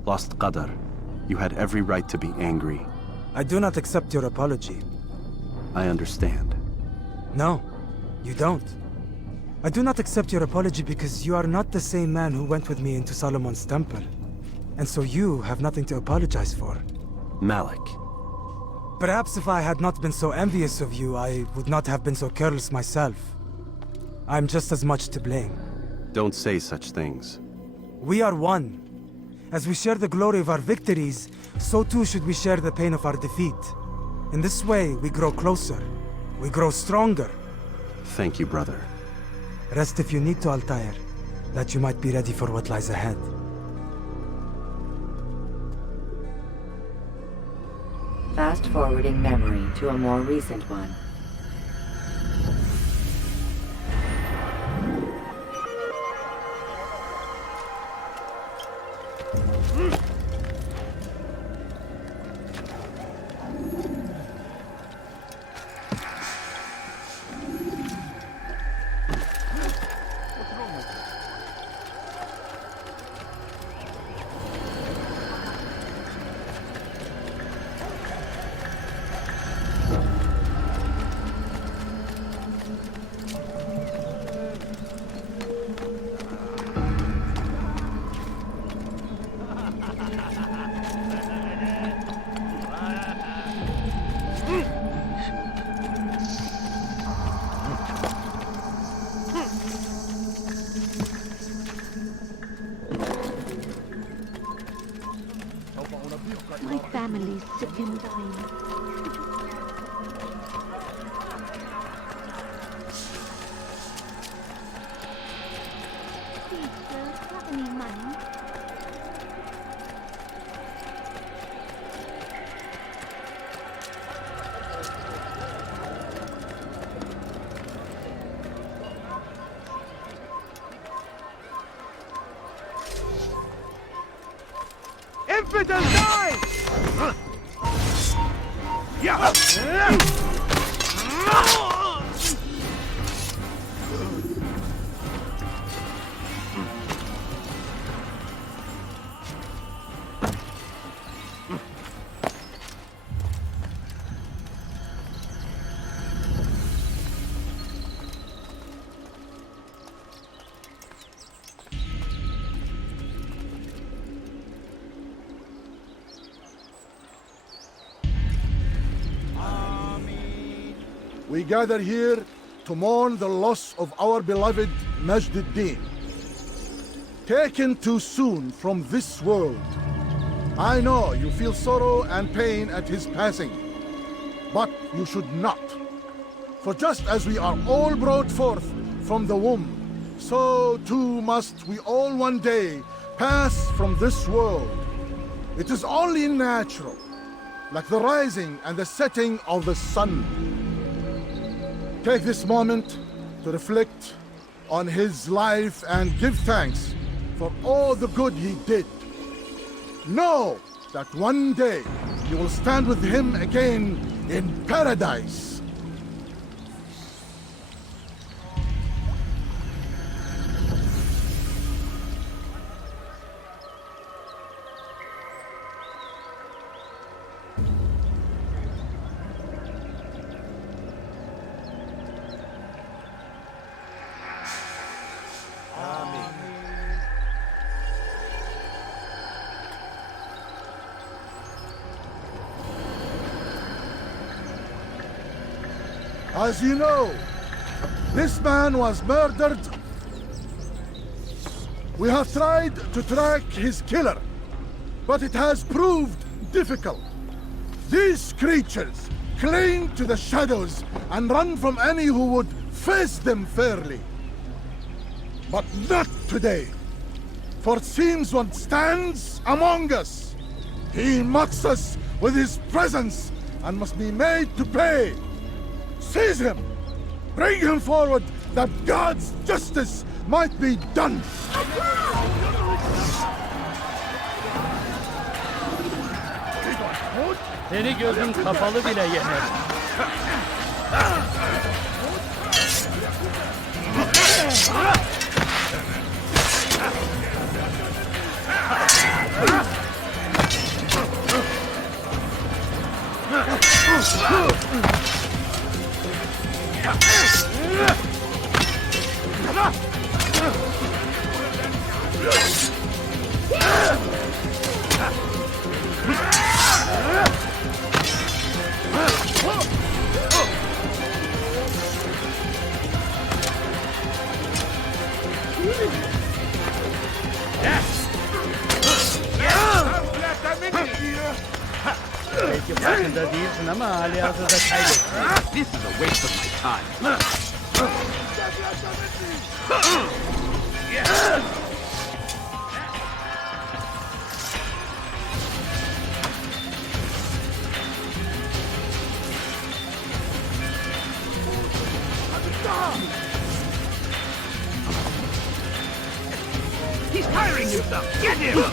Lost Qadar. You had every right to be angry. I do not accept your apology. I understand. No, you don't. I do not accept your apology because you are not the same man who went with me into Solomon's temple. And so you have nothing to apologize for. Malik. Perhaps if I had not been so envious of you, I would not have been so careless myself. I'm just as much to blame. Don't say such things. We are one. As we share the glory of our victories, so too should we share the pain of our defeat. In this way, we grow closer. We grow stronger. Thank you, brother. Rest if you need to, Altair, that you might be ready for what lies ahead. Fast-forwarding memory to a more recent one. My family's sick and dying. Have any money? Infidel, die! Yeah! We gather here to mourn the loss of our beloved Majd-ud-Din. Taken too soon from this world. I know you feel sorrow and pain at his passing, but you should not. For just as we are all brought forth from the womb, so too must we all one day pass from this world. It is only natural, like the rising and the setting of the sun. Take this moment to reflect on his life and give thanks for all the good he did. Know that one day you will stand with him again in paradise. As you know, this man was murdered. We have tried to track his killer, but it has proved difficult. These creatures cling to the shadows and run from any who would face them fairly. But not today, for it seems one stands among us. He mocks us with his presence and must be made to pay. Seize him! Bring him forward that God's justice might be done! Seni gözün kapalı bile yener. Belki farkında değilsin ama hali hazırda kaybettin. This is a waste of my time. He's tiring himself! Get him!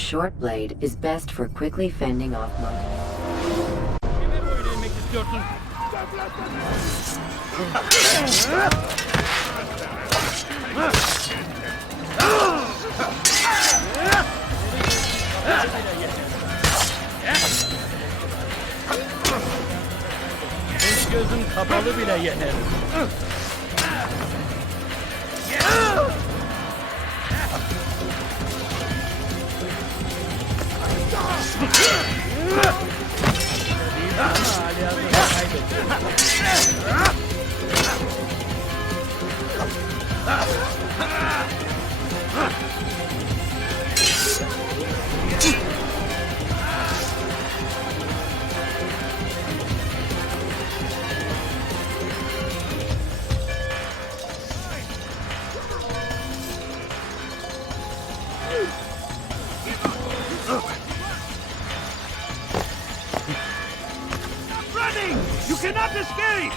short blade is best for quickly fending off monkeys. Gözüm kapalı bile yener. Running! You cannot escape!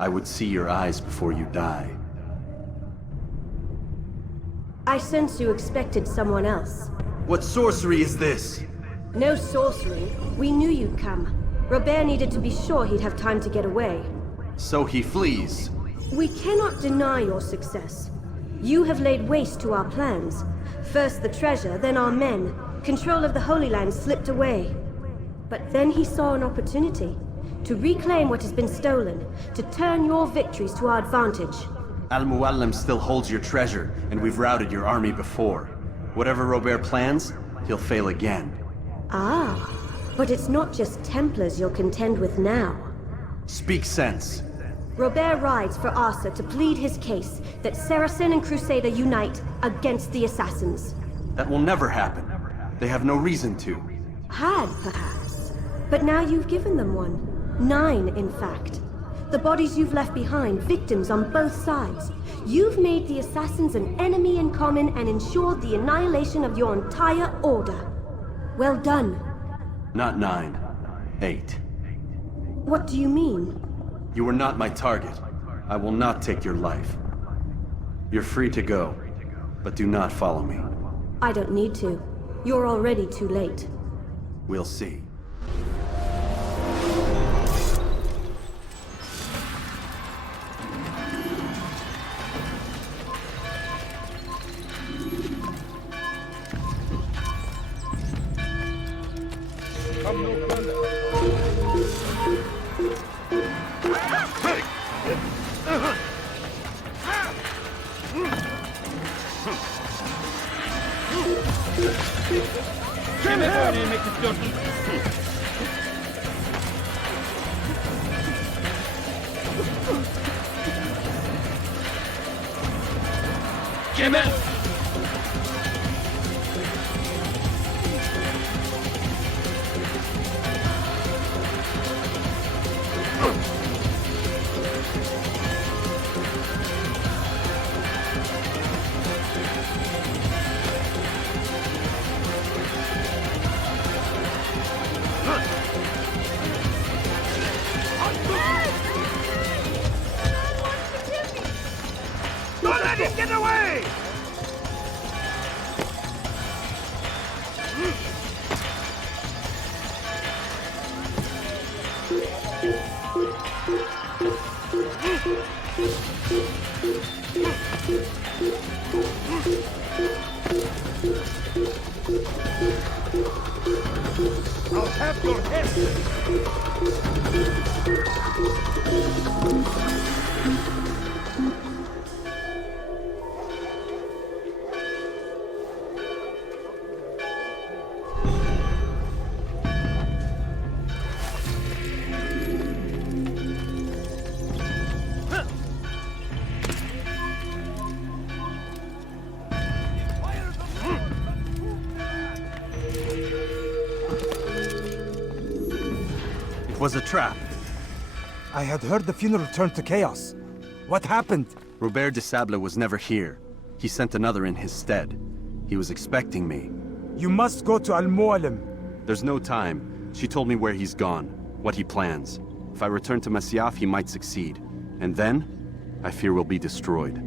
I would see your eyes before you die. I sense you expected someone else. What sorcery is this? No sorcery. We knew you'd come. Robert needed to be sure he'd have time to get away. So he flees. We cannot deny your success. You have laid waste to our plans. First the treasure, then our men. Control of the Holy Land slipped away. But then he saw an opportunity. To reclaim what has been stolen. To turn your victories to our advantage. Al-Muallim still holds your treasure, and we've routed your army before. Whatever Robert plans, he'll fail again. Ah, but it's not just Templars you'll contend with now. Speak sense. Robert rides for Arsa to plead his case that Saracen and Crusader unite against the Assassins. That will never happen. They have no reason to. Had, perhaps. But now you've given them one. 9, in fact. The bodies you've left behind, victims on both sides. You've made the Assassins an enemy in common and ensured the annihilation of your entire order. Well done. Not 9. 8. What do you mean? You were not my target. I will not take your life. You're free to go, but do not follow me. I don't need to. You're already too late. We'll see. Come no further. Kim öğrenmek istiyorsun? Kime? I'll have your head! It was a trap. I had heard the funeral turned to chaos. What happened? Robert de Sable was never here. He sent another in his stead. He was expecting me. You must go to Al-Mu'alim. There's no time. She told me where he's gone, what he plans. If I return to Masyaf, he might succeed. And then, I fear we'll be destroyed.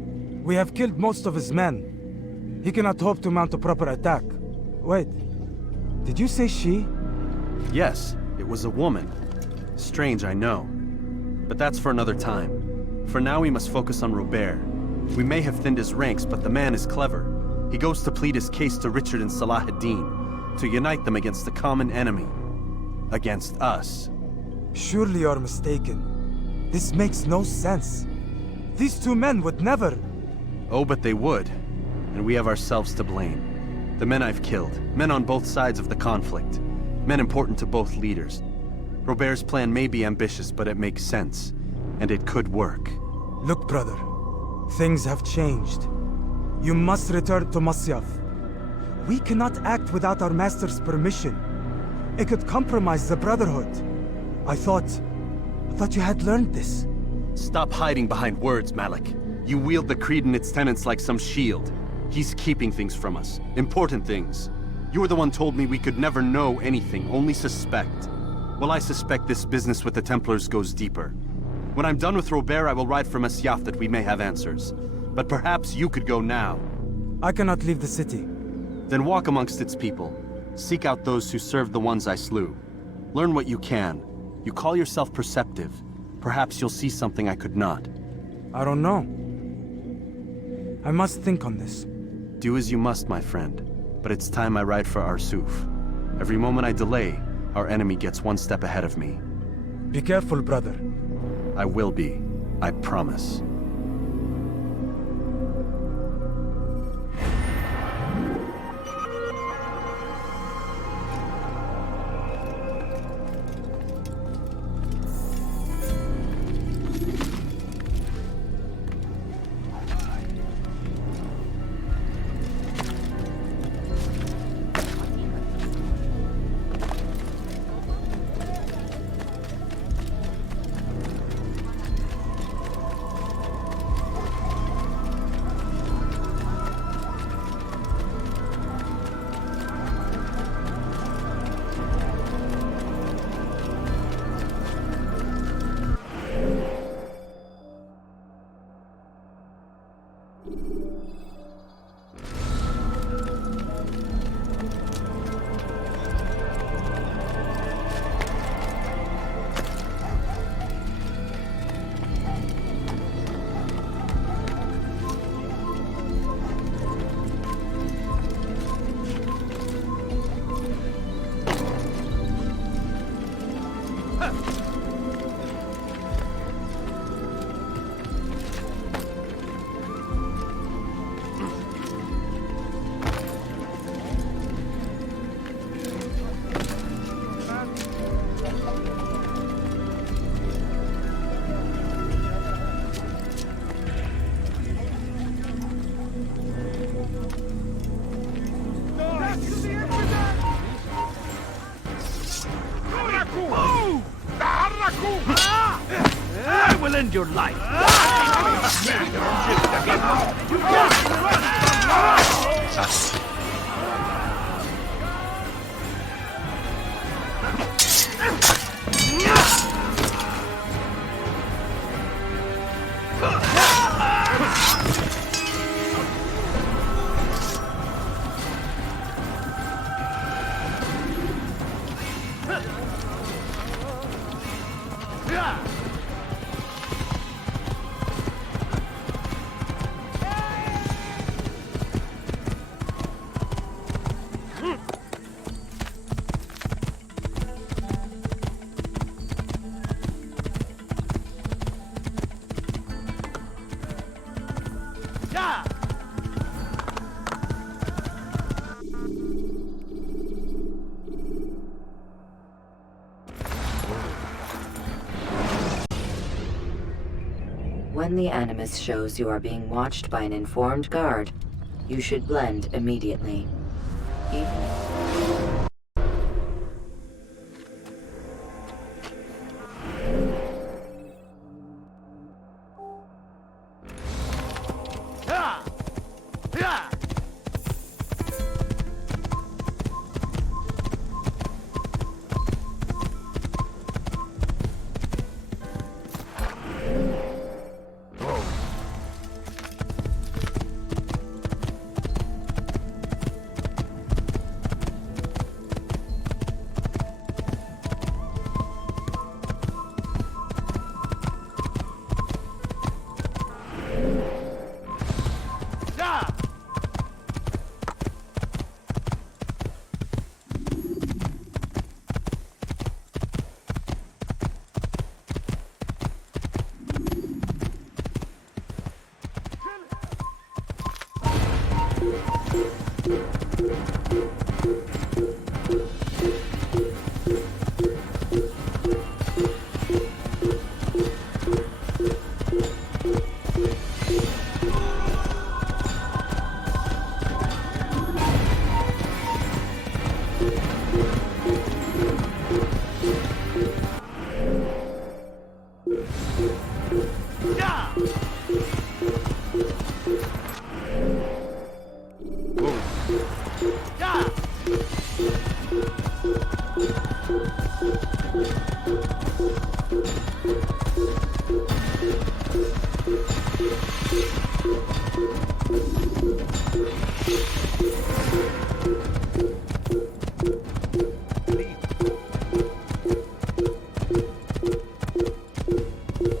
We have killed most of his men. He cannot hope to mount a proper attack. Wait, did you say she? Yes, it was a woman. Strange, I know. But that's for another time. For now, we must focus on Robert. We may have thinned his ranks, but the man is clever. He goes to plead his case to Richard and Salah ad-Din, to unite them against the common enemy. Against us. Surely you're mistaken. This makes no sense. These two men would never... Oh, but they would. And we have ourselves to blame. The men I've killed, men on both sides of the conflict. Men important to both leaders. Robert's plan may be ambitious, but it makes sense. And it could work. Look, brother. Things have changed. You must return to Masyaf. We cannot act without our master's permission. It could compromise the Brotherhood. I thought you had learned this. Stop hiding behind words, Malik. You wield the creed and its tenets like some shield. He's keeping things from us. Important things. You were the one told me we could never know anything, only suspect. Well, I suspect this business with the Templars goes deeper. When I'm done with Robert, I will ride for Masyaf that we may have answers. But perhaps you could go now. I cannot leave the city. Then walk amongst its people. Seek out those who served the ones I slew. Learn what you can. You call yourself perceptive. Perhaps you'll see something I could not. I don't know. I must think on this. Do as you must, my friend. But it's time I ride for Arsuf. Every moment I delay, our enemy gets one step ahead of me. Be careful, brother. I will be. I promise. I will end your life. When the Animus shows you are being watched by an informed guard, you should blend immediately.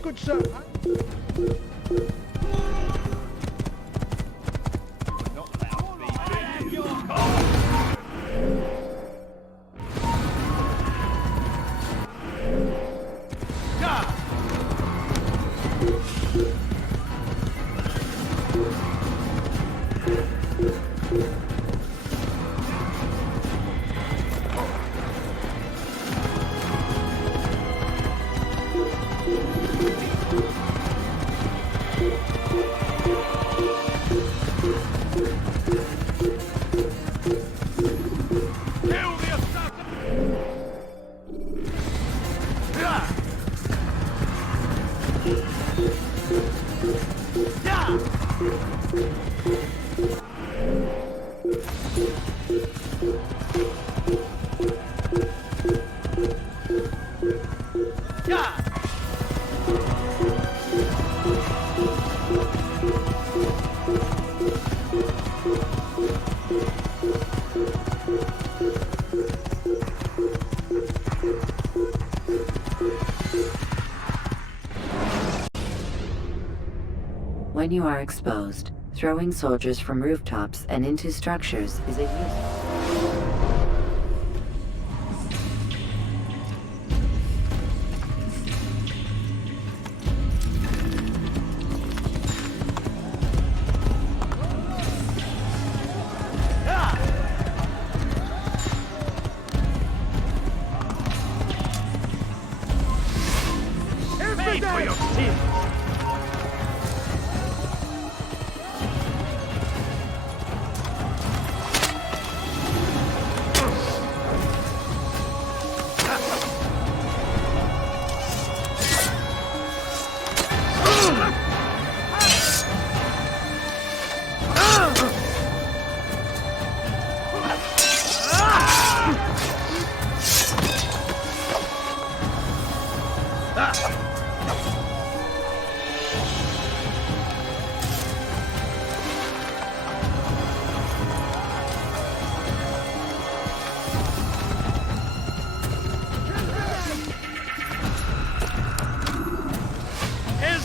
Good sir. When you are exposed, throwing soldiers from rooftops and into structures is a use. Pay for your sins!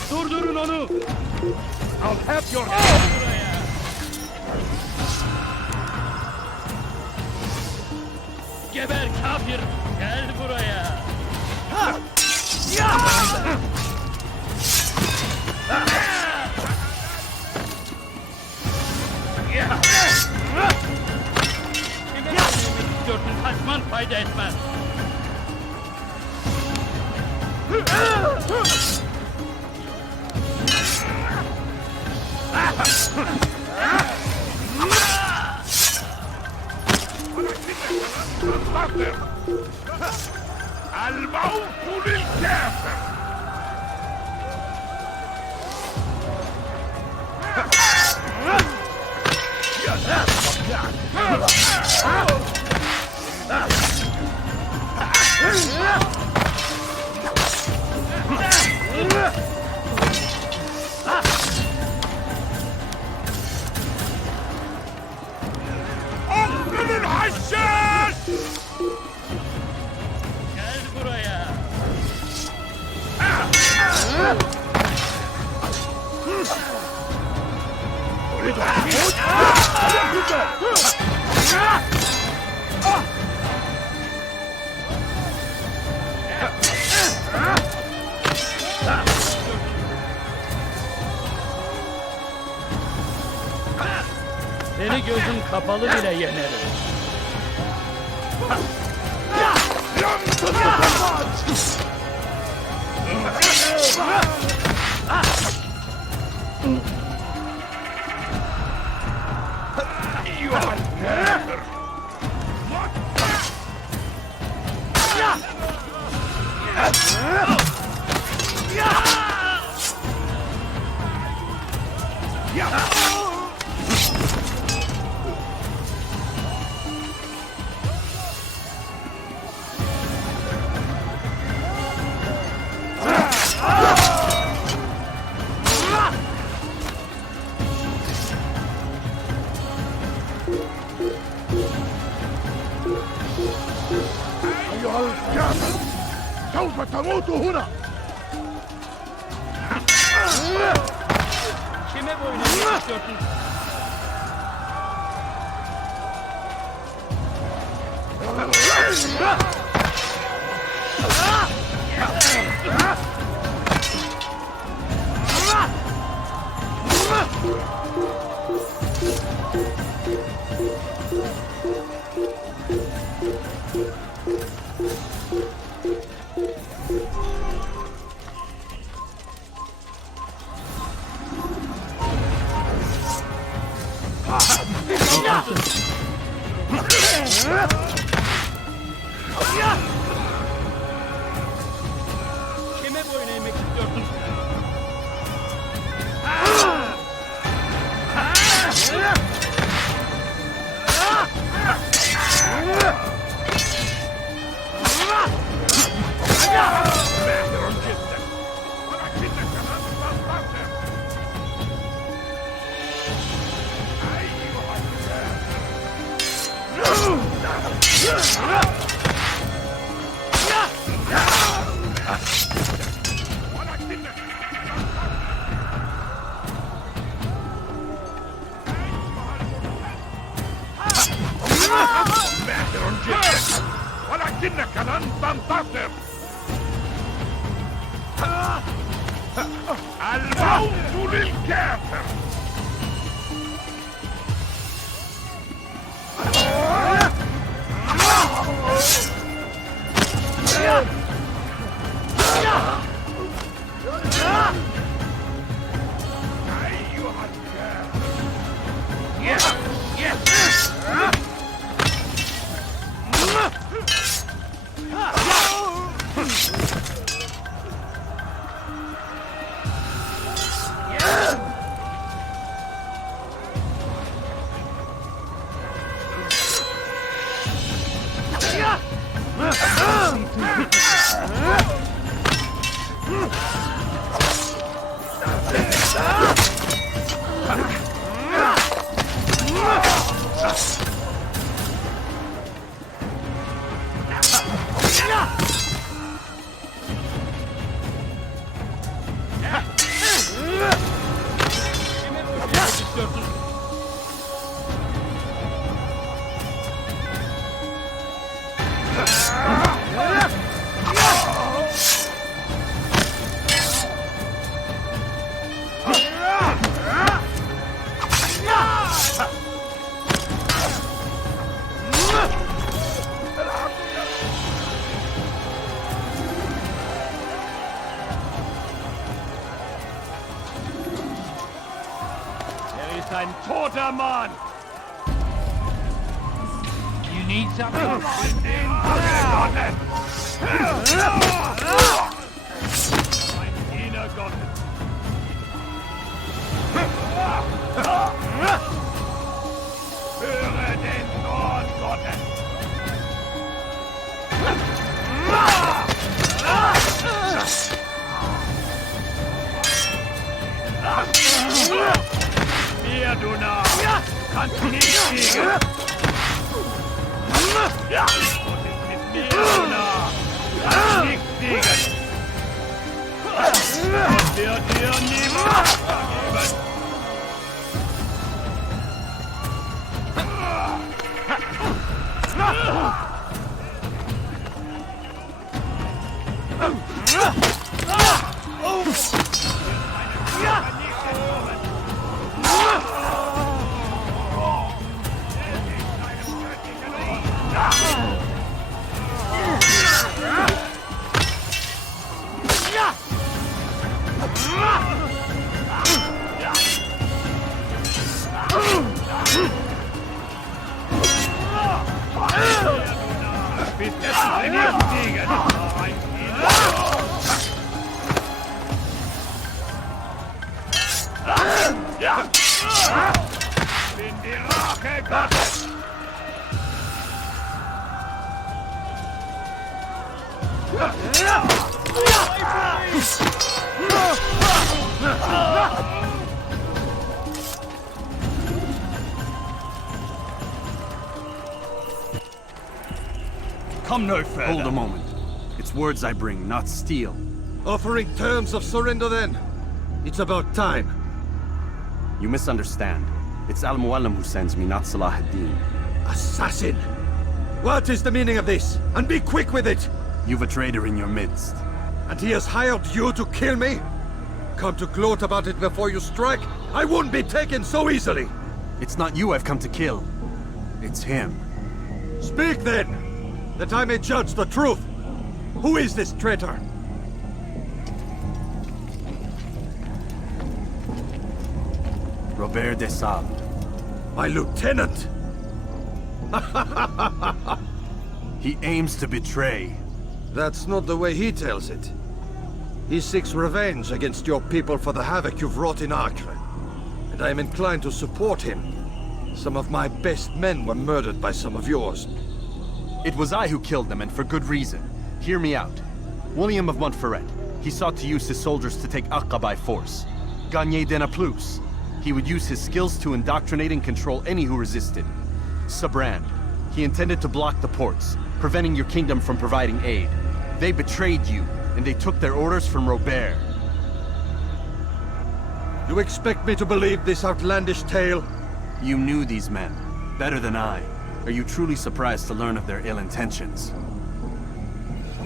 Durdurun onu! I'll have your head! Geber kafir! Gel buraya! Ha! Ya! Gördün kaçman fayda etmez. الموت للكافر. اقتل الحشاش. Gel buraya. Seni gözüm kapalı bile yenerim. أيها الكافر. أيها الكافر، سوف تموت هنا. Kime boyun eğmek istiyorsun? Kime boyun eğmek istiyorsun? ماهر جدا، ولكنك لن تنتصر. أيها ماهر جدا، ولكنك لن تنتصر. الموت للكافر. Ein toter Mann! You need something? In den Sonne! Diener Gottes. Höre den Thron Gottes. Mir, du Narr! Kannst nicht siegen! Was ist mit mir, du Narr? Kannst nicht siegen! Und wird dir niemand vergeben! Bin die Rache Gottes! Come no further. Hold a moment. It's words I bring, not steel. Offering terms of surrender then? It's about time. You misunderstand. It's Al-Muallim who sends me, not Salah ad-Din. Assassin! What is the meaning of this? And be quick with it! You've a traitor in your midst. And he has hired you to kill me? Come to gloat about it before you strike? I wouldn't be taken so easily! It's not you I've come to kill. It's him. Speak then! That I may judge the truth! Who is this traitor? Robert de Sable. My lieutenant! He aims to betray. That's not the way he tells it. He seeks revenge against your people for the havoc you've wrought in Acre. And I am inclined to support him. Some of my best men were murdered by some of yours. It was I who killed them, and for good reason. Hear me out. William of Montferrat. He sought to use his soldiers to take Acre by force. Gagné de Naplouse. He would use his skills to indoctrinate and control any who resisted. Sabran. He intended to block the ports, preventing your kingdom from providing aid. They betrayed you, and they took their orders from Robert. You expect me to believe this outlandish tale? You knew these men, better than I. Are you truly surprised to learn of their ill intentions?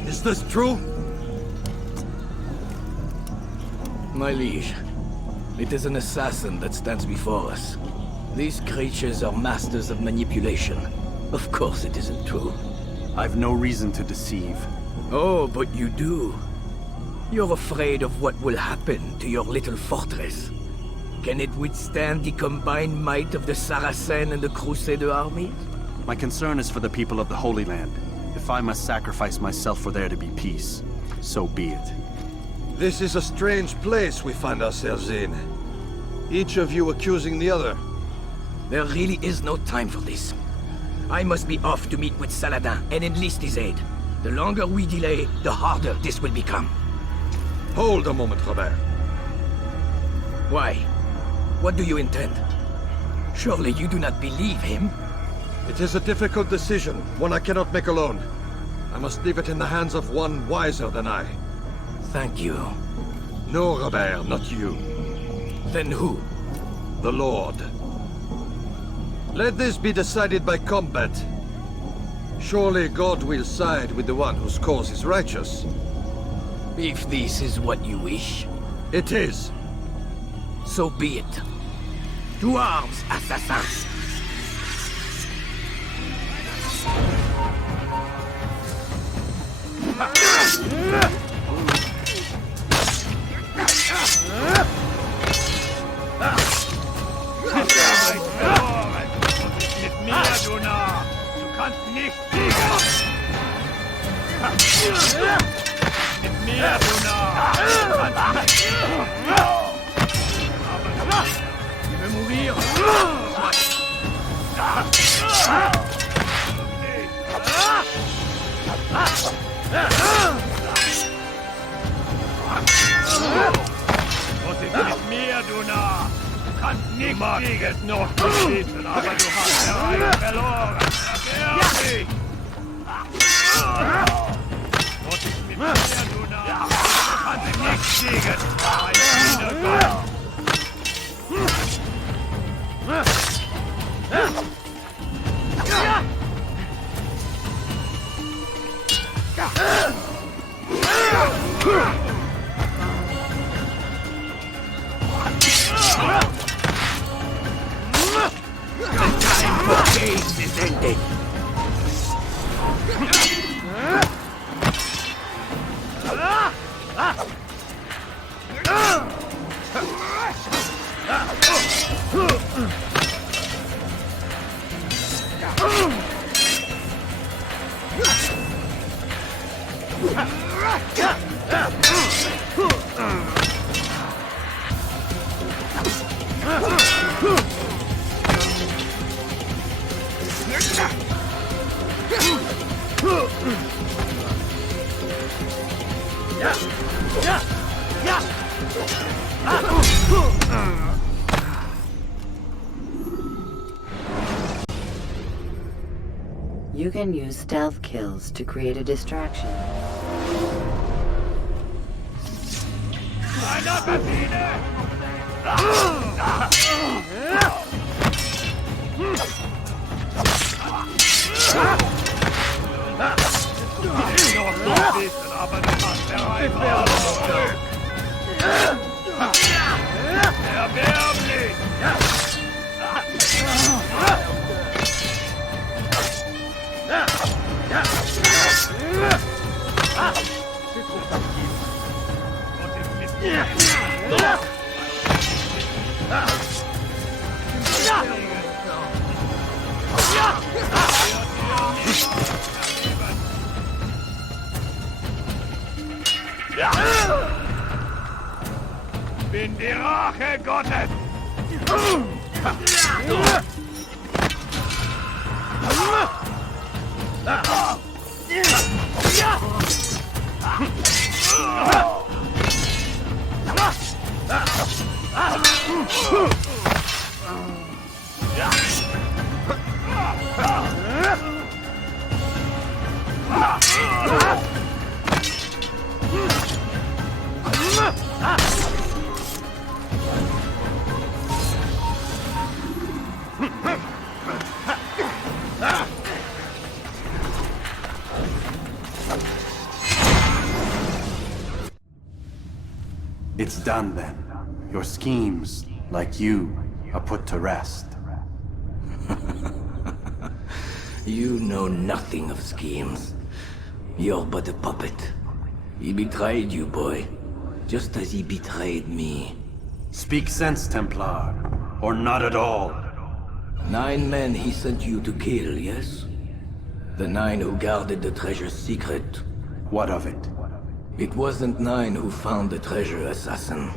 Is this true? My liege, it is an assassin that stands before us. These creatures are masters of manipulation. Of course it isn't true. I've no reason to deceive. Oh, but you do. You're afraid of what will happen to your little fortress. Can it withstand the combined might of the Saracen and the Crusader armies? My concern is for the people of the Holy Land. If I must sacrifice myself for there to be peace, so be it. This is a strange place we find ourselves in. Each of you accusing the other. There really is no time for this. I must be off to meet with Saladin and enlist his aid. The longer we delay, the harder this will become. Hold a moment, Robert. Why? What do you intend? Surely you do not believe him? It is a difficult decision, one I cannot make alone. I must leave it in the hands of one wiser than I. Thank you. No, Robert, not you. Then who? The Lord. Let this be decided by combat. Surely God will side with the one whose cause is righteous. If this is what you wish. It is. So be it. To arms, assassins! Mit mir, du Narr! Du kannst nicht siegen! Du magst noch beschließen, aber du hast bereits verloren. Erklär mich! Gott ist mit mir, du Narr. Du kannst ihm nicht siegen. Ein Wiedergott. The time for games is ended. You can use stealth kills to create a distraction. Bin die Rache Gottes! It's done then. Your schemes, like you, are put to rest. You know nothing of schemes. You're but a puppet. He betrayed you, boy. Just as he betrayed me. Speak sense, Templar. Or not at all. 9 men he sent you to kill, yes? The 9 who guarded the treasure's secret. What of it? It wasn't 9 who found the treasure, assassin.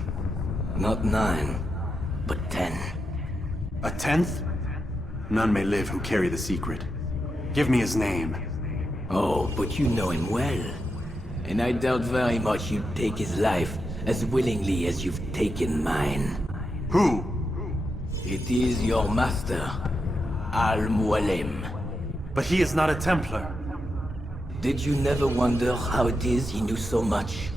Not 9, but 10. A 10th? None may live who carry the secret. Give me his name. Oh, but you know him well. And I doubt very much you'd take his life as willingly as you've taken mine. Who? It is your master, Al-Mualim. But he is not a Templar. Did you never wonder how it is he knew so much?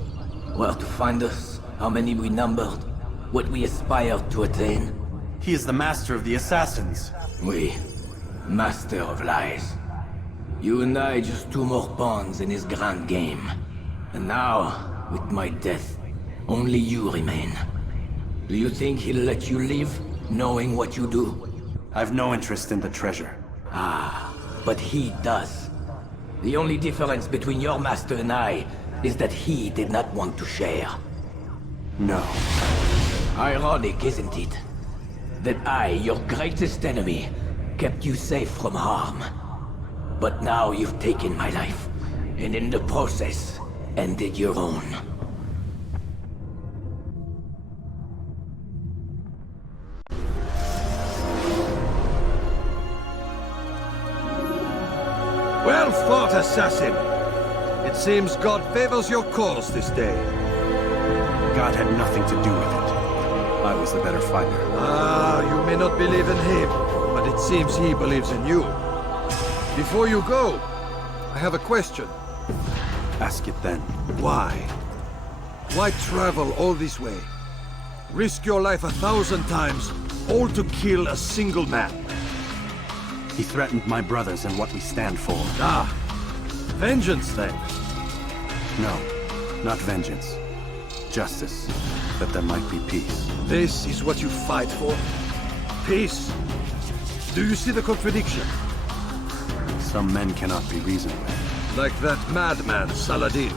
Where to find us, how many we numbered, what we aspired to attain? He is the master of the assassins. Oui, master of lies. You and I just 2 more pawns in his grand game. And now, with my death, only you remain. Do you think he'll let you live, knowing what you do? I've no interest in the treasure. Ah, but he does. The only difference between your master and I is that he did not want to share. No. Ironic, isn't it? That I, your greatest enemy, kept you safe from harm. But now you've taken my life, and in the process, ended your own. Well fought, assassin. It seems God favors your cause this day. God had nothing to do with it. I was the better fighter. Ah, you may not believe in him, but it seems he believes in you. Before you go, I have a question. Ask it then. Why? Why travel all this way? Risk your life 1,000 times, all to kill a single man. He threatened my brothers and what we stand for. Ah, vengeance then? No, not vengeance. Justice, that there might be peace. This is what you fight for? Peace? Do you see the contradiction? Some men cannot be reasoned with. Like that madman, Saladin.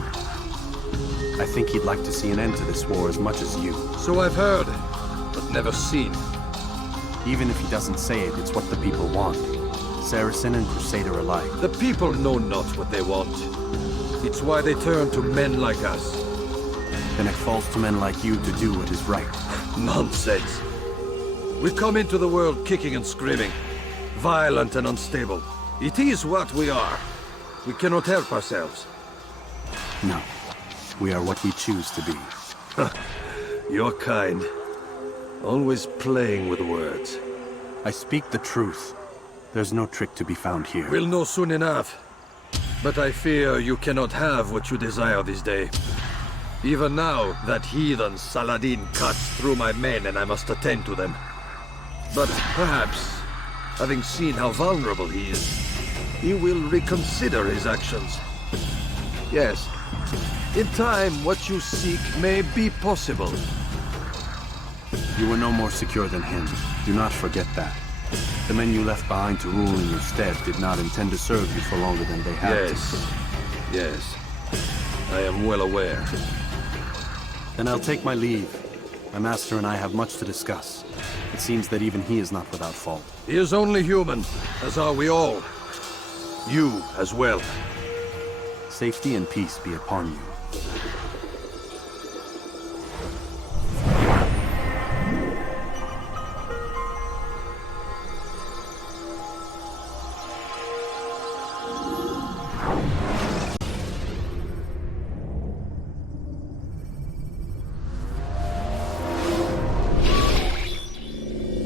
I think he'd like to see an end to this war as much as you. So I've heard, but never seen. Even if he doesn't say it, it's what the people want. Saracen and Crusader alike. The people know not what they want. It's why they turn to men like us. Then it falls to men like you to do what is right. Nonsense. We come into the world kicking and screaming, violent and unstable. It is what we are. We cannot help ourselves. No. We are what we choose to be. Your kind. Always playing with words. I speak the truth. There's no trick to be found here. We'll know soon enough. But I fear you cannot have what you desire this day. Even now, that heathen Saladin cuts through my men and I must attend to them. But perhaps, having seen how vulnerable he is, he will reconsider his actions. Yes, in time, what you seek may be possible. You were no more secure than him. Do not forget that. The men you left behind to rule in your stead did not intend to serve you for longer than they had to. Yes. I am well aware. Then I'll take my leave. My master and I have much to discuss. It seems that even he is not without fault. He is only human, as are we all. You as well. Safety and peace be upon you.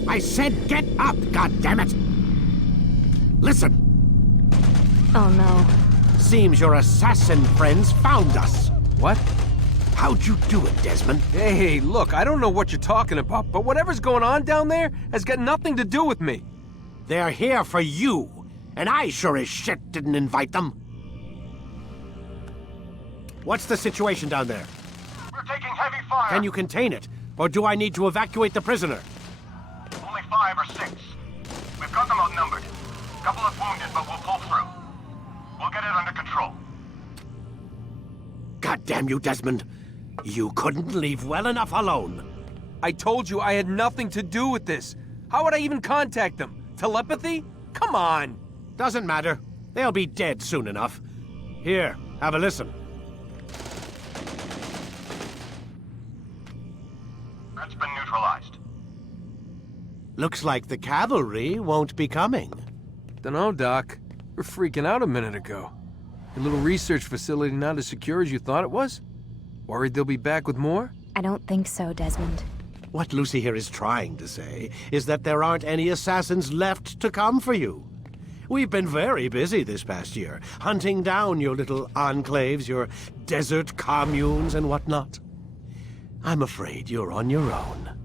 I said get up, goddammit! Listen! Oh no. Seems your assassin friends found us. What? How'd you do it, Desmond? Hey, look, I don't know what you're talking about, but whatever's going on down there has got nothing to do with me. They're here for you, and I sure as shit didn't invite them. What's the situation down there? We're taking heavy fire. Can you contain it, or do I need to evacuate the prisoner? Only 5 or 6. We've got them outnumbered. Couple of wounded, but we'll pull through. We'll get it under control. God damn you, Desmond. You couldn't leave well enough alone. I told you I had nothing to do with this. How would I even contact them? Telepathy? Come on. Doesn't matter. They'll be dead soon enough. Here, have a listen. Threat's been neutralized. Looks like the cavalry won't be coming. Dunno, Doc. We're freaking out a minute ago. Your little research facility not as secure as you thought it was? Worried they'll be back with more? I don't think so, Desmond. What Lucy here is trying to say is that there aren't any assassins left to come for you. We've been very busy this past year, hunting down your little enclaves, your desert communes and whatnot. I'm afraid you're on your own.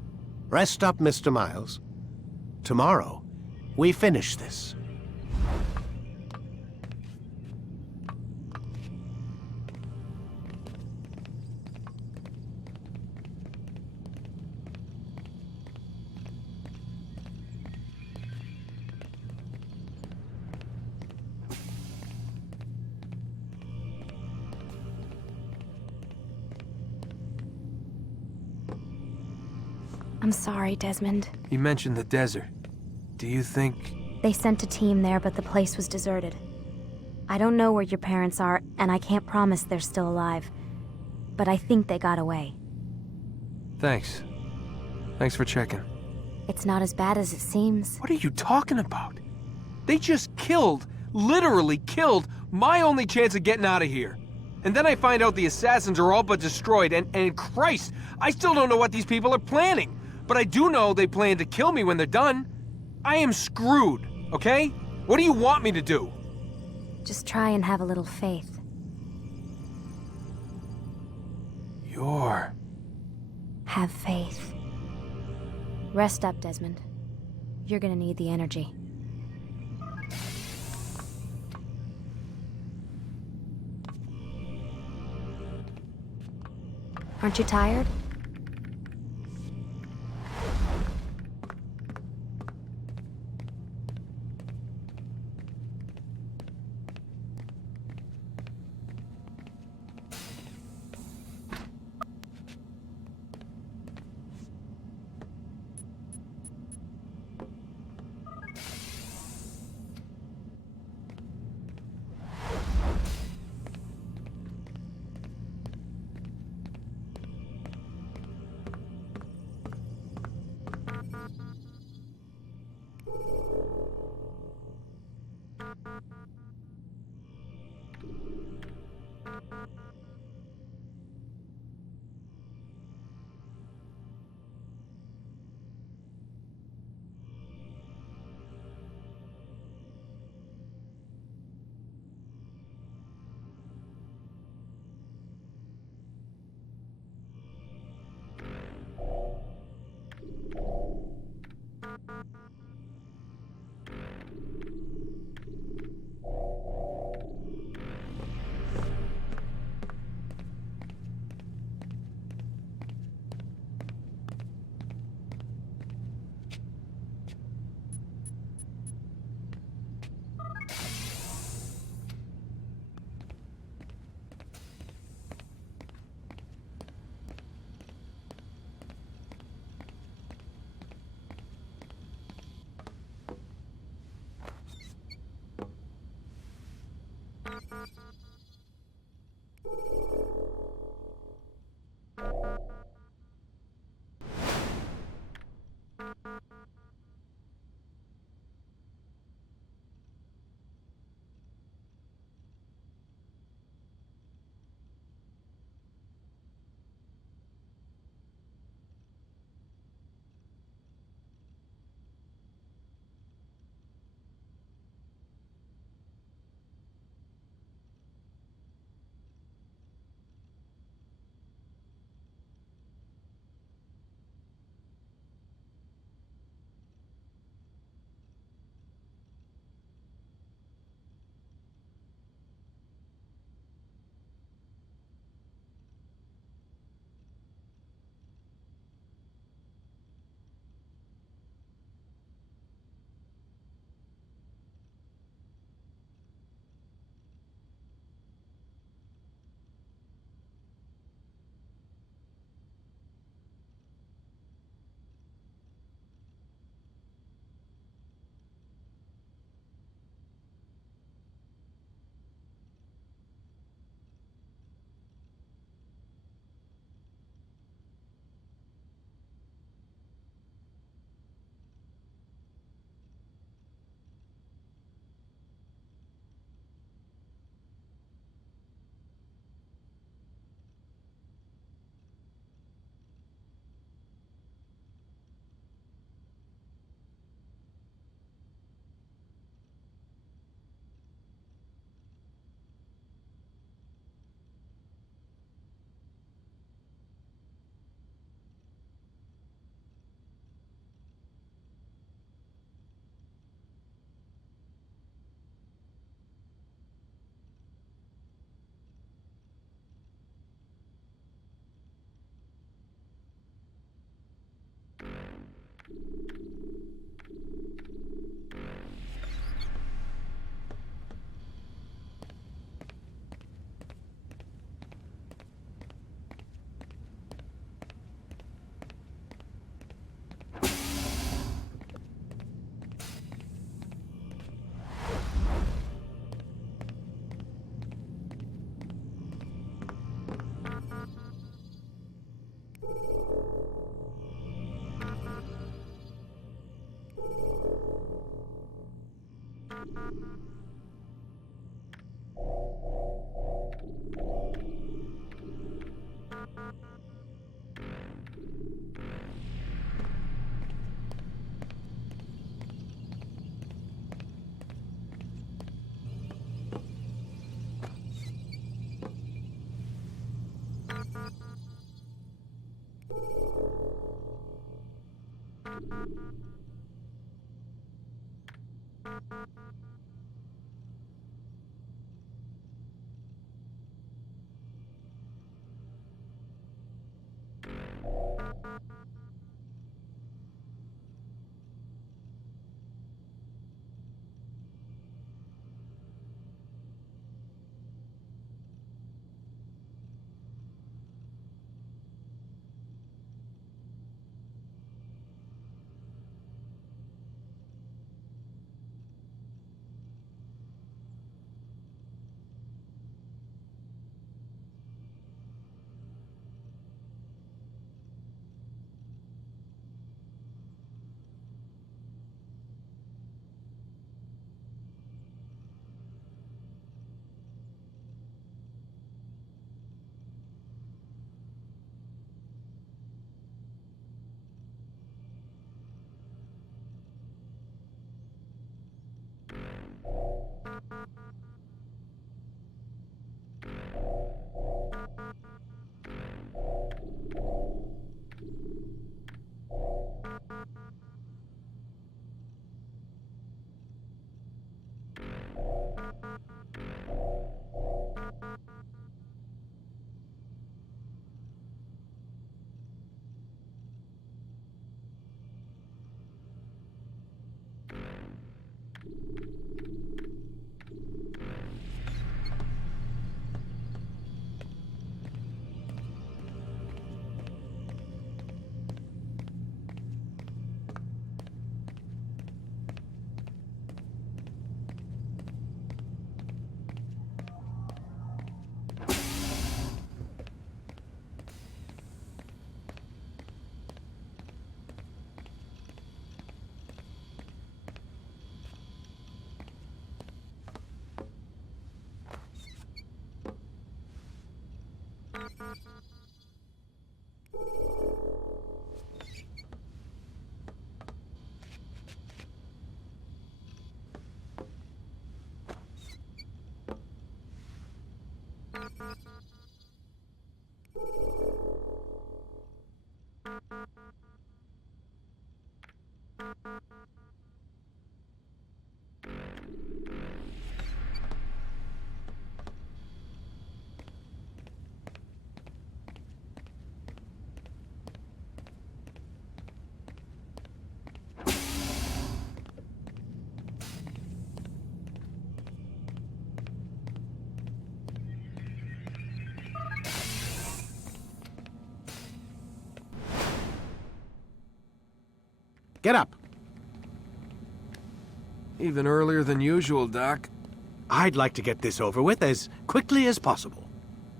Rest up, Mr. Miles. Tomorrow, we finish this. I'm sorry, Desmond. You mentioned the desert. Do you think... They sent a team there, but the place was deserted. I don't know where your parents are, and I can't promise they're still alive. But I think they got away. Thanks. Thanks for checking. It's not as bad as it seems. What are you talking about? They just killed, literally killed, my only chance of getting out of here. And then I find out the assassins are all but destroyed, and Christ, I still don't know what these people are planning. but I do know they plan to kill me when they're done. I am screwed, okay? What do you want me to do? Just try and have a little faith. Have faith. Rest up, Desmond. You're gonna need the energy. Aren't you tired? Get up. Even earlier than usual, Doc. I'd like to get this over with as quickly as possible.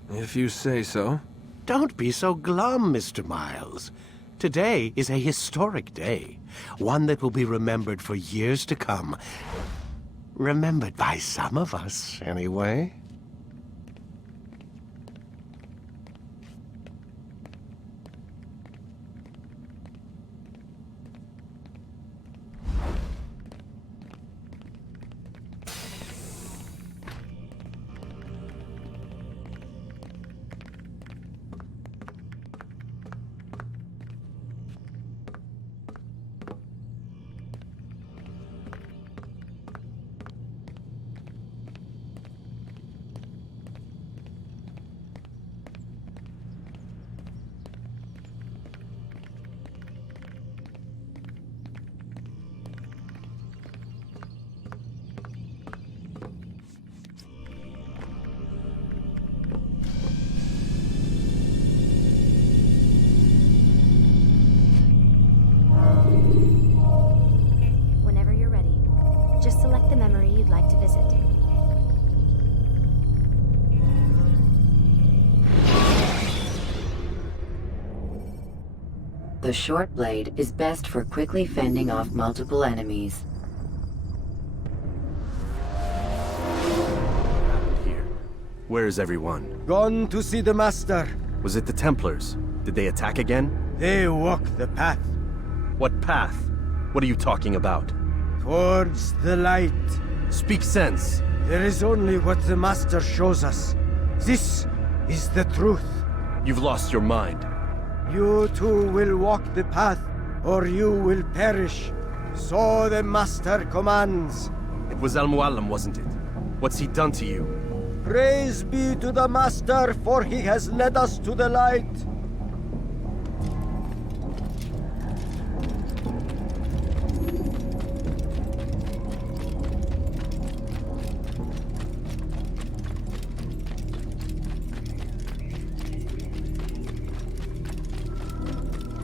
If you say so. Don't be so glum, Mr. Miles. Today is a historic day. One that will be remembered for years to come. Remembered by some of us, anyway. Select the memory you'd like to visit. The short blade is best for quickly fending off multiple enemies. Where is everyone? Gone to see the Master. Was it the Templars? Did they attack again? They walk the path. What path? What are you talking about? Towards the light. Speak sense. There is only what the Master shows us. This is the truth. You've lost your mind. You too will walk the path or you will perish. So the Master commands. It was Al-Mualim, wasn't it? What's he done to you? Praise be to the Master, for he has led us to the light.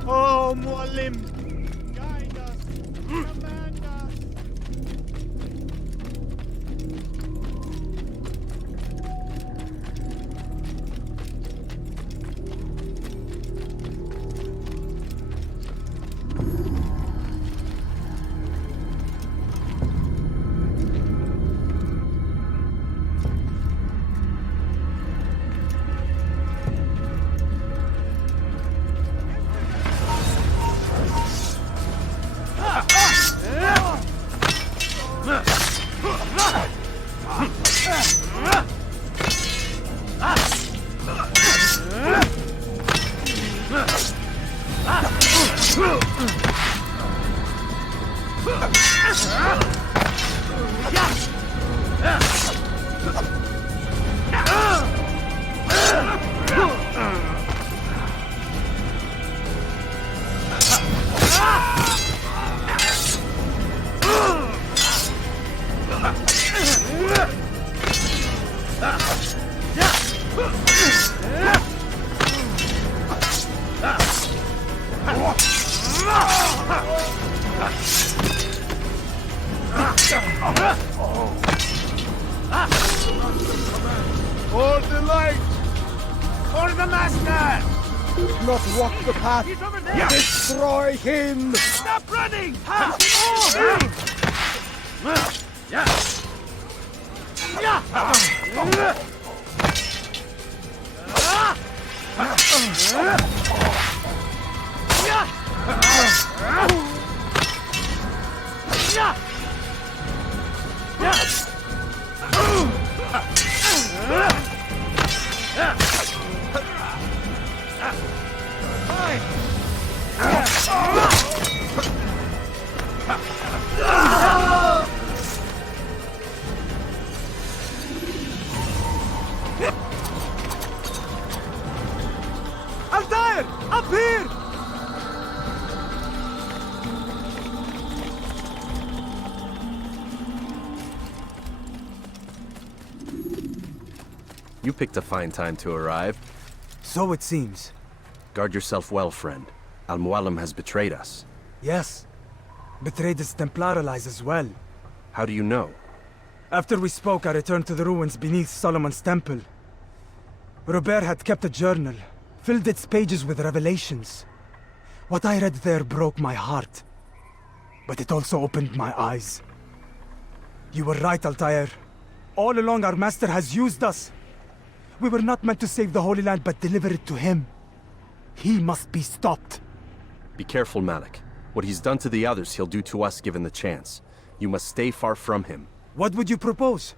Oh, Mualim! Guide us! Command us! For the light! For the Master! Not walk the path! He's over there! Destroy him! Stop running! Altair! Up here! You picked a fine time to arrive. So it seems. Guard yourself well, friend. Al-Mualim has betrayed us. Yes. Betrayed his Templar allies as well. How do you know? After we spoke, I returned to the ruins beneath Solomon's temple. Robert had kept a journal, filled its pages with revelations. What I read there broke my heart. But it also opened my eyes. You were right, Altair. All along our master has used us. We were not meant to save the Holy Land, but deliver it to him. He must be stopped. Be careful, Malik. What he's done to the others, he'll do to us given the chance. You must stay far from him. What would you propose?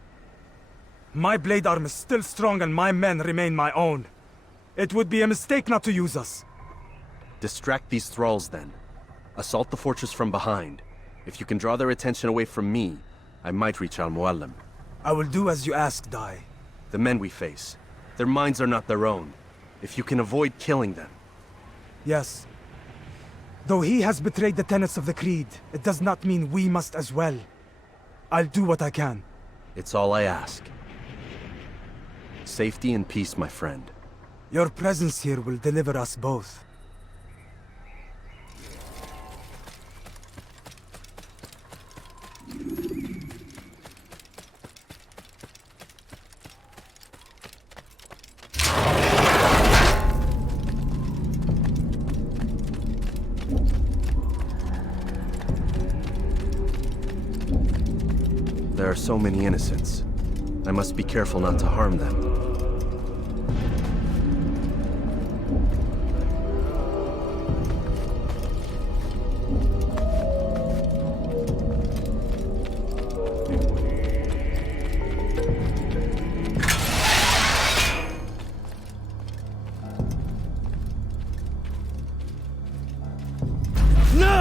My blade arm is still strong and my men remain my own. It would be a mistake not to use us. Distract these thralls, then. Assault the fortress from behind. If you can draw their attention away from me, I might reach Al-Mualim. I will do as you ask, Dai. The men we face, their minds are not their own. If you can avoid killing them. Yes. Though he has betrayed the tenets of the Creed, it does not mean we must as well. I'll do what I can. It's all I ask. Safety and peace, my friend. Your presence here will deliver us both. There are so many innocents. I must be careful not to harm them. No!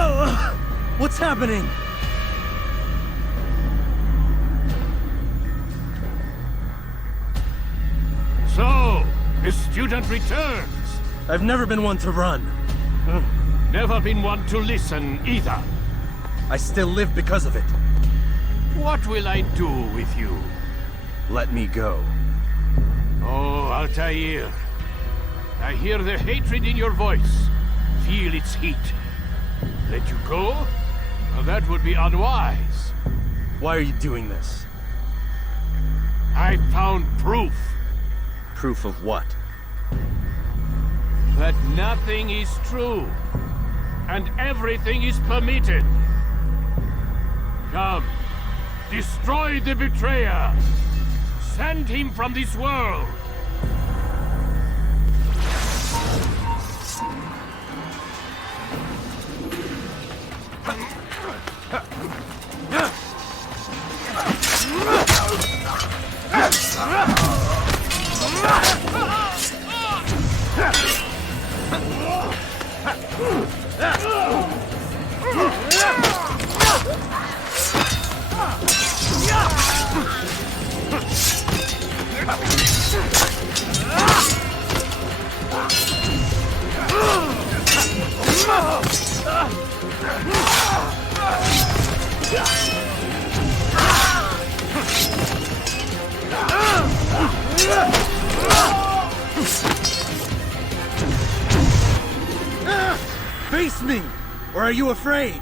What's happening? So, a student returns. I've never been one to run. Never been one to listen either. I still live because of it. What will I do with you? Let me go. Oh, Altair. I hear the hatred in your voice. Feel its heat. Let you go? Well, that would be unwise. Why are you doing this? I found proof. Proof of what? That nothing is true. And everything is permitted. Come. Destroy the betrayer. Send him from this world. Face me! Or are you afraid?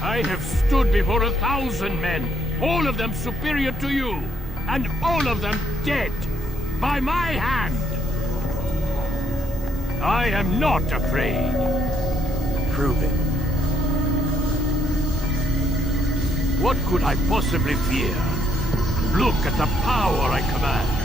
I have stood before 1,000 men, all of them superior to you, and all of them dead, by my hand. I am not afraid. Prove it. What could I possibly fear? Look at the power I command.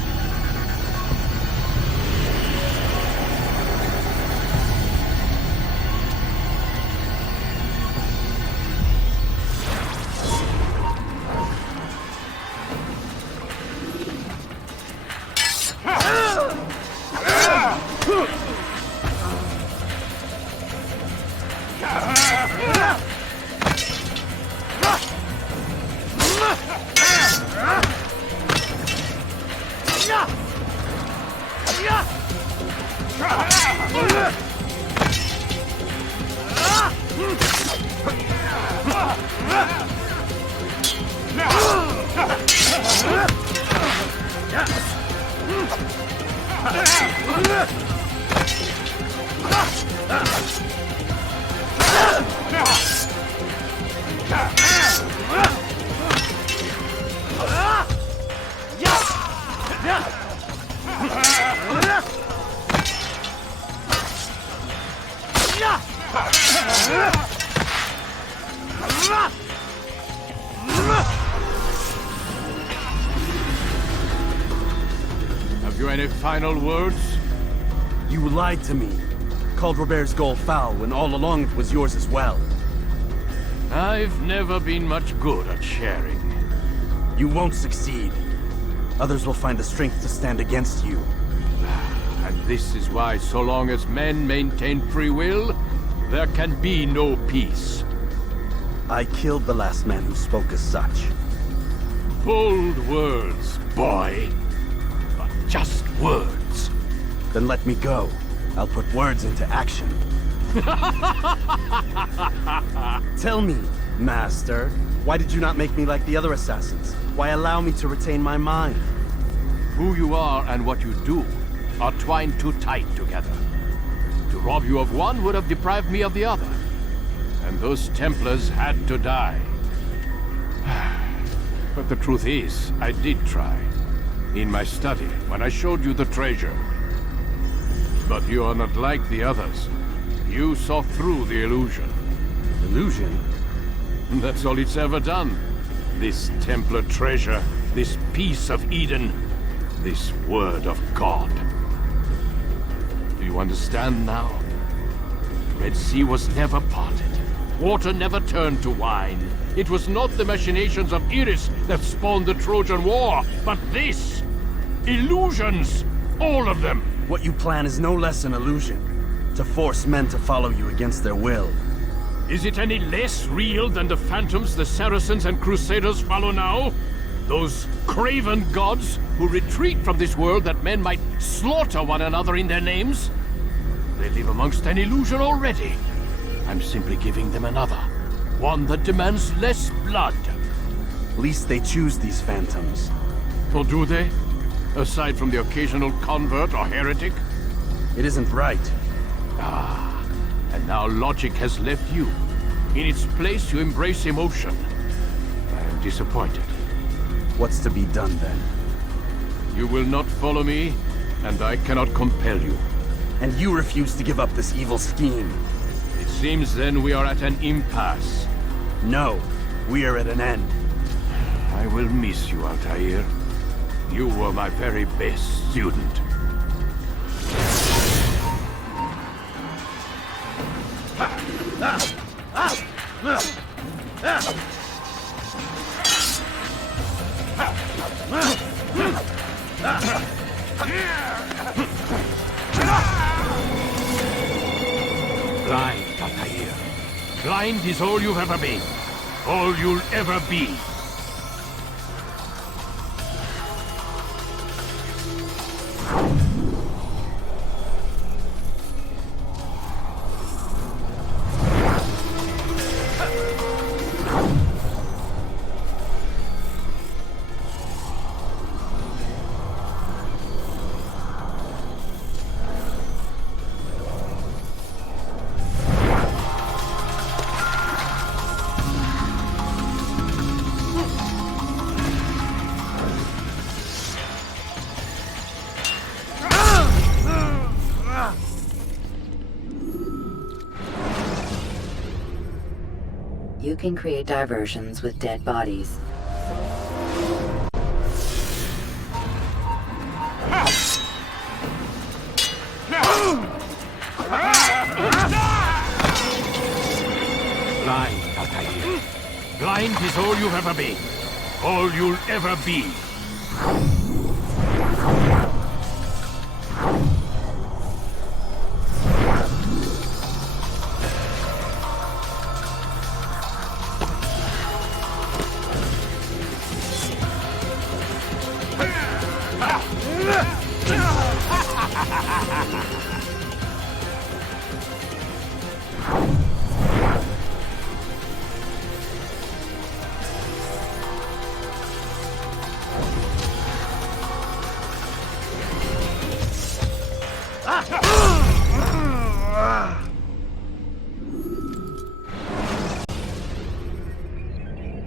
Have you any final words? You lied to me. Called Robert's goal foul when all along it was yours as well. I've never been much good at sharing. You won't succeed. Others will find the strength to stand against you. And this is why, so long as men maintain free will, there can be no peace. I killed the last man who spoke as such. Bold words, boy. But just words. Then let me go. I'll put words into action. Tell me, Master, why did you not make me like the other assassins? Why allow me to retain my mind? Who you are and what you do are twined too tight together. To rob you of one would have deprived me of the other. And those Templars had to die. But the truth is, I did try. In my study, when I showed you the treasure. But you are not like the others. You saw through the illusion. Illusion? That's all it's ever done. This Templar treasure, this piece of Eden, this word of God. Do you understand now? Red Sea was never parted. Water never turned to wine. It was not the machinations of Iris that spawned the Trojan War, but this! Illusions! All of them! What you plan is no less an illusion. To force men to follow you against their will. Is it any less real than the phantoms the Saracens and Crusaders follow now? Those craven gods who retreat from this world that men might slaughter one another in their names? They live amongst an illusion already. I'm simply giving them another. One that demands less blood. At least they choose these phantoms. Or do they? Aside from the occasional convert or heretic? It isn't right. Ah, and now logic has left you. In its place, you embrace emotion. I am disappointed. What's to be done then? You will not follow me, and I cannot compel you. And you refuse to give up this evil scheme. It seems then we are at an impasse. No, we are at an end. I will miss you, Altair. You were my very best student. Blind, Altair. Blind is all you've ever been. All you'll ever be. You can create diversions with dead bodies. Blind, Altair. Blind is all you've ever been. All you'll ever be.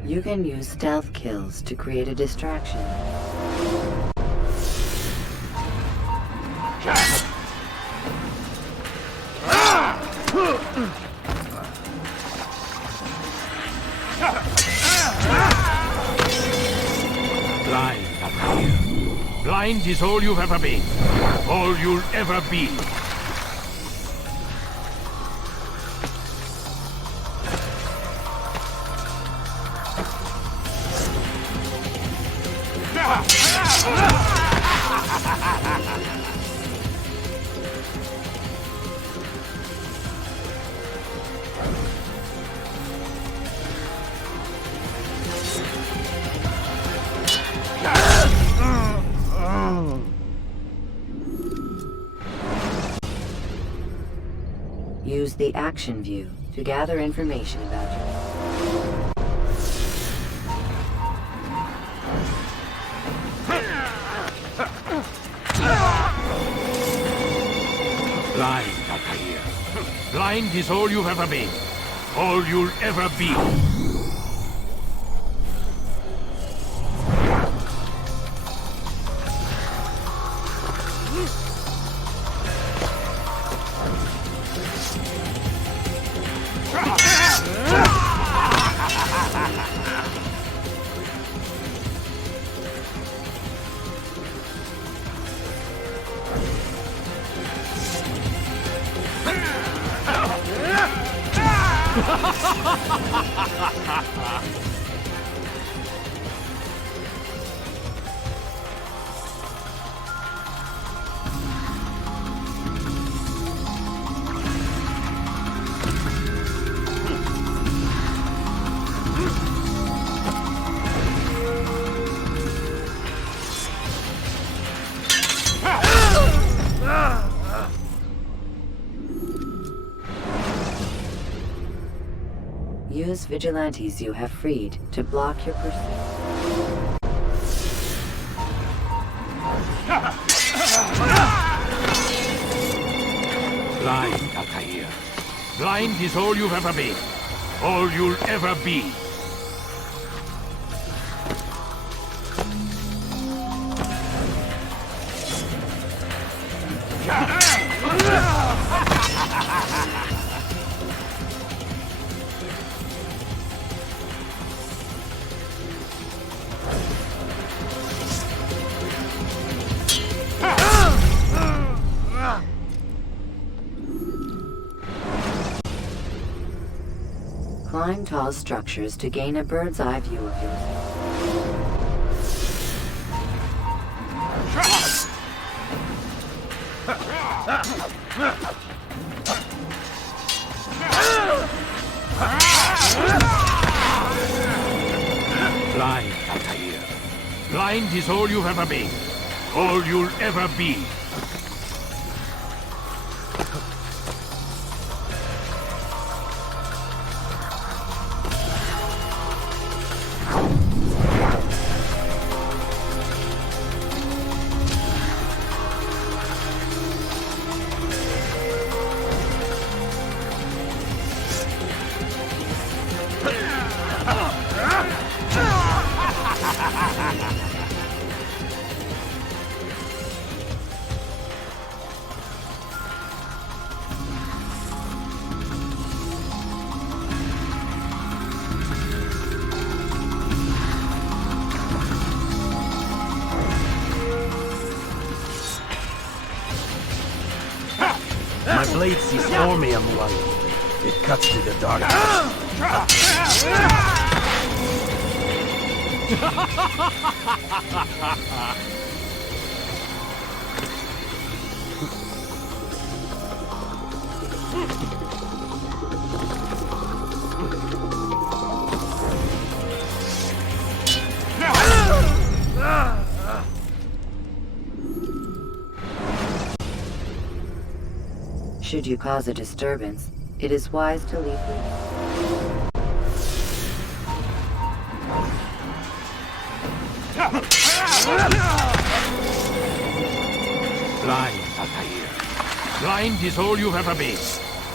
You can use stealth kills to create a distraction. Blind, Altair. Blind is all you've ever been. All you'll ever be. Use the action view to gather information about you. Blind, Altair. Blind is all you've ever been. All you'll ever be. Use vigilantes you have freed to block your pursuit. Blind, Altair. Blind is all you've ever been. All you'll ever be. Climb tall structures to gain a bird's eye view of yourself. Blind, Altair. Blind is all you've ever been. All you'll ever be. My blade sees formium light. It cuts through the darkness. Should you cause a disturbance, it is wise to leave Blind, Altair. Blind is all you've ever been.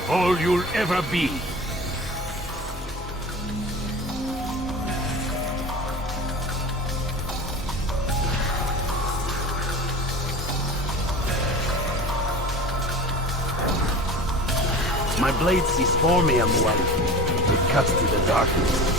All you'll ever be. My blade sees formium light. It cuts through the darkness.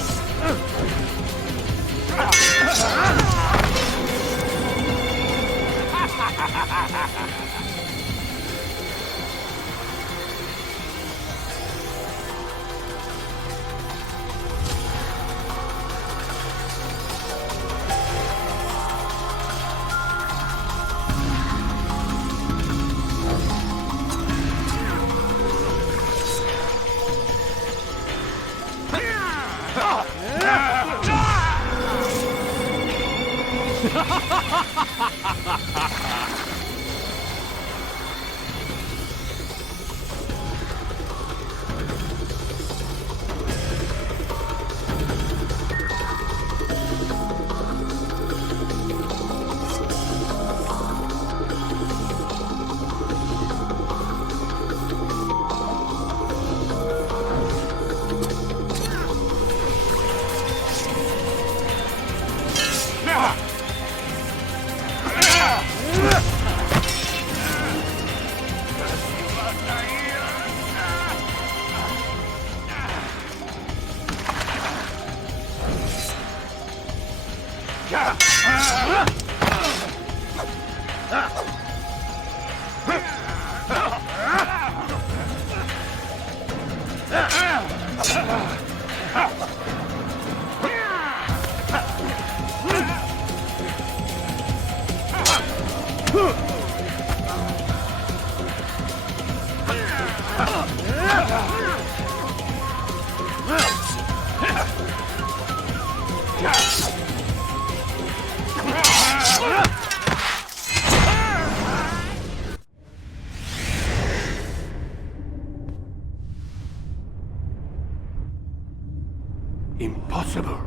Impossible.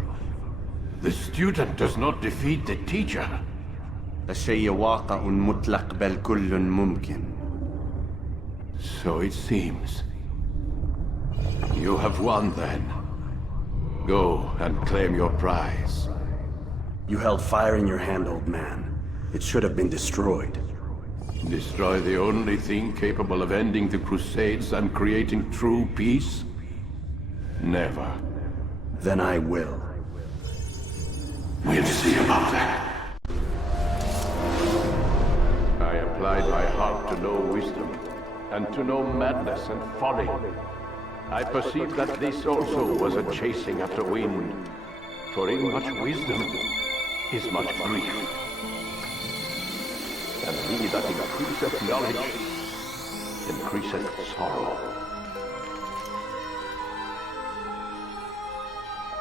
The student does not defeat the teacher. الشيء واقع مطلق بل كل ممكن. So it seems. You have won then. Go and claim your prize. You held fire in your hand, old man. It should have been destroyed. Destroy the only thing capable of ending the Crusades and creating true peace? Never. Then I will. We'll see about that. I applied my heart to know wisdom, and to know madness and folly. I perceived that this also was a chasing after wind, for in much wisdom is much grief. And he that increaseth knowledge increaseth sorrow.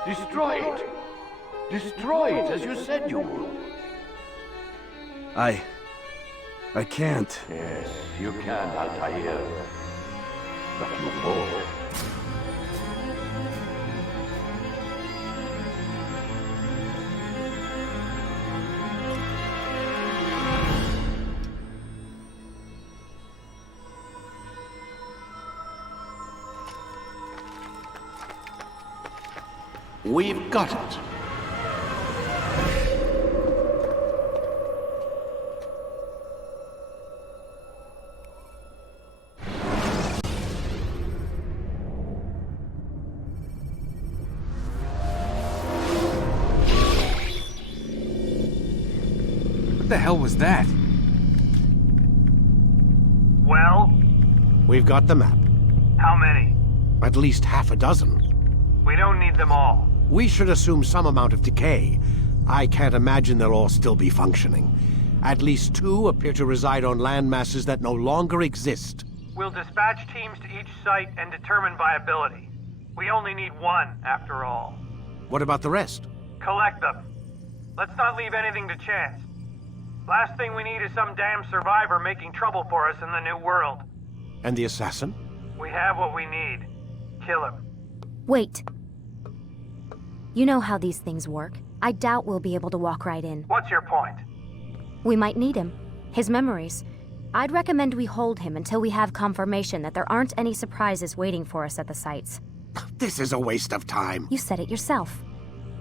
Destroy it! Destroy it as you said you would. I can't. Yes, you can, Altair. But you won't. We've got it. What the hell was that? Well? We've got the map. How many? At least half a dozen. We don't need them all. We should assume some amount of decay. I can't imagine they'll all still be functioning. At least 2 appear to reside on land masses that no longer exist. We'll dispatch teams to each site and determine viability. We only need 1, after all. What about the rest? Collect them. Let's not leave anything to chance. Last thing we need is some damn survivor making trouble for us in the new world. And the assassin? We have what we need. Kill him. Wait. You know how these things work. I doubt we'll be able to walk right in. What's your point? We might need him. His memories. I'd recommend we hold him until we have confirmation that there aren't any surprises waiting for us at the sites. This is a waste of time. You said it yourself.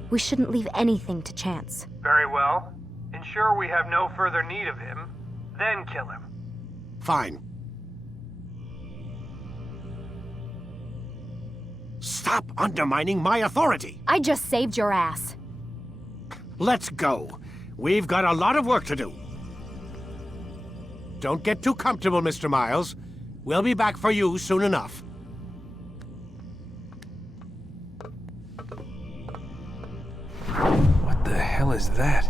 We shouldn't leave anything to chance. Very well. Ensure we have no further need of him, then kill him. Fine. Stop undermining my authority! I just saved your ass. Let's go. We've got a lot of work to do. Don't get too comfortable, Mr. Miles. We'll be back for you soon enough. What the hell is that?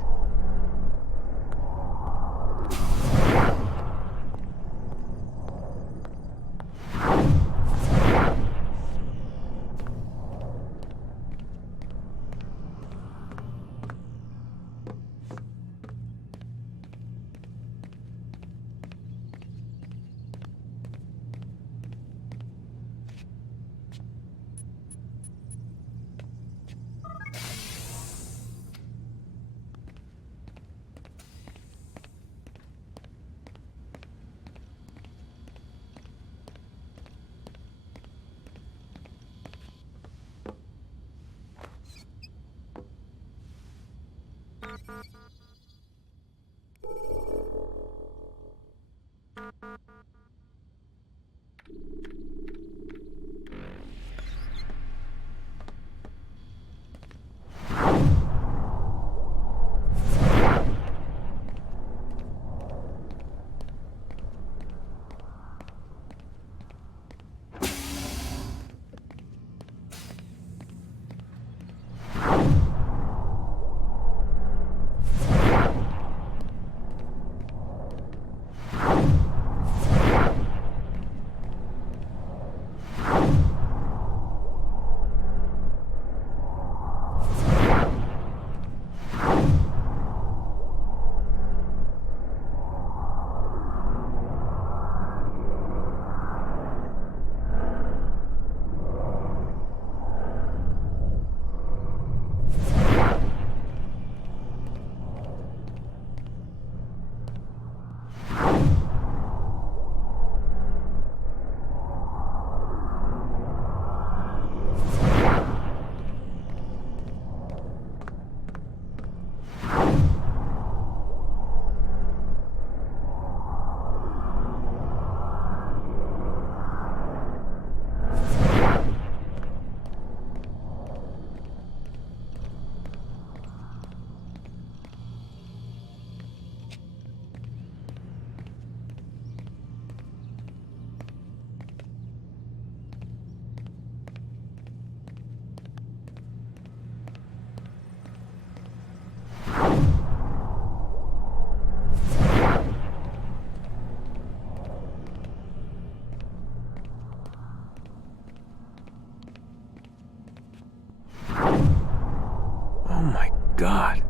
God.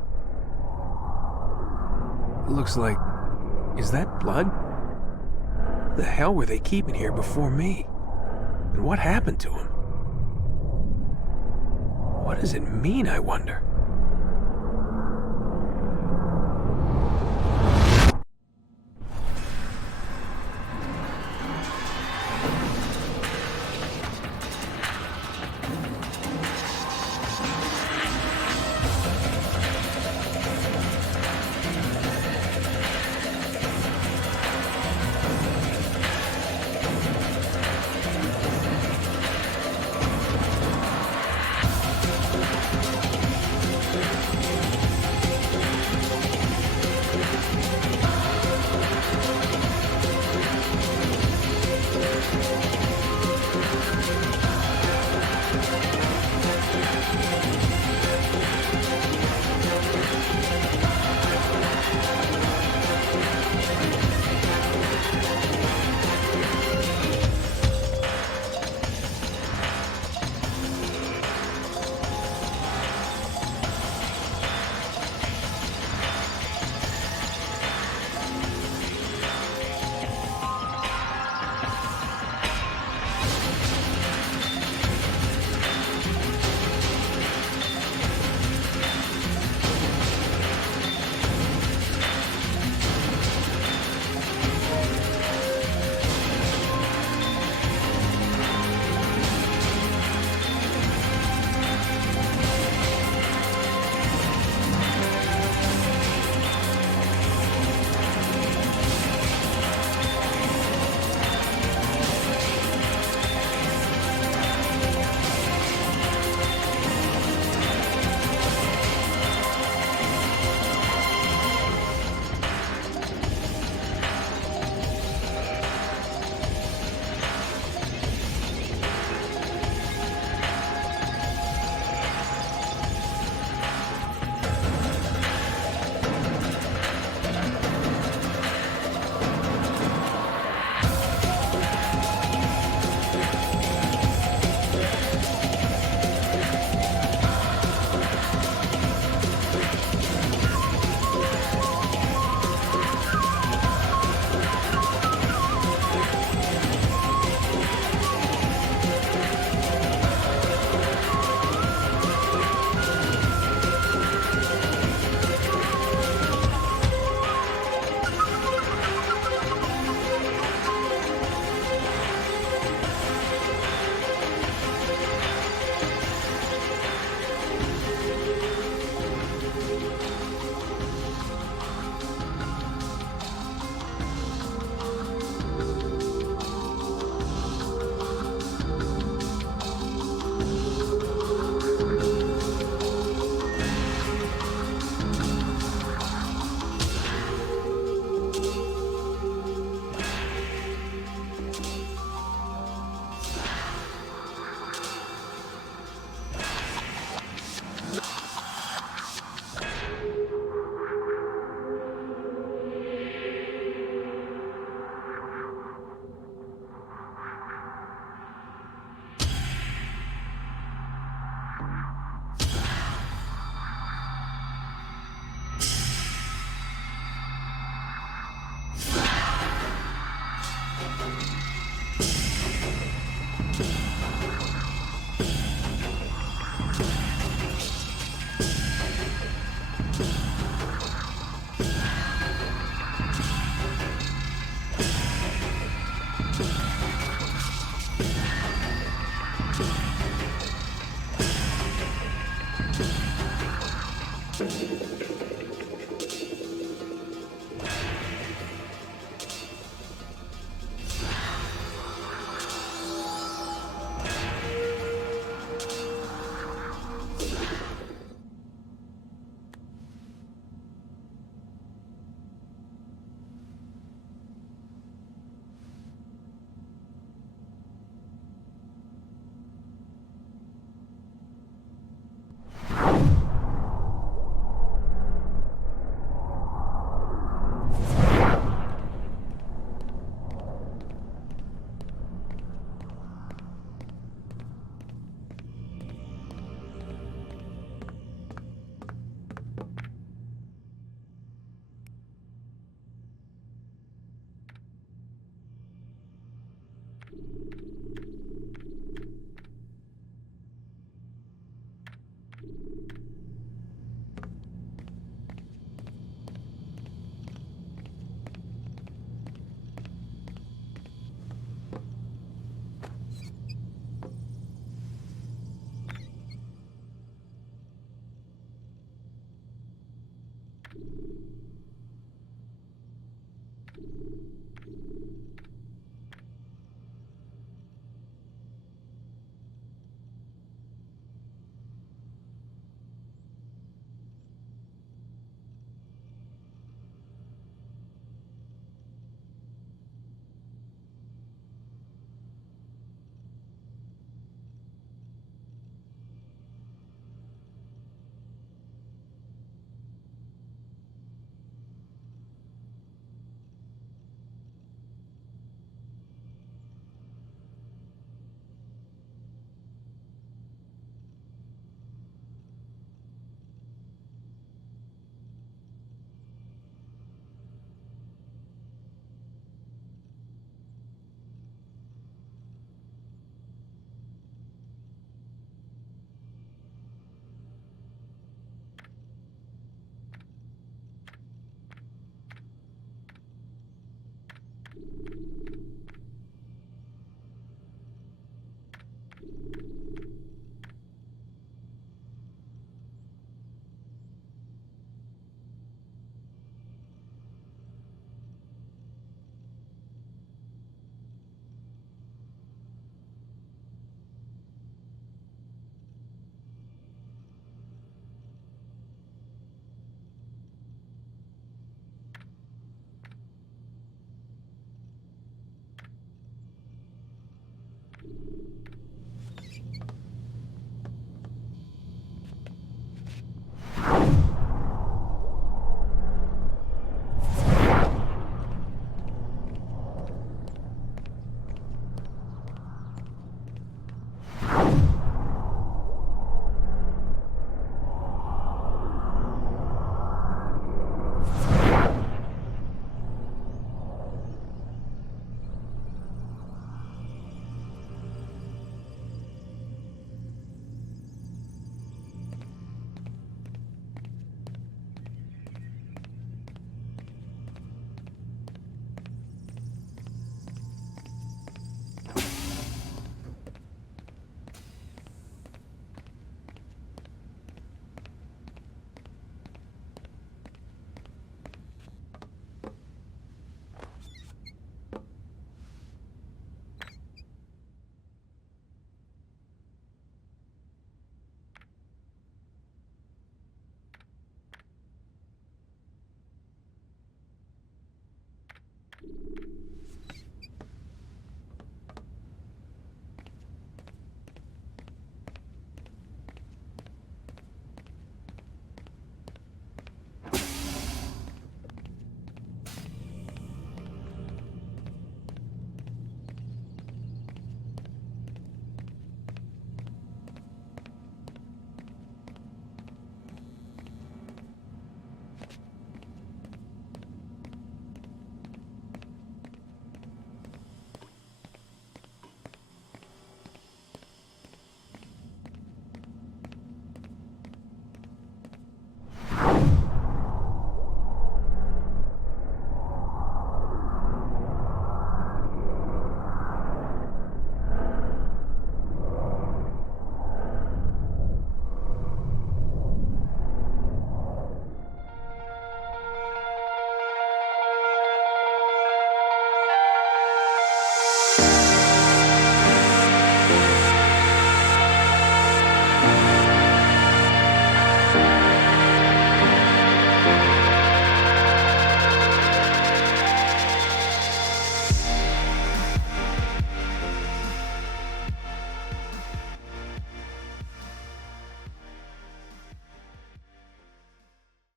It looks like... Is that blood? What the hell were they keeping here before me? And what happened to him? What does it mean, I wonder?